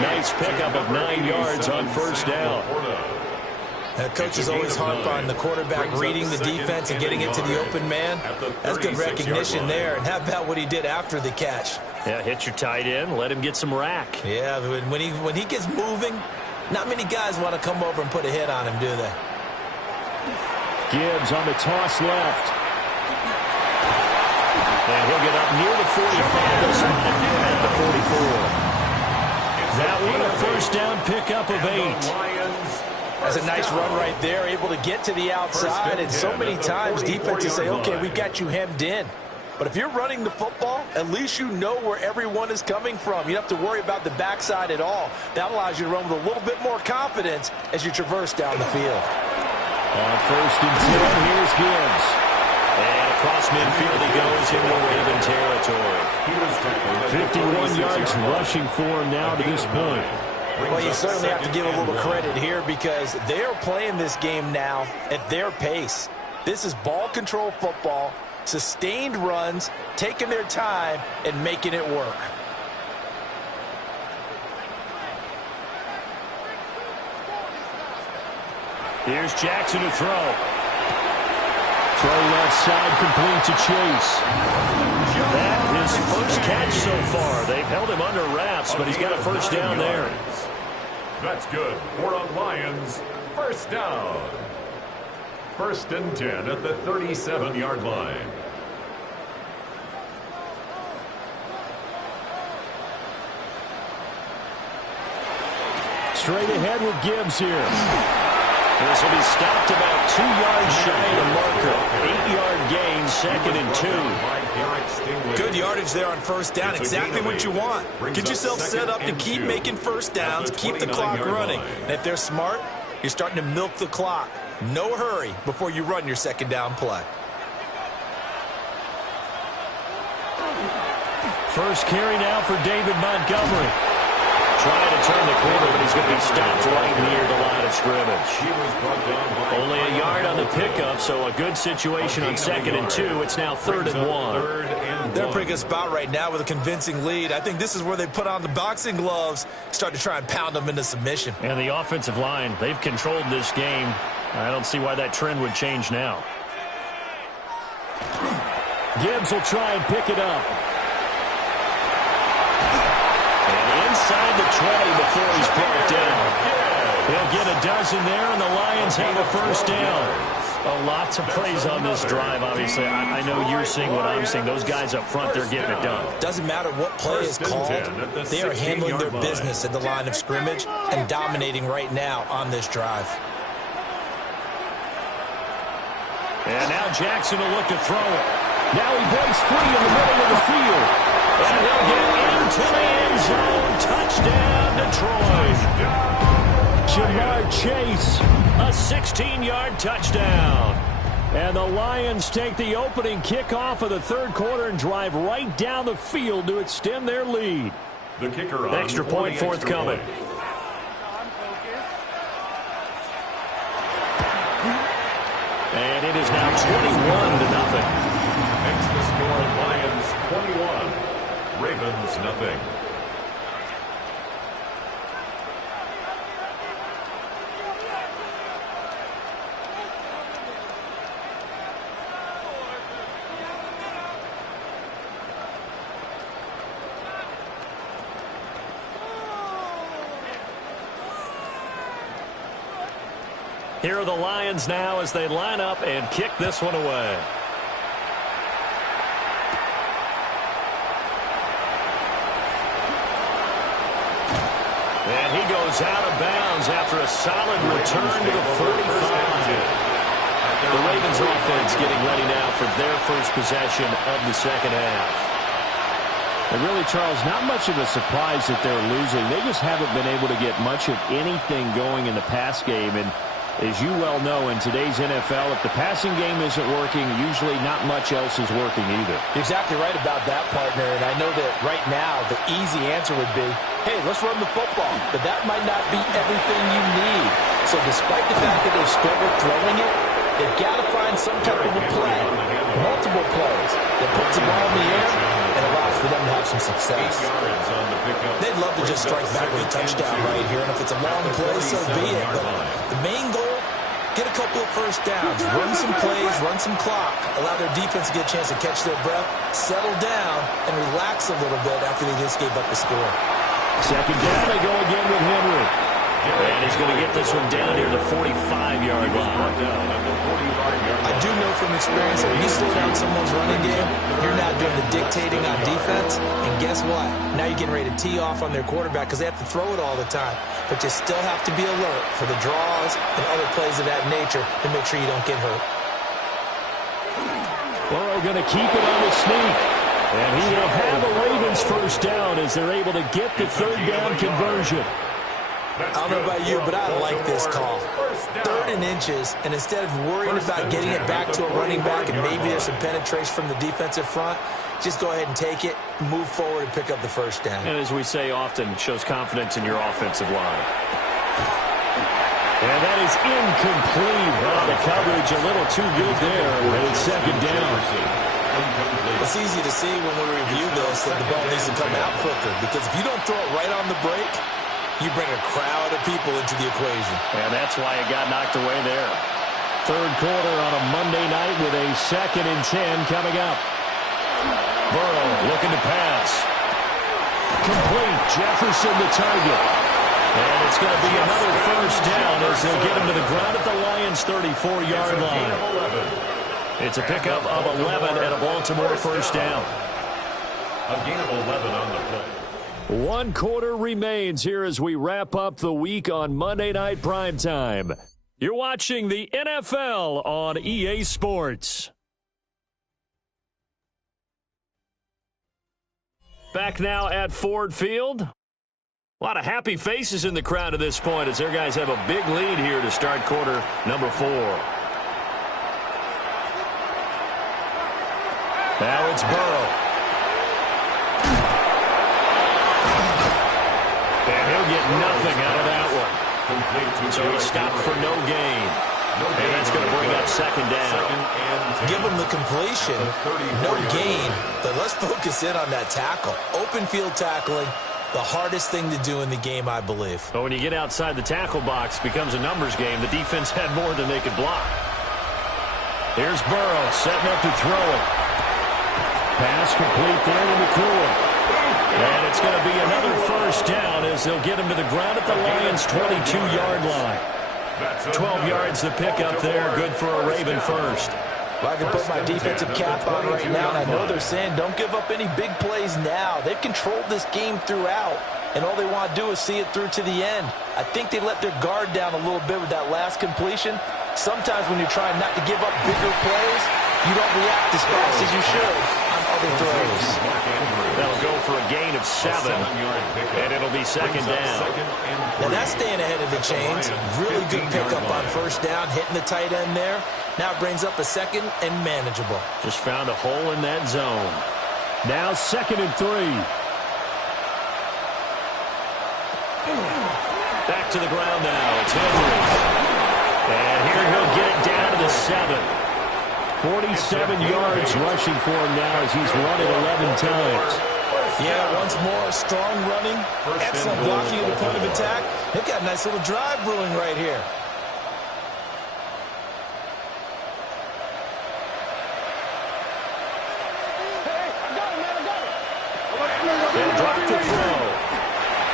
Nice pickup of 9 yards on 1st down. Coaches always harp on the quarterback reading the defense and getting it to the open man. That's good recognition there. And how about what he did after the catch? Yeah, hit your tight end, let him get some rack. Yeah, when he gets moving, not many guys want to come over and put a hit on him, do they? Gibbs on the toss left. And he'll get up near the 45. They'll spot him at the 44. That one a 1st down pickup of 8. That's a nice run right there, able to get to the outside. And so many times defenses say, okay, we've got you hemmed in. But if you're running the football, at least you know where everyone is coming from. You don't have to worry about the backside at all. That allows you to run with a little bit more confidence as you traverse down the field. On 1st and 10, here's Gibbs. And across midfield he goes into Raven territory. 51 yards rushing for him now to this point. Well, you certainly have to give a little credit here because they are playing this game now at their pace. This is ball control football, sustained runs, taking their time, and making it work. Here's Jackson to throw. Throw left side, complete to Chase. That his first catch so far. They've held him under wraps, but he's got a 1st down there. That's good for a Lions 1st down. 1st and 10 at the 37-yard line. Straight ahead with Gibbs here. This will be stopped about 2 yards shy of the marker. 8-yard gain, 2nd and 2. Good yardage there on 1st down. Exactly what you want. Get yourself set up to keep making 1st downs, keep the clock running. And if they're smart, you're starting to milk the clock. No hurry before you run your 2nd down play. First carry now for David Montgomery. Trying to turn the corner, but he's going to be stopped right near the line of scrimmage. Only a yard on the pickup, so a good situation on 2nd and 2. It's now 3rd and 1. They're in a pretty good spot right now with a convincing lead. I think this is where they put on the boxing gloves, start to try and pound them into submission. And the offensive line, they've controlled this game. I don't see why that trend would change now. Gibbs will try and pick it up. Inside the 20 before he's brought down. He'll get a dozen there, and the Lions have a 1st down. A lot to praise on this drive, obviously. I know you're seeing what I'm seeing. Those guys up front, they're getting it done. Doesn't matter what play is called. They are handling their business at the line of scrimmage and dominating right now on this drive. And now Jackson will look to throw it. Now he breaks free in the middle of the field. And he'll get into the end zone. Touchdown, Detroit. Jamar Chase, a 16-yard touchdown. And the Lions take the opening kickoff of the third quarter and drive right down the field to extend their lead. The kicker on extra point forthcoming. And it is now 21-0. Makes the score Lions 21, Ravens nothing. Here are the Lions now as they line up and kick this one away. And he goes out of bounds after a solid return to the 45. The Ravens offense getting ready now for their first possession of the second half. And really, Charles, not much of a surprise that they're losing. They just haven't been able to get much of anything going in the pass game. And as you well know, in today's NFL, if the passing game isn't working, usually not much else is working either. You're exactly right about that, partner. And I know that right now the easy answer would be, hey, let's run the football. But that might not be everything you need. So despite the fact that they've struggled throwing it, they've got to find some type of a play, multiple plays, that puts the ball in the air and allows for them to have some success. They'd love to just strike back with a touchdown right here, and if it's a long play, so be it. But the main goal, get a couple of first downs, run some plays, run some clock, allow their defense to get a chance to catch their breath, settle down, and relax a little bit after they just gave up the score. Second down, they go again with Henry. And he's going to get this one down near the 45-yard line. I do know from experience that when you slow down someone's running game, you're not doing the dictating on defense. And guess what? Now you're getting ready to tee off on their quarterback because they have to throw it all the time. But you still have to be alert for the draws and other plays of that nature to make sure you don't get hurt. Burrow going to keep it on the sneak. And he will have a Ravens first down as they're able to get the third down conversion. I don't know about you, but I like this call. 3rd and inches, and instead of worrying about getting it back to a running back and maybe there's some penetration from the defensive front, just go ahead and take it, move forward, and pick up the first down. And as we say often, it shows confidence in your offensive line. And that is incomplete. Well, the coverage a little too good there. And it's second down. It's easy to see when we review this that the ball needs to come out quicker, because if you don't throw it right on the break, you bring a crowd of people into the equation. And that's why it got knocked away there. Third quarter on a Monday night with a 2nd and 10 coming up. Burrow looking to pass. Complete. Jefferson the target. And it's going to be another first down as they'll get him to the ground at the Lions' 34-yard line. It's a pickup of 11 and a Baltimore first down. A gain of 11 on the play. 1 quarter remains here as we wrap up the week on Monday Night Primetime. You're watching the NFL on EA Sports. Back now at Ford Field. A lot of happy faces in the crowd at this point as their guys have a big lead here to start quarter number 4. Now it's Burrow. And he'll get nothing out of that one. So he stopped for no gain. And that's going to bring up second down. Give him the completion, no gain, but let's focus in on that tackle. Open field tackling, the hardest thing to do in the game, I believe. But when you get outside the tackle box, it becomes a numbers game. The defense had more than they could block. Here's Burrow setting up to throw it. Pass complete there to McCoy. And it's going to be another first down as they'll get him to the ground at the Lions' 22-yard line. 12 yards to pick up there. Good for a Raven first. Well, I can put my defensive cap on right now, and I know they're saying don't give up any big plays now. They've controlled this game throughout, and all they want to do is see it through to the end. I think they let their guard down a little bit with that last completion. Sometimes when you're trying not to give up bigger plays, you don't react as fast as you should on other throws. That'll go for a gain of 7, and it'll be second down. Now that's staying ahead of the chains. Really good pickup on first down, hitting the tight end there. Now it brings up a second and manageable. Just found a hole in that zone. Now 2nd and 3. Back to the ground now. It's Henry. And here he'll get it down to the 7. 47 yards rushing for him now as he's run it 11 times. Yeah, once more, strong running, excellent blocking at the point of attack. They've got a nice little drive brewing right here. They'll drop the throw.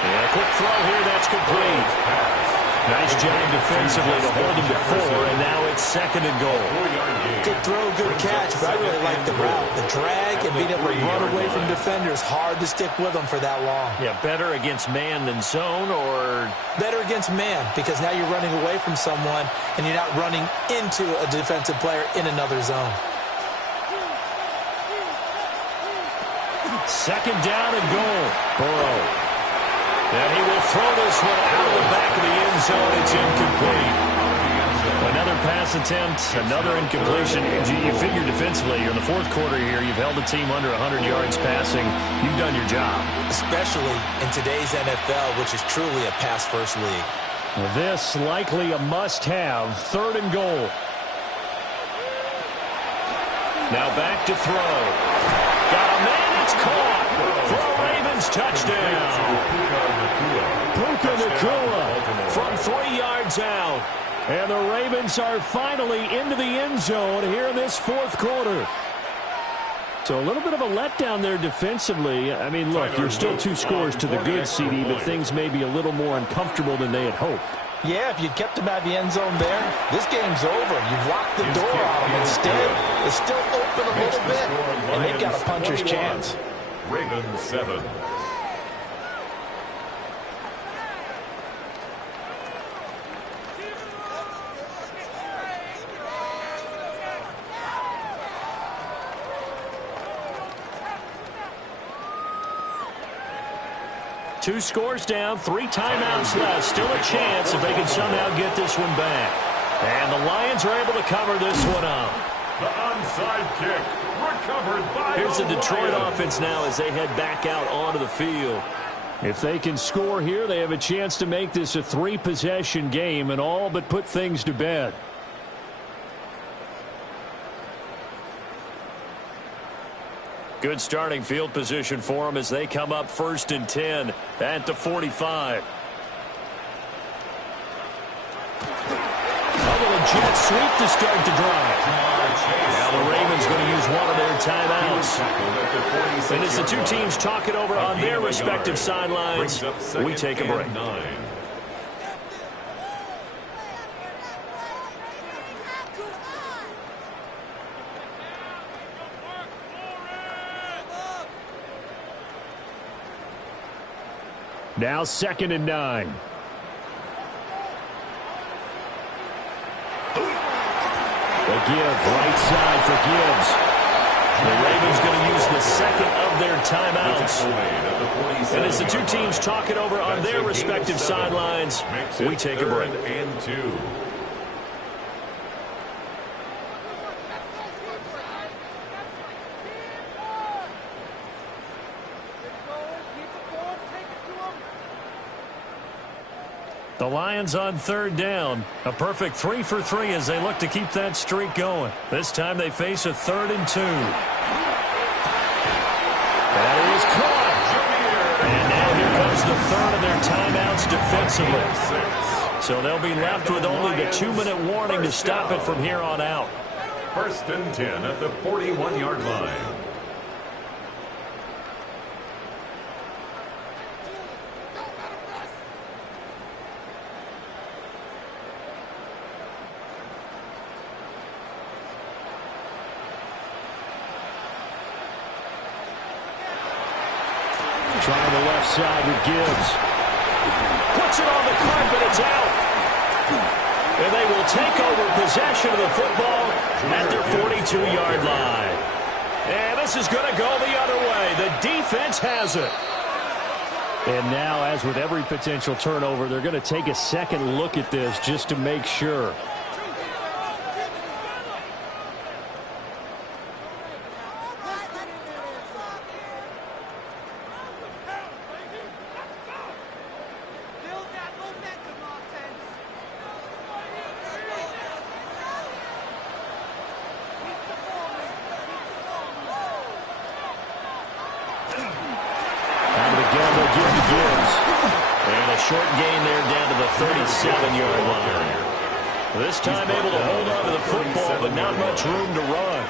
And a quick throw here, that's complete. Nice job defensively to hold him to 4, and now it's 2nd and goal. Good throw, good catch, but I really like the route. The drag and being able to run away from defenders, hard to stick with them for that long. Yeah, better against man than zone, or? Better against man, because now you're running away from someone, and you're not running into a defensive player in another zone. 2nd down and goal. Burrow. And he will throw this one out of the back of the end zone. It's incomplete. Another pass attempt, another incompletion. You figure defensively, you're in the 4th quarter here. You've held the team under 100 yards passing. You've done your job. Especially in today's NFL, which is truly a pass-first league. Well, this likely a must-have. 3rd and goal. Now back to throw. Got a man, it's caught. For a Ravens touchdown. Puka Nacua from 3 yards out. And the Ravens are finally into the end zone here in this 4th quarter. So a little bit of a letdown there defensively. I mean, look, you're still 2 scores to the good, CD, but things may be a little more uncomfortable than they had hoped. Yeah, if you'd kept them out of the end zone there, this game's over. You've locked the door on them. Instead, it's still open a little bit, and they've got a puncher's chance. Ravens 7. Two scores down, 3 timeouts left. Still a chance if they can somehow get this one back. And the Lions are able to cover this one up. The onside kick recovered by Here's the Detroit Lions. offense now as they head back out onto the field. If they can score here, they have a chance to make this a 3-possession game and all but put things to bed. Good starting field position for them as they come up 1st and 10 at the 45. A little jet sweep to start the drive. Now the Ravens going to use one of their timeouts. And as the 2 teams talk it over on their respective sidelines, we take a break. Now 2nd and 9. The give, right side for Gibbs. The Ravens going to use the 2nd of their timeouts. And as the 2 teams talk it over on their respective sidelines, we take a break. And 2. The Lions on 3rd down. A perfect 3 for 3 as they look to keep that streak going. This time they face a 3rd and 2. That is caught. And now here comes the 3rd of their timeouts defensively. So they'll be left with only the 2-minute warning to stop it from here on out. 1st and 10 at the 41-yard line. Trying the left side with Gibbs. Puts it on the carpet. It's out. And they will take over possession of the football at their 42-yard line. And this is going to go the other way. The defense has it. And now, as with every potential turnover, they're going to take a second look at this just to make sure. short gain there down to the 37-yard line. This time able to hold on to the football, but not much room to run.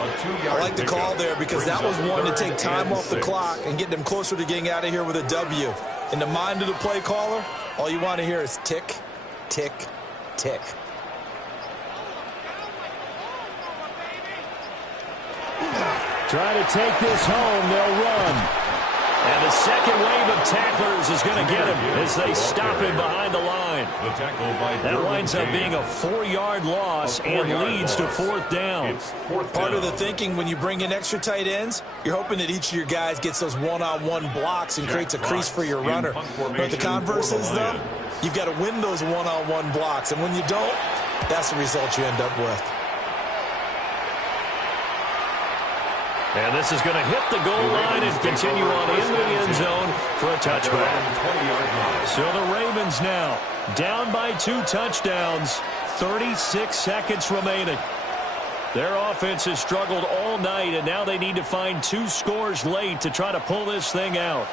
I like the call there because that was one to take time off the clock and get them closer to getting out of here with a W. In the mind of the play caller, all you want to hear is tick, tick, tick. Try to take this home. They'll run. And the second wave of tacklers is going to get him as they stop him behind the line. That winds up being a 4-yard loss and leads to 4th down. Part of the thinking when you bring in extra tight ends, you're hoping that each of your guys gets those one-on-one blocks and creates a crease for your runner. But the converse is, though, you've got to win those one-on-one blocks. And when you don't, that's the result you end up with. And this is going to hit the goal line and continue on into the end zone for a touchback. So the Ravens now down by 2 touchdowns, 36 seconds remaining. Their offense has struggled all night, and now they need to find 2 scores late to try to pull this thing out.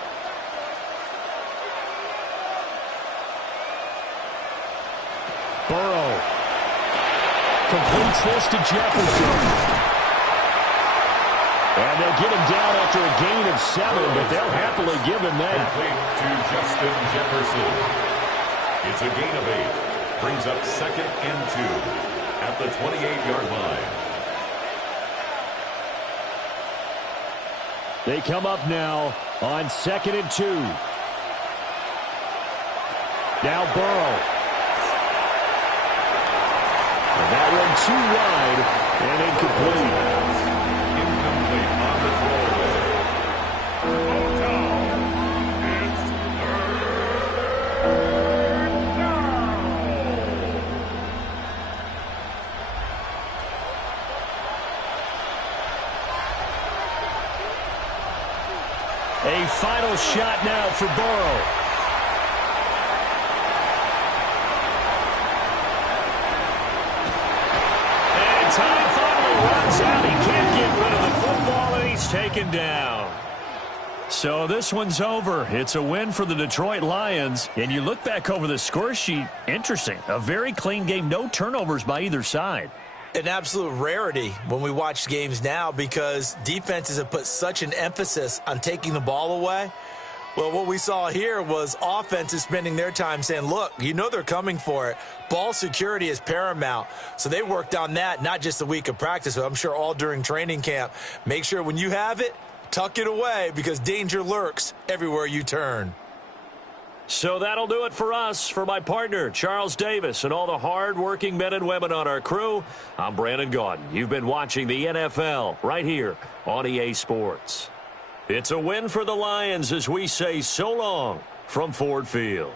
Burrow completes this to Jefferson. And they'll get him down after a gain of 7, but they'll happily give him that. To Justin Jefferson. It's a gain of 8. Brings up 2nd and 2 at the 28-yard line. They come up now on 2nd and 2. Now Burrow. And that one too wide and incomplete. A final shot now for Burrow. And time finally runs out. He can't get rid of the football, and he's taken down. So this one's over. It's a win for the Detroit Lions. And you look back over the score sheet, interesting. A very clean game, no turnovers by either side. An absolute rarity when we watch games now because defenses have put such an emphasis on taking the ball away. Well, what we saw here was offenses spending their time saying, look, you know they're coming for it. Ball security is paramount. So they worked on that, not just a week of practice, but I'm sure all during training camp. Make sure when you have it, tuck it away because danger lurks everywhere you turn. So that'll do it for us. For my partner, Charles Davis, and all the hard-working men and women on our crew, I'm Brandon Gaudin. You've been watching the NFL right here on EA Sports. It's a win for the Lions as we say so long from Ford Field.